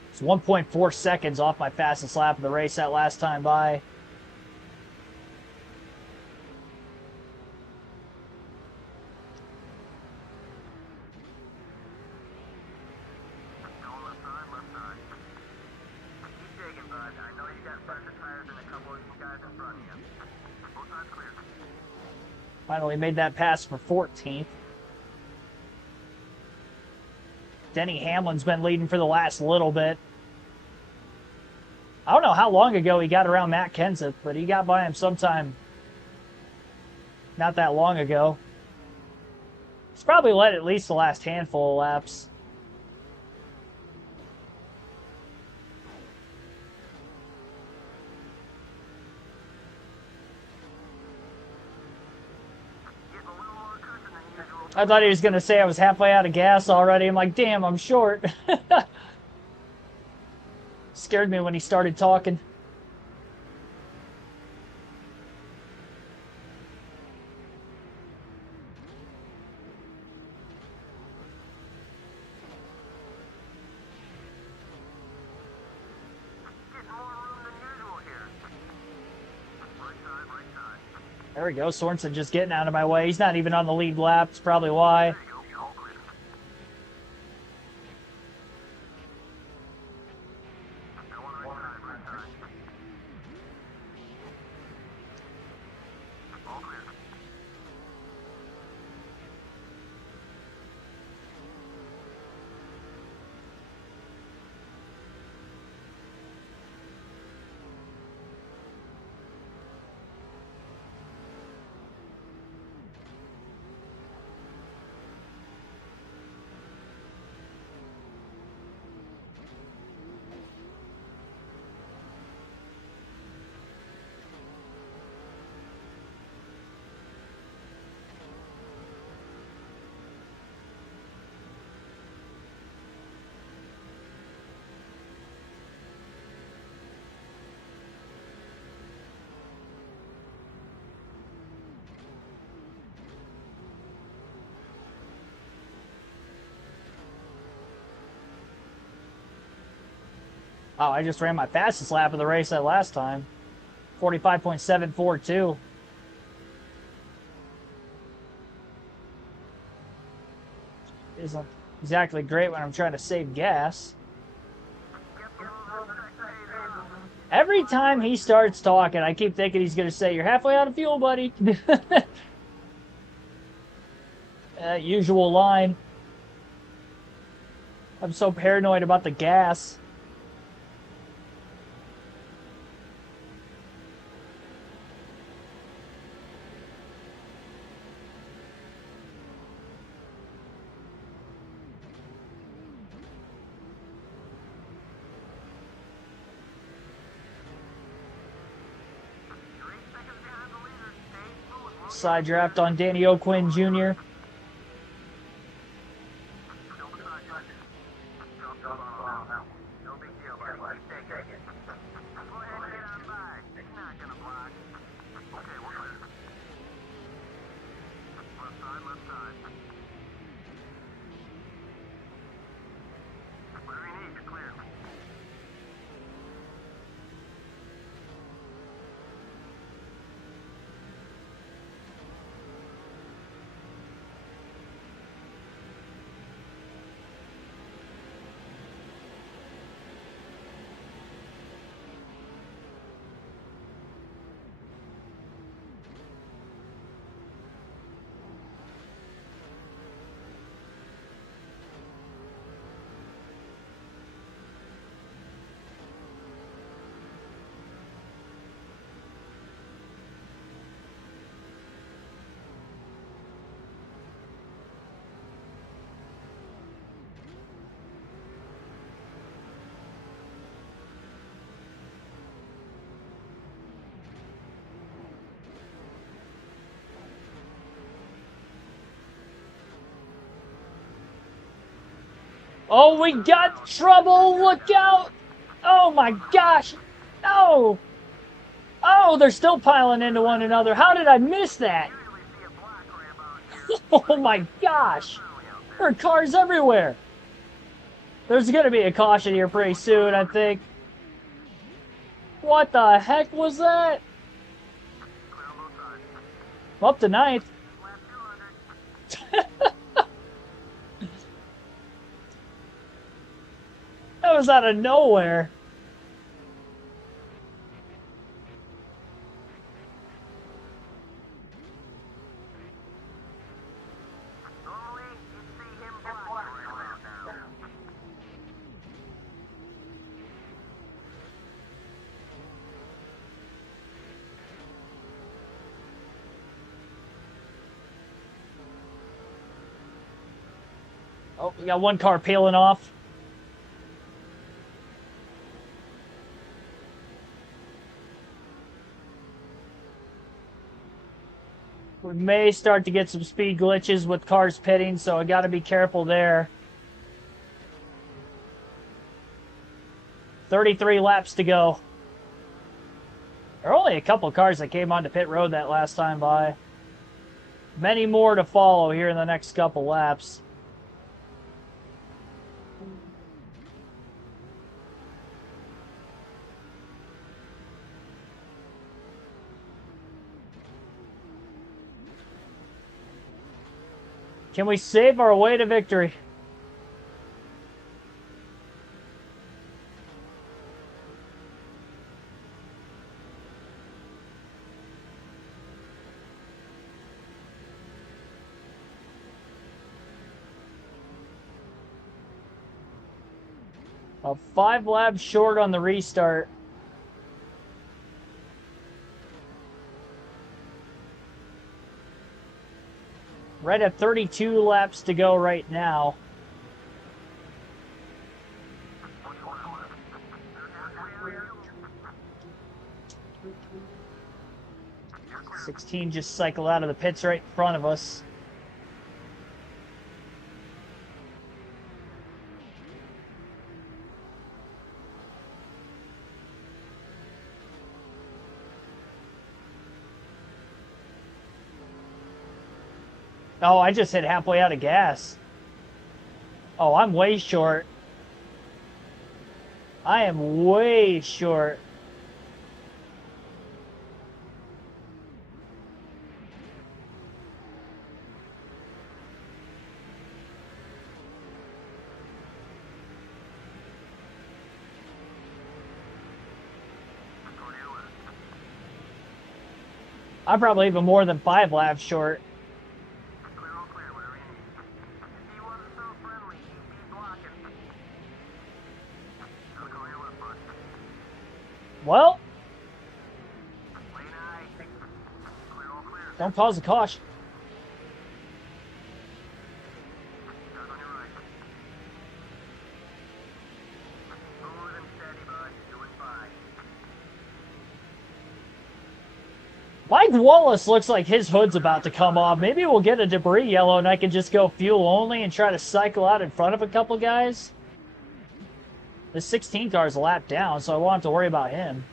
It's 1.4 seconds off my fastest lap of the race that last time by. Finally made that pass for 14th. Denny Hamlin's been leading for the last little bit. I don't know how long ago he got around Matt Kenseth, but he got by him sometime not that long ago. He's probably led at least the last handful of laps. I thought he was going to say I was halfway out of gas already. I'm like, damn, I'm short. Scared me when he started talking. There we go. Sorensen just getting out of my way. He's not even on the lead lap. That's probably why. Oh, I just ran my fastest lap of the race that last time. 45.742. Isn't exactly great when I'm trying to save gas. Every time he starts talking, I keep thinking he's going to say, "You're halfway out of fuel, buddy." Usual line. I'm so paranoid about the gas. Side draft on Danny O'Quinn Jr. Left side, left side. Whatever you need, you're clear. Oh, we got trouble! Look out! Oh my gosh! No! Oh, they're still piling into one another. How did I miss that? Usually see a black right about Oh my gosh! There are cars everywhere. There's gonna be a caution here pretty soon, I think. What the heck was that? clear on both sides. I'm up to ninth. Lap 200. That was out of nowhere. Normally, you'd see him black right about now. Oh, we got one car peeling off. We may start to get some speed glitches with cars pitting, so I got to be careful there. 33 laps to go. There are only a couple cars that came onto pit road that last time by. Many more to follow here in the next couple laps. Can we save our way to victory? A 5 laps short on the restart. Right at 32 laps to go right now. '16 just cycled out of the pits right in front of us. Oh, I just hit halfway out of gas. Oh, I'm way short. I am way short. I'm probably even more than 5 laps short. Clear, all clear, whatever you need. If he wasn't so friendly, he'd be blocking. Look on your left, bud. Well, Lane I. Clear, all clear. don't cause a caution. Guys on your right. Smooth and steady, bud. Doing fine. Mike Wallace looks like his hood's about to come off. Maybe we'll get a debris yellow and I can just go fuel only and try to cycle out in front of a couple guys. The 16 car's a lap down, so I won't have to worry about him.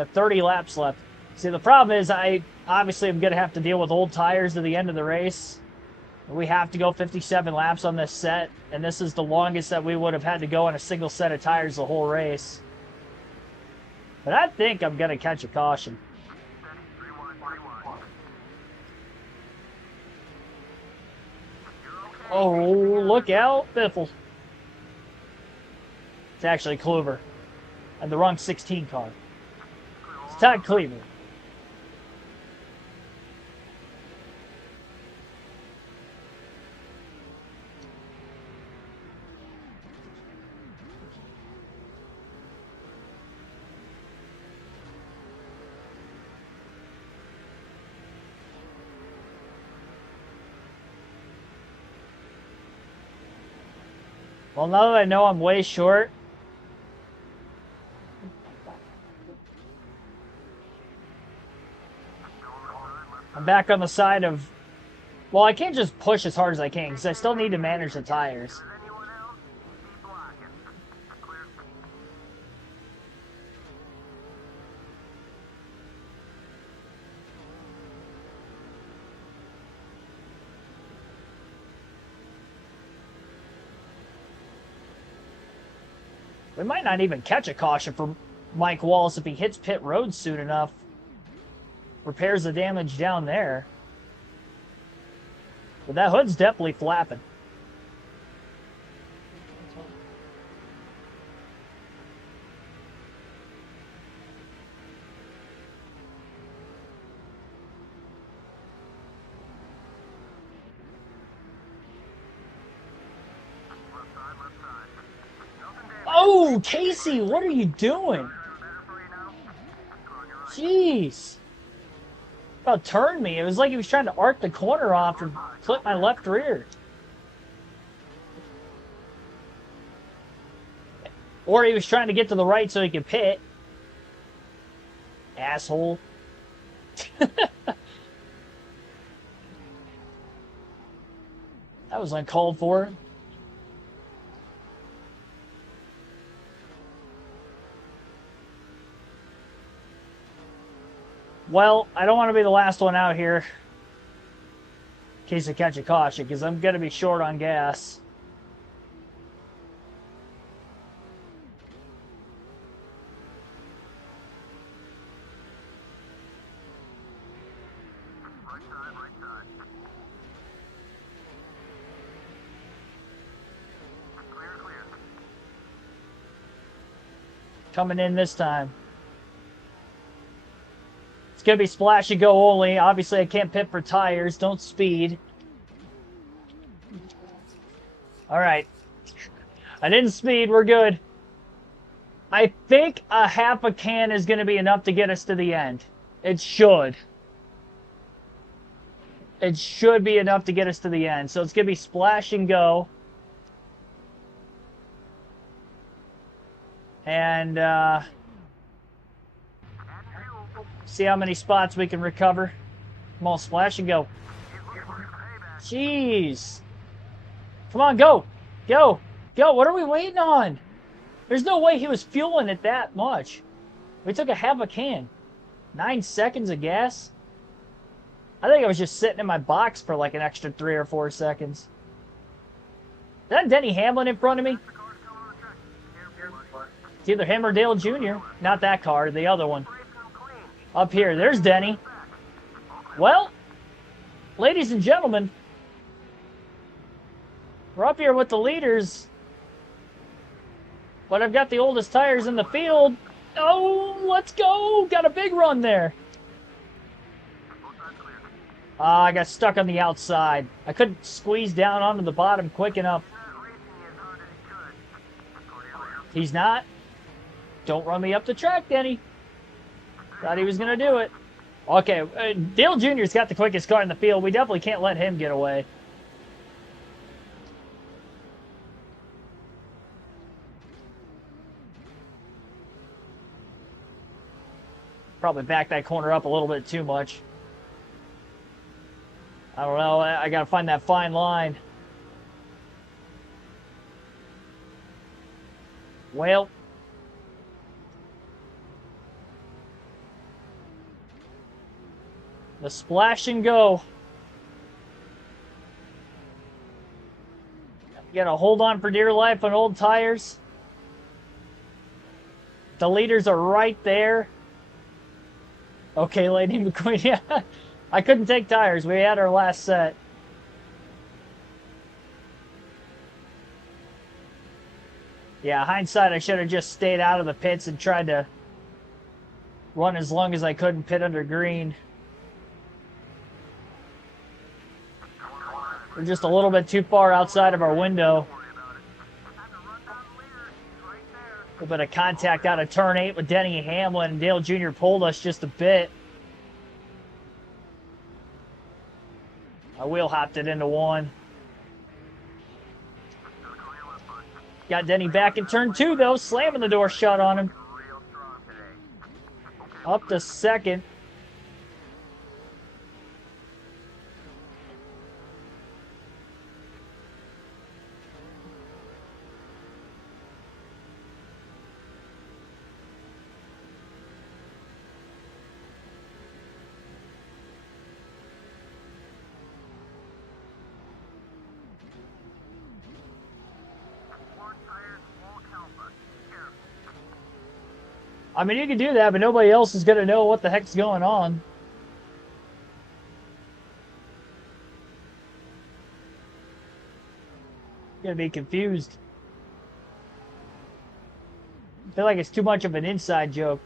Got 30 laps left. See, the problem is I obviously am going to have to deal with old tires to the end of the race. We have to go 57 laps on this set, and this is the longest that we would have had to go on a single set of tires the whole race. But I think I'm going to catch a caution. Oh, look out, Biffle. It's actually Kluber. And the wrong 16 car. It's Todd Cleaver. Well, now that I know I'm way short, I'm back on the side of... Well, I can't just push as hard as I can, because I still need to manage the tires. We might not even catch a caution for Mike Wallace if he hits pit road soon enough. Repairs the damage down there. But that hood's definitely flapping. Oh, Casey, what are you doing? Jeez. About turned me. It was like he was trying to arc the corner off and clip my left rear. Or he was trying to get to the right so he could pit. Asshole. That was uncalled for. Well, I don't want to be the last one out here in case I catch a caution, because I'm going to be short on gas. Right side, right side. Clear, clear. Coming in this time. It's going to be splash and go only. Obviously, I can't pit for tires. Don't speed. All right. I didn't speed. We're good. I think a half a can is going to be enough to get us to the end. It should. It should be enough to get us to the end. So it's going to be splash and go. And, see how many spots we can recover. Come on, splash and go. Jeez. Come on, go. Go. Go. What are we waiting on? There's no way he was fueling it that much. We took a half a can. 9 seconds of gas? I think I was just sitting in my box for like an extra 3 or 4 seconds. Is that Denny Hamlin in front of me? It's either him or Dale Jr. Not that car, the other one. Up here, there's Denny. Well, ladies and gentlemen, we're up here with the leaders, but I've got the oldest tires in the field. Oh, let's go! Got a big run there. I got stuck on the outside. I couldn't squeeze down onto the bottom quick enough. He's not. Don't run me up the track, Denny. Thought he was going to do it. Okay, Dale Jr.'s got the quickest car in the field. We definitely can't let him get away. Probably back that corner up a little bit too much. I don't know. I got to find that fine line. Well, The splash and go. You gotta hold on for dear life on old tires. The leaders are right there. Okay, Lady McQueen. Yeah, I couldn't take tires. We had our last set. Yeah, hindsight, I should have just stayed out of the pits and tried to run as long as I could and pit under green. We're just a little bit too far outside of our window. A little bit of contact out of turn 8 with Denny Hamlin. Dale Jr. pulled us just a bit. I wheel hopped it into 1. Got Denny back in turn 2, though, slamming the door shut on him. Up to 2nd. I mean, you can do that, but nobody else is going to know what the heck's going on. You're going to be confused. I feel like it's too much of an inside joke.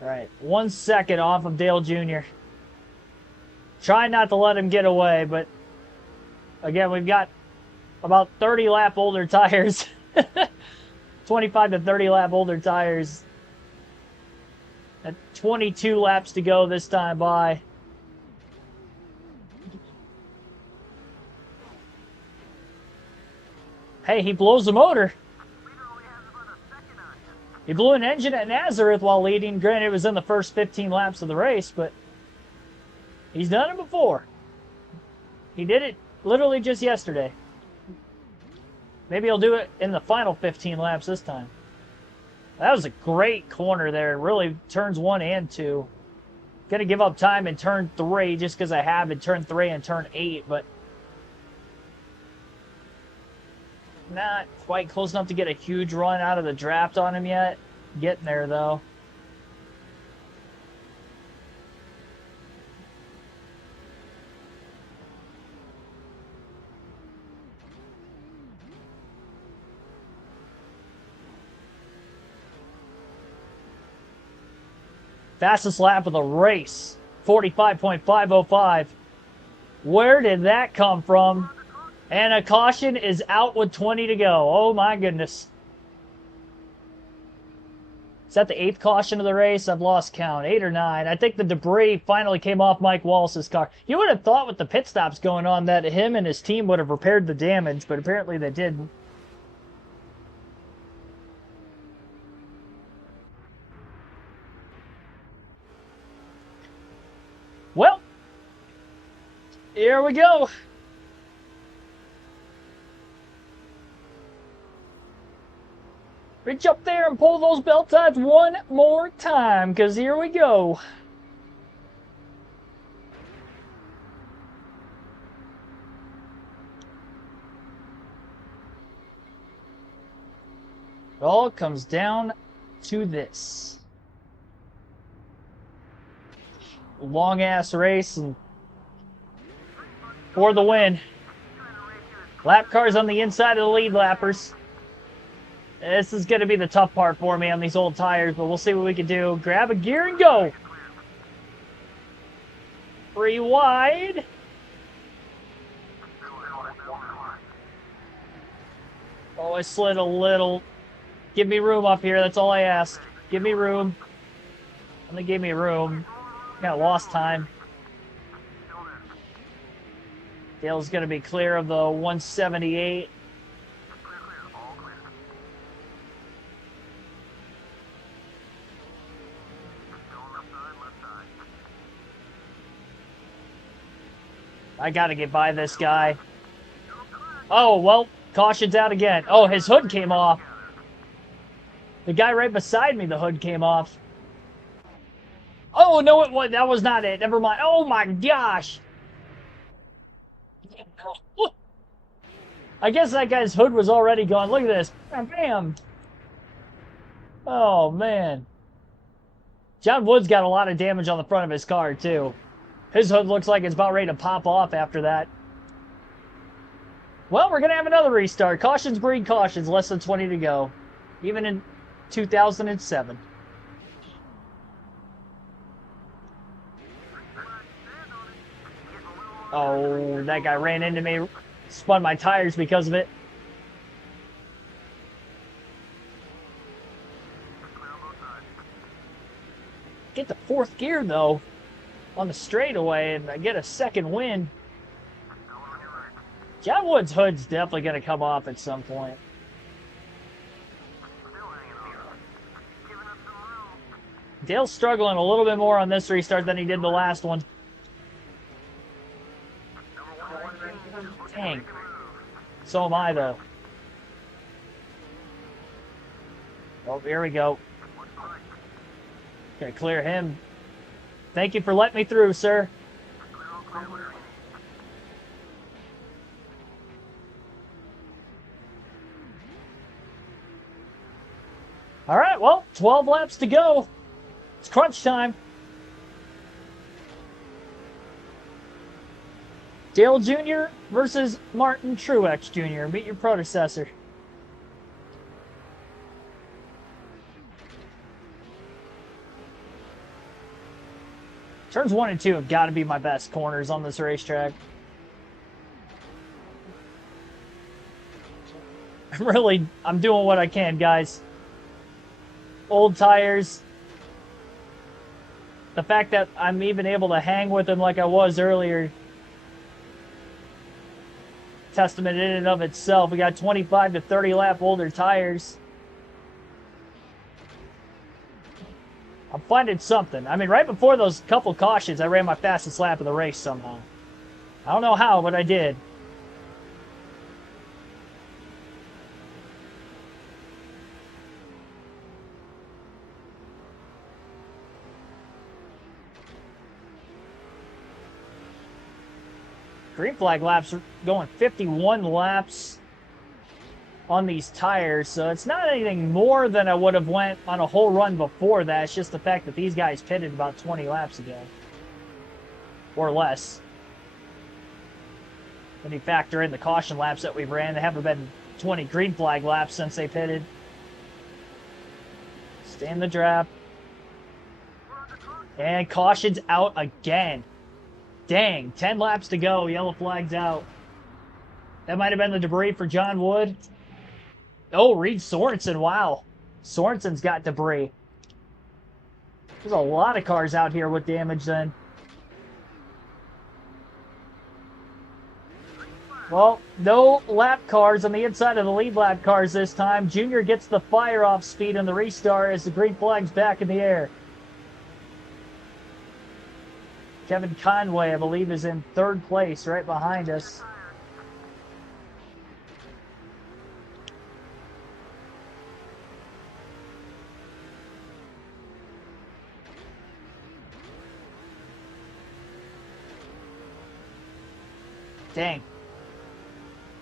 All right, 1 second off of Dale Jr. Try not to let him get away, but again, we've got about 30 lap older tires. 25 to 30 lap older tires. At 22 laps to go this time by. Hey, he blows the motor. He blew an engine at Nazareth while leading. Granted, it was in the first 15 laps of the race, but he's done it before. He did it literally just yesterday. Maybe he'll do it in the final 15 laps this time. That was a great corner there. Really, turns 1 and 2. Gonna give up time in turn 3 just because I have in turn 3 and turn 8, but not quite close enough to get a huge run out of the draft on him yet. Getting there, though. Fastest lap of the race, 45.505. Where did that come from? And a caution is out with 20 to go. Oh my goodness. Is that the 8th caution of the race? I've lost count. 8 or 9. I think the debris finally came off Mike Wallace's car. You would have thought with the pit stops going on that him and his team would have repaired the damage, but apparently they didn't. Well, here we go. Reach up there and pull those belt ties one more time, because here we go. It all comes down to this. Long-ass race and for the win. Lap cars on the inside of the lead lappers. This is going to be the tough part for me on these old tires, but we'll see what we can do. Grab a gear and go. 3 wide. Oh, I slid a little. Give me room up here. That's all I ask. Give me room. And they gave me room. Got lost time. Dale's going to be clear of the 178. I got to get by this guy. Oh, well, Caution's out again. Oh, his hood came off. The guy right beside me, the hood came off. Oh, no, that was not it. Never mind. Oh, my gosh. I guess that guy's hood was already gone. Look at this. Bam. Oh, man. John Wood's got a lot of damage on the front of his car, too. His hood looks like it's about ready to pop off after that. Well, we're going to have another restart. Cautions breed cautions. Less than 20 to go. Even in 2007. Oh, that guy ran into me. Spun my tires because of it. Get the fourth gear, though, on the straightaway, and I get a second win. John Wood's hood's definitely going to come off at some point. Dale's struggling a little bit more on this restart than he did the last one. Dang. So am I, though. Oh, here we go. Gonna clear him. Thank you for letting me through, sir. All right, well, 12 laps to go. It's crunch time. Dale Jr. versus Martin Truex Jr. Meet your predecessor. Turns 1 and 2 have got to be my best corners on this racetrack. I'm doing what I can, guys. Old tires. The fact that I'm even able to hang with them like I was earlier. Testament in and of itself. We got 25 to 30 lap older tires. I'm finding something. I mean, right before those couple cautions, I ran my fastest lap of the race somehow. I don't know how, but I did. Green flag laps are going 51 laps on these tires, so it's not anything more than I would have went on a whole run before that. It's just the fact that these guys pitted about 20 laps ago. Or less. When you factor in the caution laps that we've ran, there haven't been 20 green flag laps since they pitted. Stay in the draft. And caution's out again. Dang, 10 laps to go. Yellow flag's out. That might have been the debris for John Wood. Oh, Reed Sorensen. Wow. Sorensen's got debris. There's a lot of cars out here with damage then. Well, no lap cars on the inside of the lead lap cars this time. Junior gets the fire off speed on the restart as the green flag's back in the air. Kevin Conway, I believe, is in third place right behind us. Dang.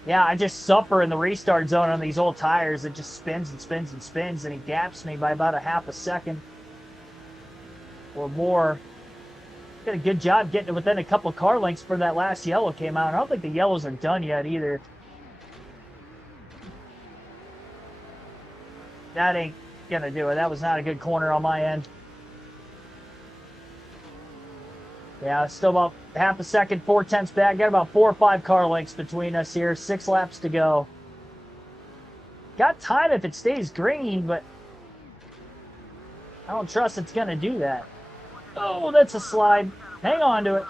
Yeah, I just suffer in the restart zone on these old tires. It just spins and spins and spins, and he gaps me by about a half a second or more. Did a good job getting it within a couple car lengths before that last yellow came out. I don't think the yellows are done yet either. That ain't gonna do it. That was not a good corner on my end. Yeah, still about half a second, 4/10 back. Got about 4 or 5 car lengths between us here. 6 laps to go. Got time if it stays green, but I don't trust it's gonna do that. Oh, that's a slide. Hang on to it.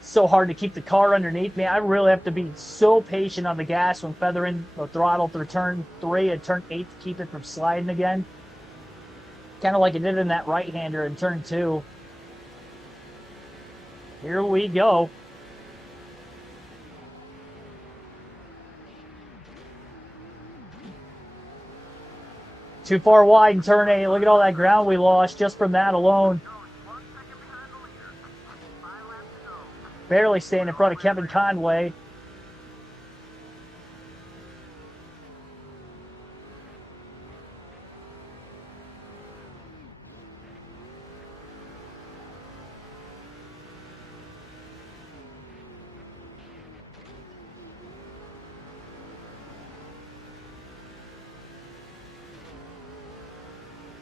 So hard to keep the car underneath me. I really have to be so patient on the gas when feathering the throttle through turn 3 and turn 8 to keep it from sliding again. Kind of like it did in that right-hander in turn 2. Here we go. Too far wide in turn 8. Look at all that ground we lost just from that alone. Barely staying in front of Kevin Conway.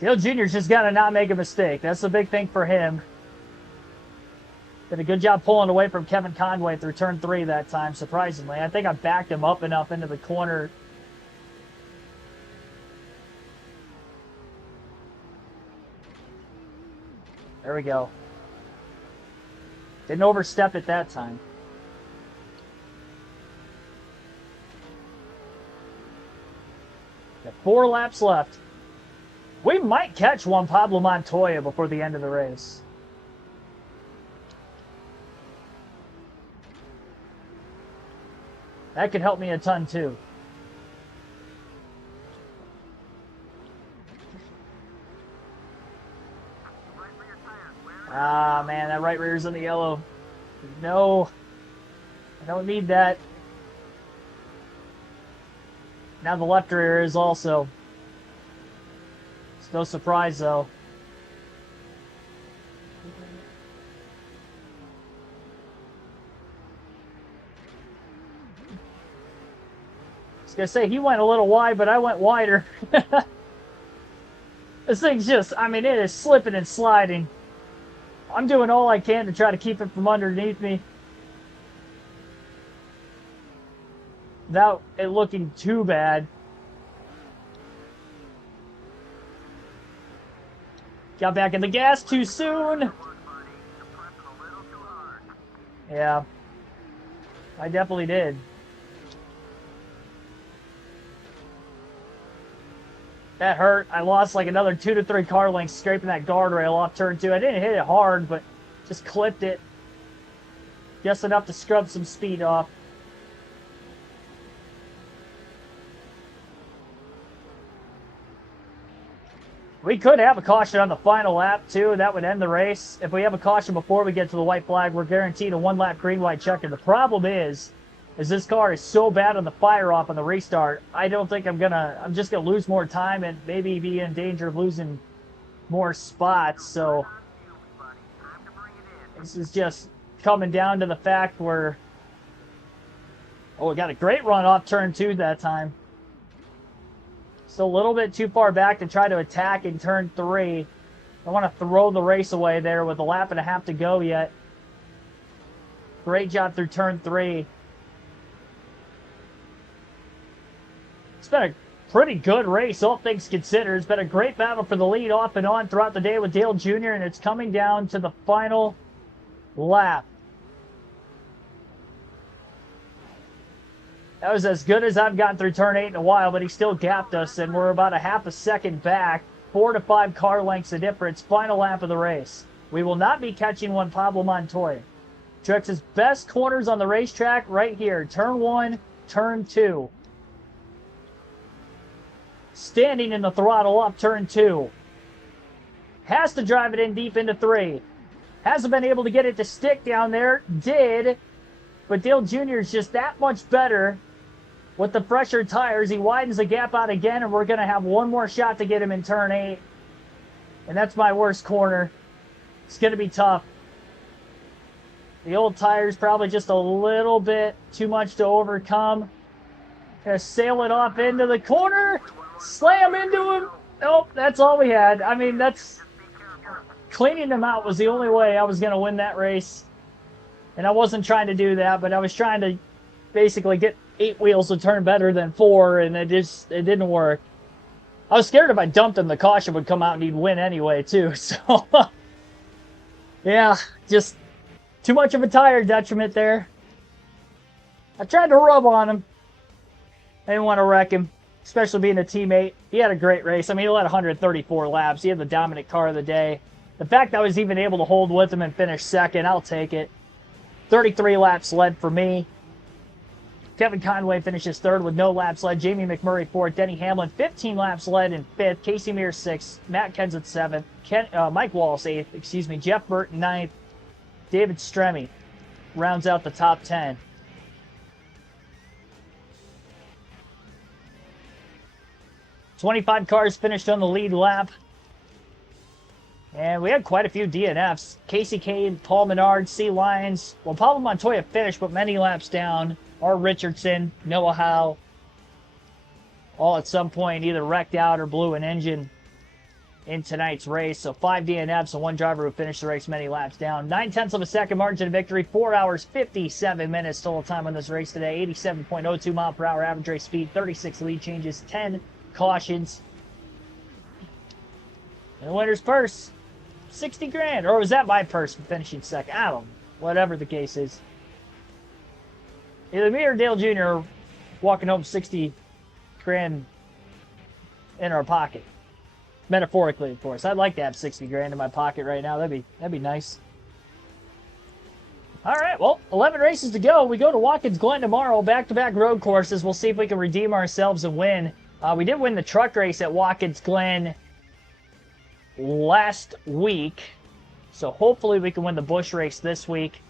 Dale Jr.'s just got to not make a mistake. That's the big thing for him. Did a good job pulling away from Kevin Conway through turn 3 that time, surprisingly. I think I backed him up enough into the corner. There we go. Didn't overstep it that time. Got 4 laps left. We might catch Juan Pablo Montoya before the end of the race. That could help me a ton too. Ah, man, that right rear's in the yellow. No, I don't need that. Now the left rear is also. It's no surprise, though. I was going to say, he went a little wide, but I went wider. This thing's just, I mean, it is slipping and sliding. I'm doing all I can to try to keep it from underneath me without it looking too bad. Got back in the gas too soon. Yeah, I definitely did. That hurt. I lost like another 2 to 3 car lengths scraping that guardrail off turn 2. I didn't hit it hard, but just clipped it. Just enough to scrub some speed off. We could have a caution on the final lap, too. That would end the race. If we have a caution before we get to the white flag, we're guaranteed a 1-lap green-white checker. The problem is this car is so bad on the fire-off on the restart, I don't think I'm just going to lose more time and maybe be in danger of losing more spots. So this is just coming down to the fact where, oh, we got a great run off turn 2 that time. Still a little bit too far back to try to attack in turn 3. I want to throw the race away there with a lap and a half to go yet. Great job through turn 3. It's been a pretty good race, all things considered. It's been a great battle for the lead off and on throughout the day with Dale Jr., and it's coming down to the final lap. That was as good as I've gotten through turn 8 in a while, but he still gapped us, and we're about a half a second back. 4 to 5 car lengths of difference. Final lap of the race. We will not be catching Juan Pablo Montoya. Truex' best corners on the racetrack right here. Turn 1, turn 2. Standing in the throttle off turn 2. Has to drive it in deep into 3. Hasn't been able to get it to stick down there. Did. But Dale Jr. is just that much better with the fresher tires. He widens the gap out again, and we're going to have one more shot to get him in turn 8. And that's my worst corner. It's going to be tough. The old tires probably just a little bit too much to overcome. Gonna sail it off into the corner. Slam into him. Nope, that's all we had. I mean, cleaning them out was the only way I was going to win that race. And I wasn't trying to do that, but I was trying to basically get 8 wheels to turn better than 4, and it didn't work. I was scared if I dumped him, the caution would come out and he'd win anyway, too. So, yeah, just too much of a tire detriment there. I tried to rub on him. I didn't want to wreck him, especially being a teammate. He had a great race. I mean, he led 134 laps. He had the dominant car of the day. The fact that I was even able to hold with him and finish second, I'll take it. 33 laps led for me. Kevin Conway finishes third with no laps led. Jamie McMurray fourth. Denny Hamlin 15 laps led in fifth. Casey Mears sixth. Matt Kenseth seventh. Mike Wallace eighth. Jeff Burton ninth. David Stremme rounds out the top 10. "25 cars finished on the lead lap. And we had quite a few DNFs. Casey Kane, Paul Menard, C. Lyons. Well, Pablo Montoya finished, but many laps down. R. Richardson, Noah Howe, all at some point either wrecked out or blew an engine in tonight's race. So 5 DNFs and 1 driver who finished the race many laps down. 9/10 of a second margin of victory. 4 hours, 57 minutes total time on this race today. 87.02 mile per hour average race speed. 36 lead changes. 10 cautions. And the winner's purse, 60 grand. Or was that my purse for finishing second? I don't know. Whatever the case is. Either me or Dale Jr. walking home 60 grand in our pocket. Metaphorically, of course. I'd like to have 60 grand in my pocket right now. That'd be nice. All right, well, 11 races to go. We go to Watkins Glen tomorrow. Back-to-back road courses. We'll see if we can redeem ourselves and win. We did win the truck race at Watkins Glen last week. So hopefully we can win the Busch race this week.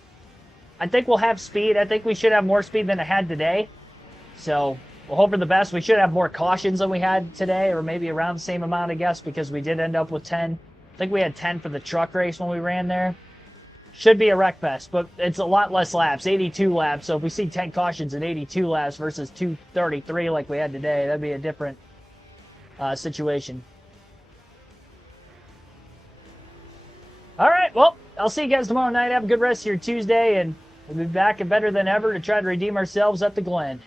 I think we'll have speed. I think we should have more speed than I had today. So we'll hope for the best. We should have more cautions than we had today, or maybe around the same amount, I guess, because we did end up with 10. I think we had 10 for the truck race when we ran there. Should be a wreck fest, but it's a lot less laps, 82 laps. So if we see 10 cautions in 82 laps versus 233 like we had today, that'd be a different situation. All right, well, I'll see you guys tomorrow night. Have a good rest of your Tuesday, and we'll be back and better than ever to try to redeem ourselves at the Glen.